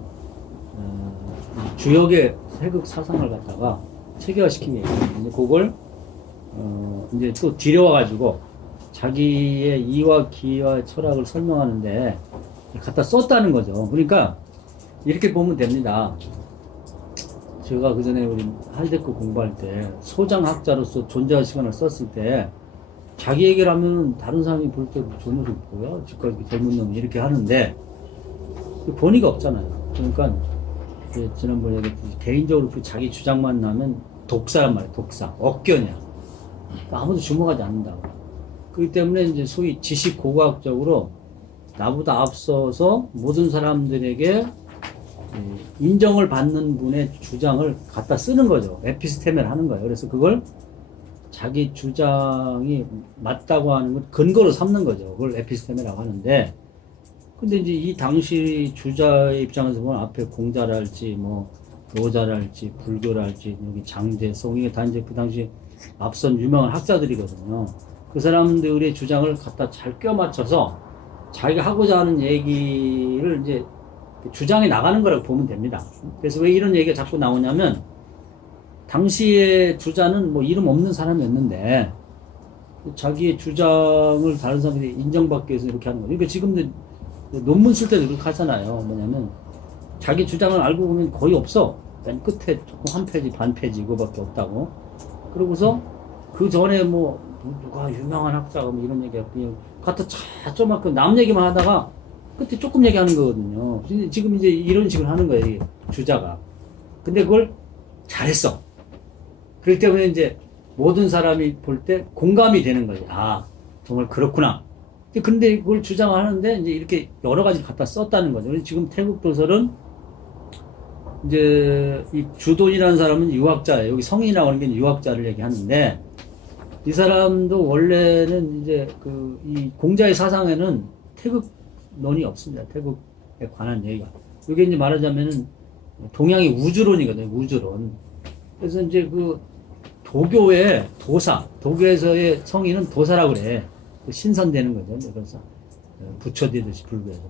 주역의 태극 사상을 갖다가 체계화시킨 게 있거든요. 그걸 이제 또 들여와가지고 자기의 이와 기와 철학을 설명하는데 갖다 썼다는 거죠. 그러니까 이렇게 보면 됩니다. 제가 그 전에 우리 하이데크 공부할 때 소장학자로서 존재할 시간을 썼을 때 자기 얘기를 하면 다른 사람이 볼 때 저 녀석 뭐야? 지금까지 젊은 놈이 이렇게 하는데 본의가 없잖아요. 그러니까 지난번에 얘기했듯이 개인적으로 그 자기 주장만 나면 독사란 말이에요. 독사. 억견이야. 아무도 주목하지 않는다고. 그렇기 때문에 이제 소위 지식 고고학적으로 나보다 앞서서 모든 사람들에게 인정을 받는 분의 주장을 갖다 쓰는 거죠. 에피스테메를 하는 거예요. 그래서 그걸 자기 주장이 맞다고 하는 걸 근거로 삼는 거죠. 그걸 에피스테메라고 하는데, 근데 이제 이 당시 주자의 입장에서 보면 앞에 공자랄지 뭐 노자랄지 불교랄지 여기 장제, 송이 다 이제 그 당시 앞선 유명한 학자들이거든요. 그 사람들의 주장을 갖다 잘 껴맞춰서 자기가 하고자 하는 얘기를 이제 주장해 나가는 거라고 보면 됩니다. 그래서 왜 이런 얘기가 자꾸 나오냐면, 당시의 주자는 뭐 이름 없는 사람이었는데 자기의 주장을 다른 사람들이 인정받기 위해서 이렇게 하는 거예요. 그러니까 지금도 논문 쓸 때도 그렇게 하잖아요. 뭐냐면 자기 주장을 알고 보면 거의 없어. 맨 끝에 조금 한 페이지 반 페이지 이거밖에 없다고. 그러고서 그 전에 뭐 누가 유명한 학자가 뭐 이런 얘기하고 갖다 조금만 남 얘기만 하다가 끝에 조금 얘기하는 거거든요. 지금 이제 이런 식으로 하는 거예요, 이 주자가. 근데 그걸 잘했어. 그렇기 때문에 이제 모든 사람이 볼 때 공감이 되는 거예요. 아, 정말 그렇구나. 근데 그걸 주장하는데 이제 이렇게 여러 가지 갖다 썼다는 거죠. 그래서 지금 태국도설은 이제 이 주돈이라는 사람은 유학자예요. 여기 성인이라고 하는 게 유학자를 얘기하는데, 이 사람도 원래는 이제 이 공자의 사상에는 태극론이 없습니다. 태극에 관한 얘기가. 이게 이제 말하자면은 동양의 우주론이거든요. 우주론. 그래서 이제 도교의 도사, 도교에서의 성인은 도사라고 그래. 신선되는 거죠. 그래서 부처되듯이 불교에서.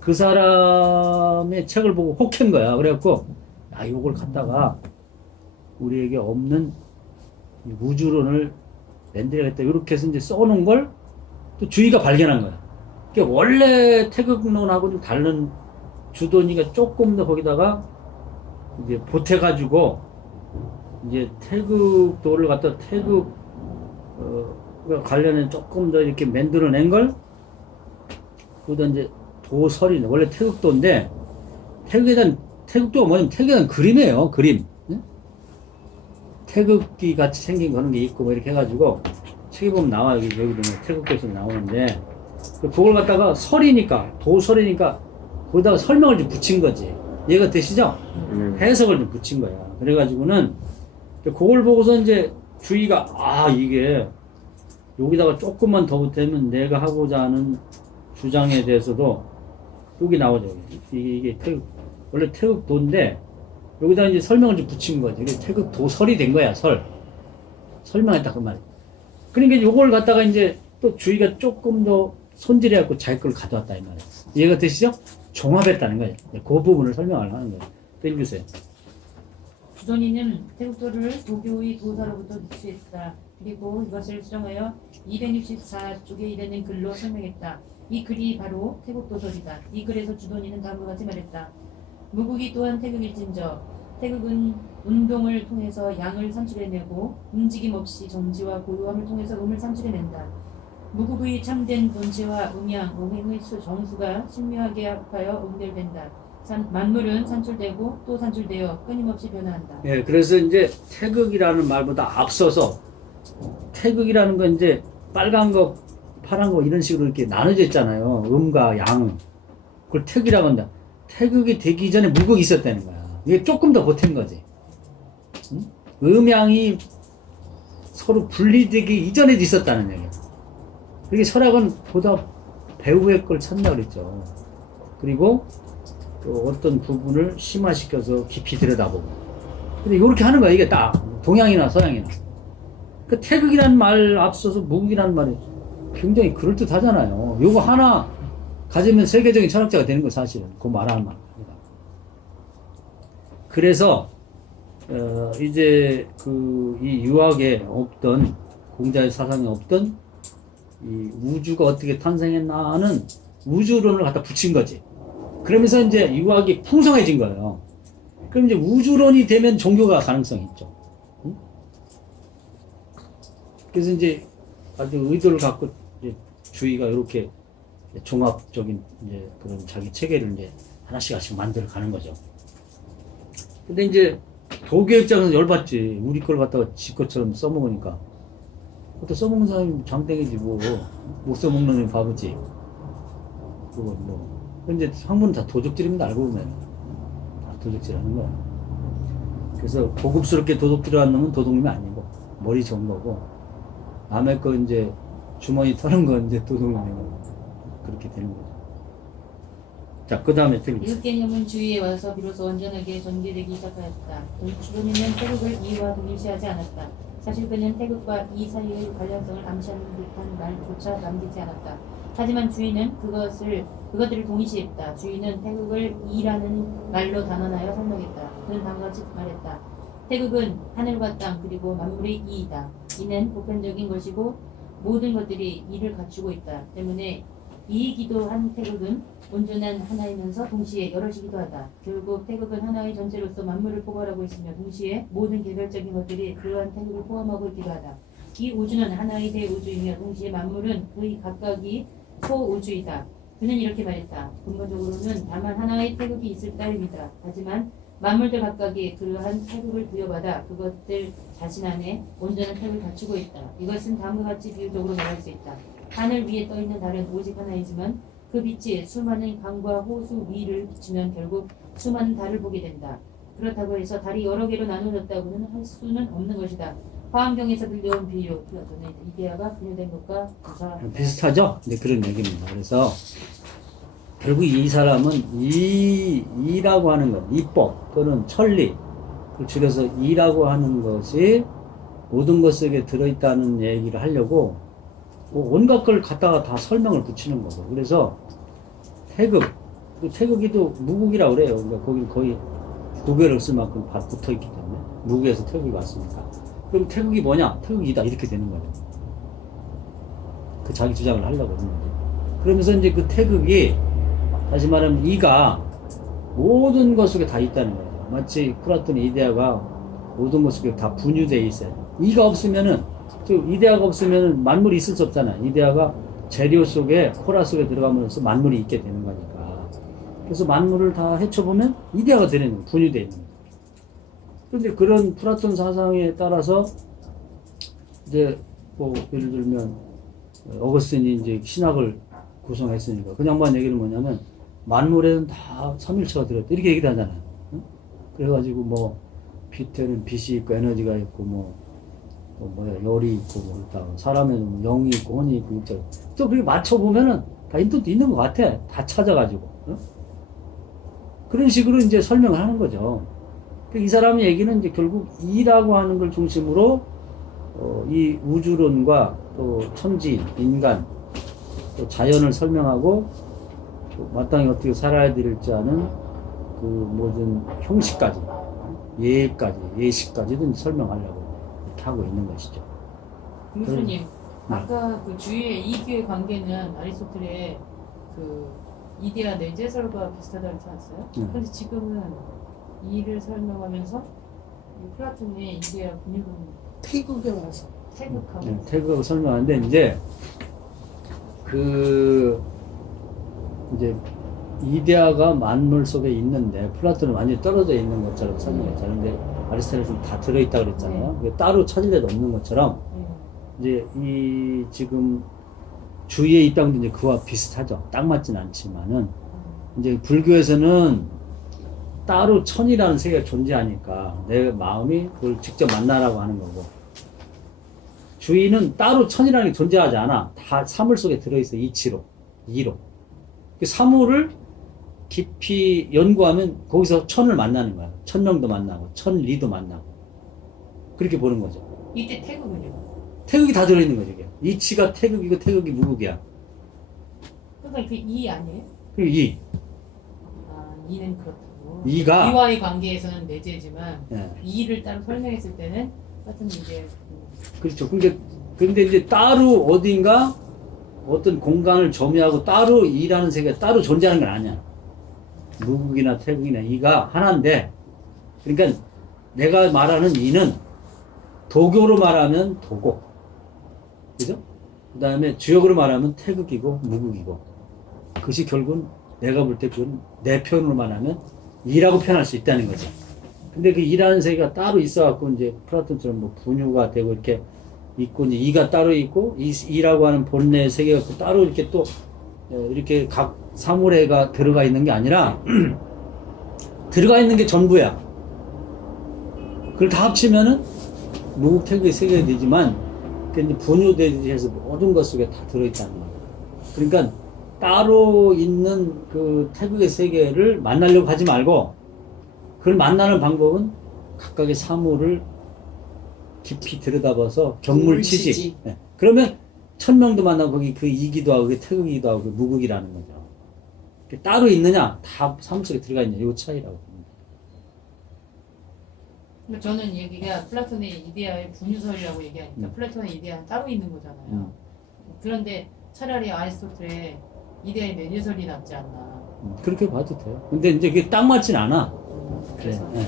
그 사람의 책을 보고 혹한 거야. 그래갖고, 요걸 갖다가 우리에게 없는 우주론을 만들어야겠다. 이렇게 해서 이제 써놓은 걸 또 주의가 발견한 거야. 그러니까 원래 태극론하고 좀 다른 주돈이가 조금 더 거기다가 이제 보태가지고 이제 태극도를 갖다 관련해 조금 더 이렇게 만들어낸 걸, 그보다 이제 도설이네. 원래 태극도인데, 태극도가 뭐냐면 태극에 대한 그림이에요. 그림. 응? 태극기 같이 생긴 그런 게 있고 뭐 이렇게 해가지고 책에 보면 나와. 여기도 태극도에서 나오는데, 그걸 갖다가 설이니까, 도설이니까 거기다가 설명을 좀 붙인 거지. 이해가 되시죠? 해석을 좀 붙인 거야. 그래가지고는 그걸 보고서 이제 주의가, 이게 여기다가 조금만 더 보태면 내가 하고자 하는 주장에 대해서도 여기 나오죠. 이게 원래 태극도인데 여기다 이제 설명을 좀 붙인 거지. 이게 태극도설이 된 거야. 설명했다 그 말이야. 그러니까 요걸 갖다가 이제 또 주의가 조금 더 손질해갖고 자기 걸 가져왔다 이 말이야. 이해가 되시죠? 종합했다는 거예요. 그 부분을 설명을 하는 거예요. 또 읽으세요. 주돈이는 태국도를 도교의 도사로부터 흡수했다. 그리고 이것을 수정하여 264쪽에 이르는 글로 설명했다. 이 글이 바로 태국도설이다. 이 글에서 주돈이는 다음과 같이 말했다. 무국이 또한 태극일진저, 태극은 운동을 통해서 양을 산출해내고 움직임 없이 정지와 고요함을 통해서 음을 산출해낸다. 무국의 참된 본체와 음양, 음행의 정수가 신묘하게 합하여 응결된다. 만물은 산출되고 또 산출되어 끊임없이 변화한다. 예, 그래서 이제 태극이라는 말보다 앞서서 태극이라는 건 이제 빨간 거, 파란 거 이런 식으로 이렇게 나눠져 있잖아요. 음과 양. 그걸 태극이라고 한다. 태극이 되기 전에 무극이 있었다는 거야. 이게 조금 더 보탠 거지. 음양이 서로 분리되기 이전에도 있었다는 얘기예요. 그게 철학은 보다 배후의 걸 찾는다 그랬죠. 그리고 또 어떤 부분을 심화시켜서 깊이 들여다보고. 근데 이렇게 하는 거야, 이게 딱. 동양이나 서양이나. 그 태극이라는 말 앞서서 무국이라는 말이 굉장히 그럴듯하잖아요. 요거 하나 가지면 세계적인 철학자가 되는 거 사실은. 그 말하는 말. 그래서, 이제 이 유학에 없던, 공자의 사상에 없던 이 우주가 어떻게 탄생했나 하는 우주론을 갖다 붙인 거지. 그러면서 이제 유학이 풍성해진 거예요. 그럼 이제 우주론이 되면 종교가 가능성이 있죠. 응? 그래서 이제 아주 의도를 갖고 이제 주의가 이렇게 종합적인 이제 그런 자기 체계를 이제 하나씩 만들어 가는 거죠. 근데 이제 도교 입장에서 열받지. 우리 걸 갖다가 지 것처럼 써먹으니까. 또 써먹는 사람이 장땡이지 뭐. 못 써먹는 애 바보지. 그거 뭐. 근데 학문은 다 도적질입니다. 알고 보면. 다 도적질하는 거야. 그래서 고급스럽게 도둑질하는 놈은 도둑님이 아니고 머리 좋은 거고 남의 거 이제 주머니 털은 거 이제 도둑님이고 그렇게 되는 거죠. 자, 그 다음에 이웃 개념은 주위에 와서 비로소 온전하게 전개되기 시작하였다. 주로는 태극을 이와 동일시하지 않았다. 사실 그는 태극과 이 사이의 관련성을 암시하는 듯한 말조차 남기지 않았다. 하지만 주인은 그것들을 동일시했다. 주인은 태극을 이라는 말로 단언하여 설명했다. 그는 다음과 같이 말했다. 태극은 하늘과 땅 그리고 만물의 이이다. 이는 보편적인 것이고 모든 것들이 이를 갖추고 있다. 때문에 이이기도 한 태극은 온전한 하나이면서 동시에 여럿이기도 하다. 결국 태극은 하나의 전체로서 만물을 포괄하고 있으며 동시에 모든 개별적인 것들이 그러한 태극을 포함하고 있기도 하다. 이 우주는 하나의 대우주이며 동시에 만물은 그의 각각이 소우주이다. 그는 이렇게 말했다. 근본적으로는 다만 하나의 태극이 있을 따름이다. 하지만 만물들 각각이 그러한 태극을 부여받아 그것들 자신 안에 온전한 태극을 갖추고 있다. 이것은 다음과 같이 비유적으로 말할 수 있다. 하늘 위에 떠있는 달은 오직 하나이지만 그 빛이 수많은 강과 호수 위를 비추면 결국 수많은 달을 보게 된다. 그렇다고 해서 달이 여러 개로 나누어졌다고는 할 수는 없는 것이다. 화엄경에서 들려온 비유, 플라톤의 이데아가 분열된 것과 유사하다. 비슷하죠? 네, 그런 얘기입니다. 그래서 결국 이 사람은 이라고 하는 것, 이법 또는 천리, 그 줄여서 이라고 하는 것이 모든 것 속에 들어있다는 얘기를 하려고 뭐 온갖 걸 갖다가 다 설명을 붙이는 거고. 그래서 태극, 태극이도 무국이라고 그래요. 그러니까 거기 거의 구별을 쓸 만큼 붙어 있기 때문에 무국에서 태극이 왔으니까. 그럼 태극이 뭐냐? 태극이다 이렇게 되는 거죠. 그 자기 주장을 하려고 하는 거죠. 그러면서 이제 그 태극이 다시 말하면 이가 모든 것 속에 다 있다는 거죠. 마치 플라톤의 이데아가 모든 것 속에 다 분유되어 있어요. 이가 없으면은 이데아가 없으면은 만물이 있을 수 없잖아요. 이데아가 재료 속에 코라 속에 들어가면서 만물이 있게 되는 거니까. 그래서 만물을 다 헤쳐보면 이데아가 되는 거예요. 분유되어 있는 거예요. 그런데 그런 플라톤 사상에 따라서 이제 뭐 예를 들면 어거스틴이 이제 신학을 구성했으니까 그 양반 얘기는 뭐냐면 만물에는 다 삼일체가 들어있다 이렇게 얘기를 하잖아요. 응? 그래가지고 뭐 빛에는 빛이 있고 에너지가 있고 열이 있고 뭐 있다고 사람에는 영이 있고 혼이 있고 육체가 또 그렇게 맞춰보면은 다 인도도 있는 것 같아. 다 찾아가지고. 응? 그런 식으로 이제 설명을 하는 거죠. 이 사람의 얘기는 이제 결국 이라고 하는 걸 중심으로 이 우주론과 또 천지, 인간, 또 자연을 설명하고 또 마땅히 어떻게 살아야 될지 아는 그 모든 형식까지, 예식까지도 설명하려고 이렇게 하고 있는 것이죠. 교수님, 아까 그 주위의 이교의 관계는 아리스토텔의 그 이데아 내재설과 비슷하다고 했지 않았어요? 그런데 지금은 이를 설명하면서 이 플라톤의 이데아 분유론 태국에 와서 태극하고 네, 태극하고 설명하는데 이제 이데아가 만물 속에 있는데 플라톤은 완전히 떨어져 있는 것처럼 설명했잖아요. 근데 아리스토텔은 다 들어있다 그랬잖아요. 따로 찾을 데도 없는 것처럼 이제 이 지금 주위의 입장도 이제 그와 비슷하죠. 딱 맞진 않지만은 이제 불교에서는 따로 천이라는 세계가 존재하니까 내 마음이 그걸 직접 만나라고 하는 거고 주의는 따로 천이라는 게 존재하지 않아. 다 사물 속에 들어있어. 이치로, 이로. 그 사물을 깊이 연구하면 거기서 천을 만나는 거야. 천명도 만나고, 천리도 만나고. 그렇게 보는 거죠. 이때 태극은요? 태극이 다 들어있는 거죠. 이게. 이치가 태극이고 태극이 무극이야. 그러니까 그 이 아니에요? 그리고 이. 아, 이는 그렇다고. 이가. 이와의 관계에서는 내재지만 예. 이를 따로 설명했을 때는 같은 이제 그렇죠. 근데 이제 따로 어딘가 어떤 공간을 점유하고 따로 이라는 세계가 따로 존재하는 건 아니야. 무국이나 태국이나 이가 하나인데, 그러니까 내가 말하는 이는 도교로 말하면 도고, 그죠? 그 다음에 주역으로 말하면 태극이고 무국이고, 그것이 결국은 내가 볼 때 그건 내 표현으로 말하면 이라고 표현할 수 있다는 거죠. 근데 그 이라는 세계가 따로 있어갖고 이제 플라톤처럼 뭐 분유가 되고 이렇게 있고 이제 이가 따로 있고 이라고 하는 본래의 세계가 따로 이렇게 또 이렇게 각 사물에가 들어가 있는 게 아니라 들어가 있는 게 전부야. 그걸 다 합치면은 무국태극의 세계가 되지만 그 이제 분유되듯이 모든 것 속에 다 들어있다는 거야. 그러니까 따로 있는 그 태극의 세계를 만나려고 하지 말고 그걸 만나는 방법은 각각의 사물을 깊이 들여다봐서 경물치지. 네. 그러면 천명도 만나고 거기 그 이기도 하고 그 태극이기도 하고 그 무극이라는 거죠. 따로 있느냐 다 사물 속에 들어가 있냐 이 차이라고 봅니다. 근데 저는 얘기가 플라톤의 이데아의 분유설이라고 얘기하니까 플라톤의 이데아는 따로 있는 거잖아요. 그런데 차라리 아리스토텔의 이데아의 메뉴설이 낫지 않나. 그렇게 봐도 돼요. 근데 이제 그게 딱 맞진 않아. 그래서 네.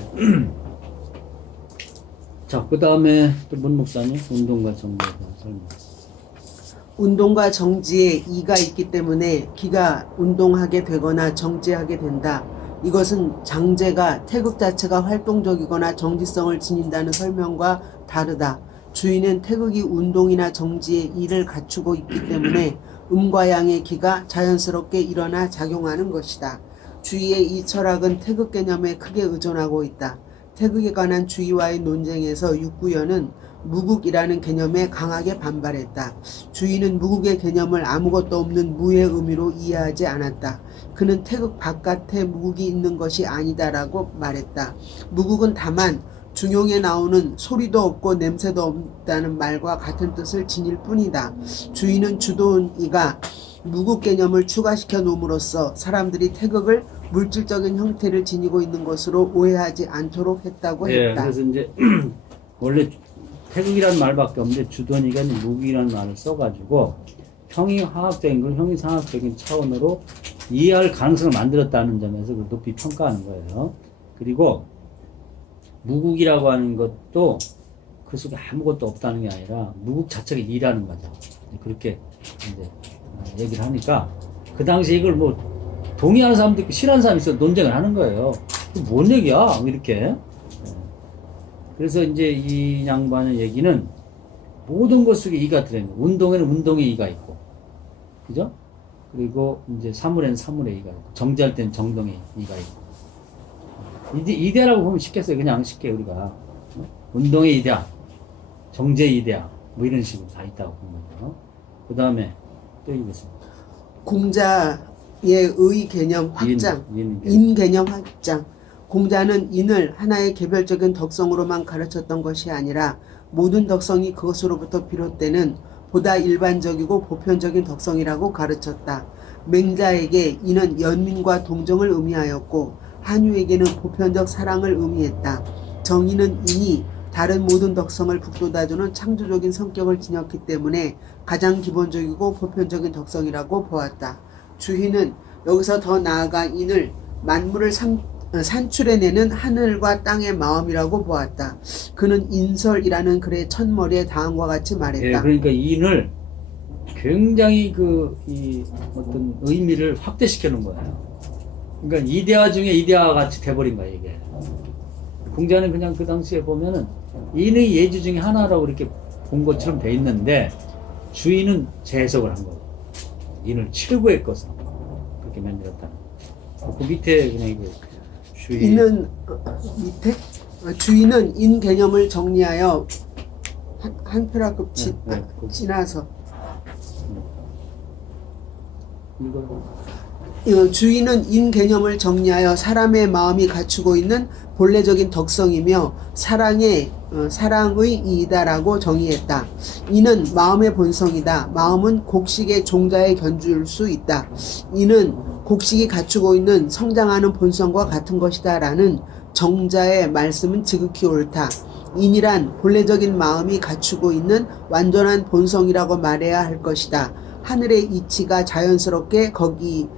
자, 그 다음에 또 문 목사님 운동과 정보에 대한 설명. 운동과 정지에 이가 있기 때문에 기가 운동하게 되거나 정지하게 된다. 이것은 장제가 태극 자체가 활동적이거나 정지성을 지닌다는 설명과 다르다. 주인은 태극이 운동이나 정지에 이를 갖추고 있기 때문에 음과 양의 기가 자연스럽게 일어나 작용하는 것이다. 주의의 이 철학은 태극 개념에 크게 의존하고 있다. 태극에 관한 주의와의 논쟁에서 육구연은 무국이라는 개념에 강하게 반발했다. 주의는 무국의 개념을 아무것도 없는 무의 의미로 이해하지 않았다. 그는 태극 바깥에 무국이 있는 것이 아니다라고 말했다. 무국은 다만 중용에 나오는 소리도 없고 냄새도 없다는 말과 같은 뜻을 지닐 뿐이다. 주의는 주도운 이가 무국 개념을 추가시켜 놓음으로써 사람들이 태극을 물질적인 형태를 지니고 있는 것으로 오해하지 않도록 했다고 했다. 그래서 이제 원래 태극이라는 말밖에 없는데 주도니가 무국이라는 말을 써가지고 형이 화학적인 걸 형이 상학적인 차원으로 이해할 가능성을 만들었다는 점에서 그걸 높이 평가하는 거예요. 그리고 무국이라고 하는 것도 그 속에 아무것도 없다는 게 아니라 무국 자체가 이라는 거죠. 그렇게 이제 얘기를 하니까 그 당시에 이걸 뭐 동의하는 사람도 있고 싫어하는 사람이 있어 논쟁을 하는 거예요. 뭔 얘기야? 이렇게. 그래서 이제 이 양반의 얘기는 모든 것 속에 이가 들어있는 거예요. 운동에는 운동의 이가 있고, 그죠? 그리고 이제 사물에는 사물의 이가 있고, 정지할 때는 정동의 이가 있고. 이데아라고 보면 쉽겠어요. 그냥 쉽게 우리가. 운동의 이데아, 정제의 이데아, 뭐 이런 식으로 다 있다고 보는 거죠. 그 다음에 또 읽겠습니다. 공자의 의 개념 확장, 인 개념 확장. 공자는 인을 하나의 개별적인 덕성으로만 가르쳤던 것이 아니라 모든 덕성이 그것으로부터 비롯되는 보다 일반적이고 보편적인 덕성이라고 가르쳤다. 맹자에게 인은 연민과 동정을 의미하였고 한유에게는 보편적 사랑을 의미했다. 정의는 인이 다른 모든 덕성을 북돋아주는 창조적인 성격을 지녔기 때문에 가장 기본적이고 보편적인 덕성이라고 보았다. 주희는 여기서 더 나아가 인을 만물을 산출해내는 하늘과 땅의 마음이라고 보았다. 그는 인설이라는 글의 첫머리에 다음과 같이 말했다. 예, 그러니까 인을 굉장히 이 어떤 의미를 확대시켜 놓은 거예요. 그러니까 이데아 중에 이데아 같이 돼버린 거야, 이게. 공자는 그냥 그 당시에 보면은 인의 예주 중에 하나라고 이렇게 본 것처럼 돼 있는데 주인은 재해석을 한 거고 인을 최고의 것으로 그렇게 만들었다는 거. 그 밑에 그냥 이거 주인. 인은 밑에 주인은 인 개념을 정리하여 한 표라급 지나서 주인은 인 개념을 정리하여 사람의 마음이 갖추고 있는 본래적인 덕성이며 사랑의 이이다라고 정의했다. 이는 마음의 본성이다. 마음은 곡식의 종자에 견줄 수 있다. 이는 곡식이 갖추고 있는 성장하는 본성과 같은 것이다. 라는 정자의 말씀은 지극히 옳다. 인이란 본래적인 마음이 갖추고 있는 완전한 본성이라고 말해야 할 것이다. 하늘의 이치가 자연스럽게 거기에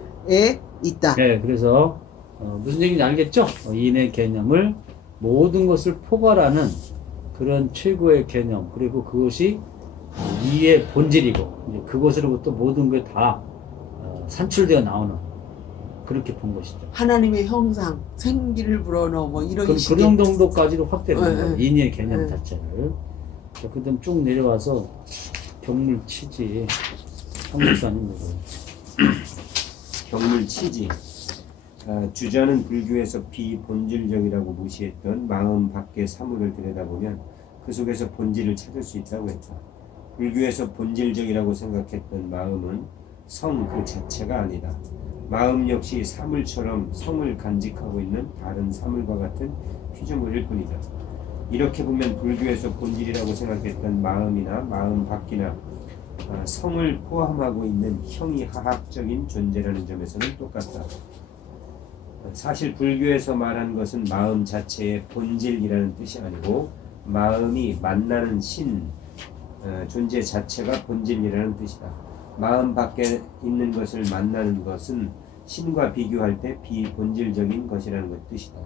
있다. 네, 그래서 무슨 얘기인지 알겠죠? 인의 개념을 모든 것을 포괄하는 그런 최고의 개념, 그리고 그것이 이의 본질이고 이제 그것으로부터 모든 게 다 산출되어 나오는 그렇게 본 것이죠. 하나님의 형상, 생기를 불어넣어 뭐 이런 그 식의 정도까지도 확대되는 거예요. 네. 인의 개념 네. 자체를. 그 다음 쭉 내려와서 경물치지 한국사님으로. 경물치지. 주자는 불교에서 비본질적이라고 무시했던 마음 밖의 사물을 들여다보면 그 속에서 본질을 찾을 수 있다고 했다. 불교에서 본질적이라고 생각했던 마음은 성 그 자체가 아니다. 마음 역시 사물처럼 성을 간직하고 있는 다른 사물과 같은 피조물일 뿐이다. 이렇게 보면 불교에서 본질이라고 생각했던 마음이나 마음 밖이나 성을 포함하고 있는 형이 하학적인 존재라는 점에서는 똑같다. 사실 불교에서 말한 것은 마음 자체의 본질이라는 뜻이 아니고 마음이 만나는 신, 존재 자체가 본질이라는 뜻이다. 마음 밖에 있는 것을 만나는 것은 신과 비교할 때 비본질적인 것이라는 뜻이다.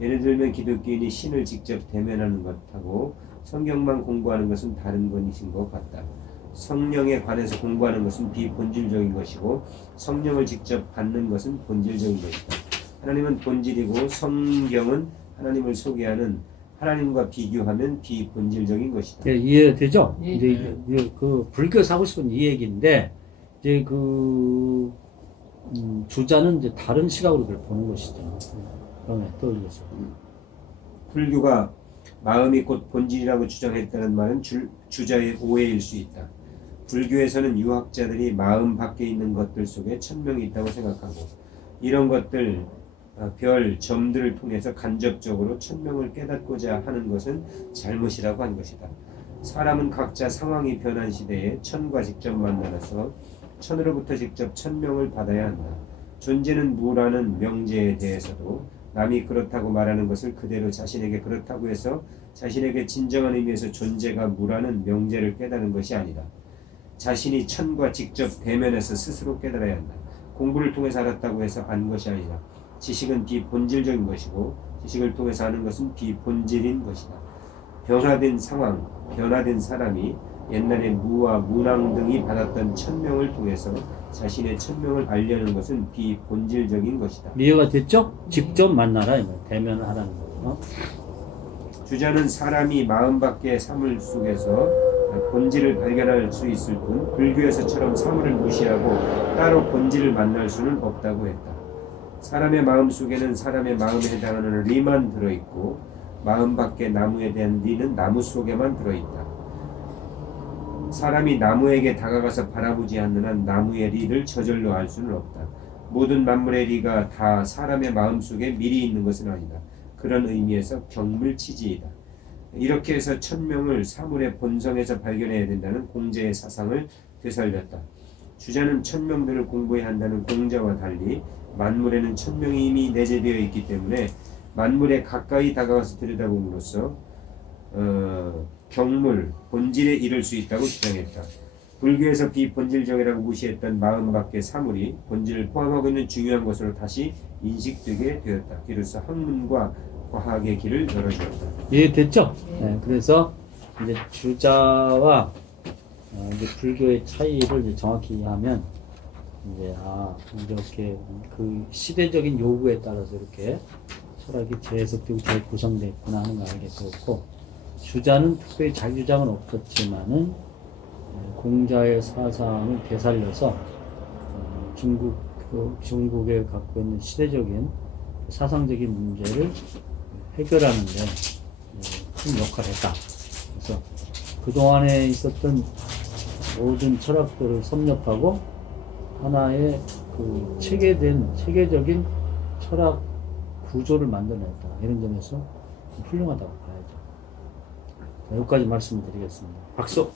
예를 들면 기독교인이 신을 직접 대면하는 것하고 성경만 공부하는 것은 다른 것인 것 같다. 성령에 관해서 공부하는 것은 비본질적인 것이고 성령을 직접 받는 것은 본질적인 것이다. 하나님은 본질이고 성경은 하나님을 소개하는 하나님과 비교하면 비본질적인 것이다. 네, 이해되죠? 네. 이제 그 불교에서 하고 싶은 이 얘기인데 이제 그 주자는 이제 다른 시각으로 그걸 보는 것이죠. 그다음에 또 이거죠. 불교가 마음이 곧 본질이라고 주장했다는 말은 주자의 오해일 수 있다. 불교에서는 유학자들이 마음 밖에 있는 것들 속에 천명이 있다고 생각하고 이런 것들 별, 점들을 통해서 간접적으로 천명을 깨닫고자 하는 것은 잘못이라고 한 것이다. 사람은 각자 상황이 변한 시대에 천과 직접 만나서 천으로부터 직접 천명을 받아야 한다. 존재는 무라는 명제에 대해서도 남이 그렇다고 말하는 것을 그대로 자신에게 그렇다고 해서 자신에게 진정한 의미에서 존재가 무라는 명제를 깨달은 것이 아니다. 자신이 천과 직접 대면해서 스스로 깨달아야 한다. 공부를 통해서 알았다고 해서 안 것이 아니다. 지식은 비본질적인 것이고 지식을 통해서 아는 것은 비본질인 것이다. 변화된 상황, 변화된 사람이 옛날에 무와 문왕 등이 받았던 천명을 통해서 자신의 천명을 알려는 것은 비본질적인 것이다. 이해가 됐죠? 직접 만나라 이 말. 대면을 하라는 거예요. 주자는 사람이 마음 밖의 사물 속에서 본질을 발견할 수 있을 뿐 불교에서처럼 사물을 무시하고 따로 본질을 만날 수는 없다고 했다. 사람의 마음 속에는 사람의 마음에 해당하는 리만 들어있고 마음 밖의 나무에 대한 리는 나무 속에만 들어있다. 사람이 나무에게 다가가서 바라보지 않는 한 나무의 리를 저절로 알 수는 없다. 모든 만물의 리가 다 사람의 마음 속에 미리 있는 것은 아니다. 그런 의미에서 경물치지이다. 이렇게 해서 천명을 사물의 본성에서 발견해야 된다는 공자의 사상을 되살렸다. 주자는 천명들을 공부해야 한다는 공자와 달리 만물에는 천명이 이미 내재되어 있기 때문에 만물에 가까이 다가가서 들여다봄으로써 경물, 본질에 이를 수 있다고 주장했다. 불교에서 비본질적이라고 무시했던 마음 밖의 사물이 본질을 포함하고 있는 중요한 것으로 다시 인식되게 되었다. 이로써 학문과 과학의 길을 열어주었다. 이해됐죠? 네, 그래서 이제 주자와 이제 불교의 차이를 이제 정확히 이해하면 이제 이렇게 그 시대적인 요구에 따라서 이렇게 철학이 재해석되고 재구성되어 있구나 하는 걸 알게 되었고, 주자는 특별히 자기주장은 없었지만은 공자의 사상을 되살려서 중국에 갖고 있는 시대적인 사상적인 문제를 해결하는 데 큰 역할을 했다. 그래서 그동안에 있었던 모든 철학들을 섭렵하고 하나의 그 체계적인 철학 구조를 만들어냈다. 이런 점에서 훌륭하다고 봐야죠. 자, 여기까지 말씀드리겠습니다. 박수!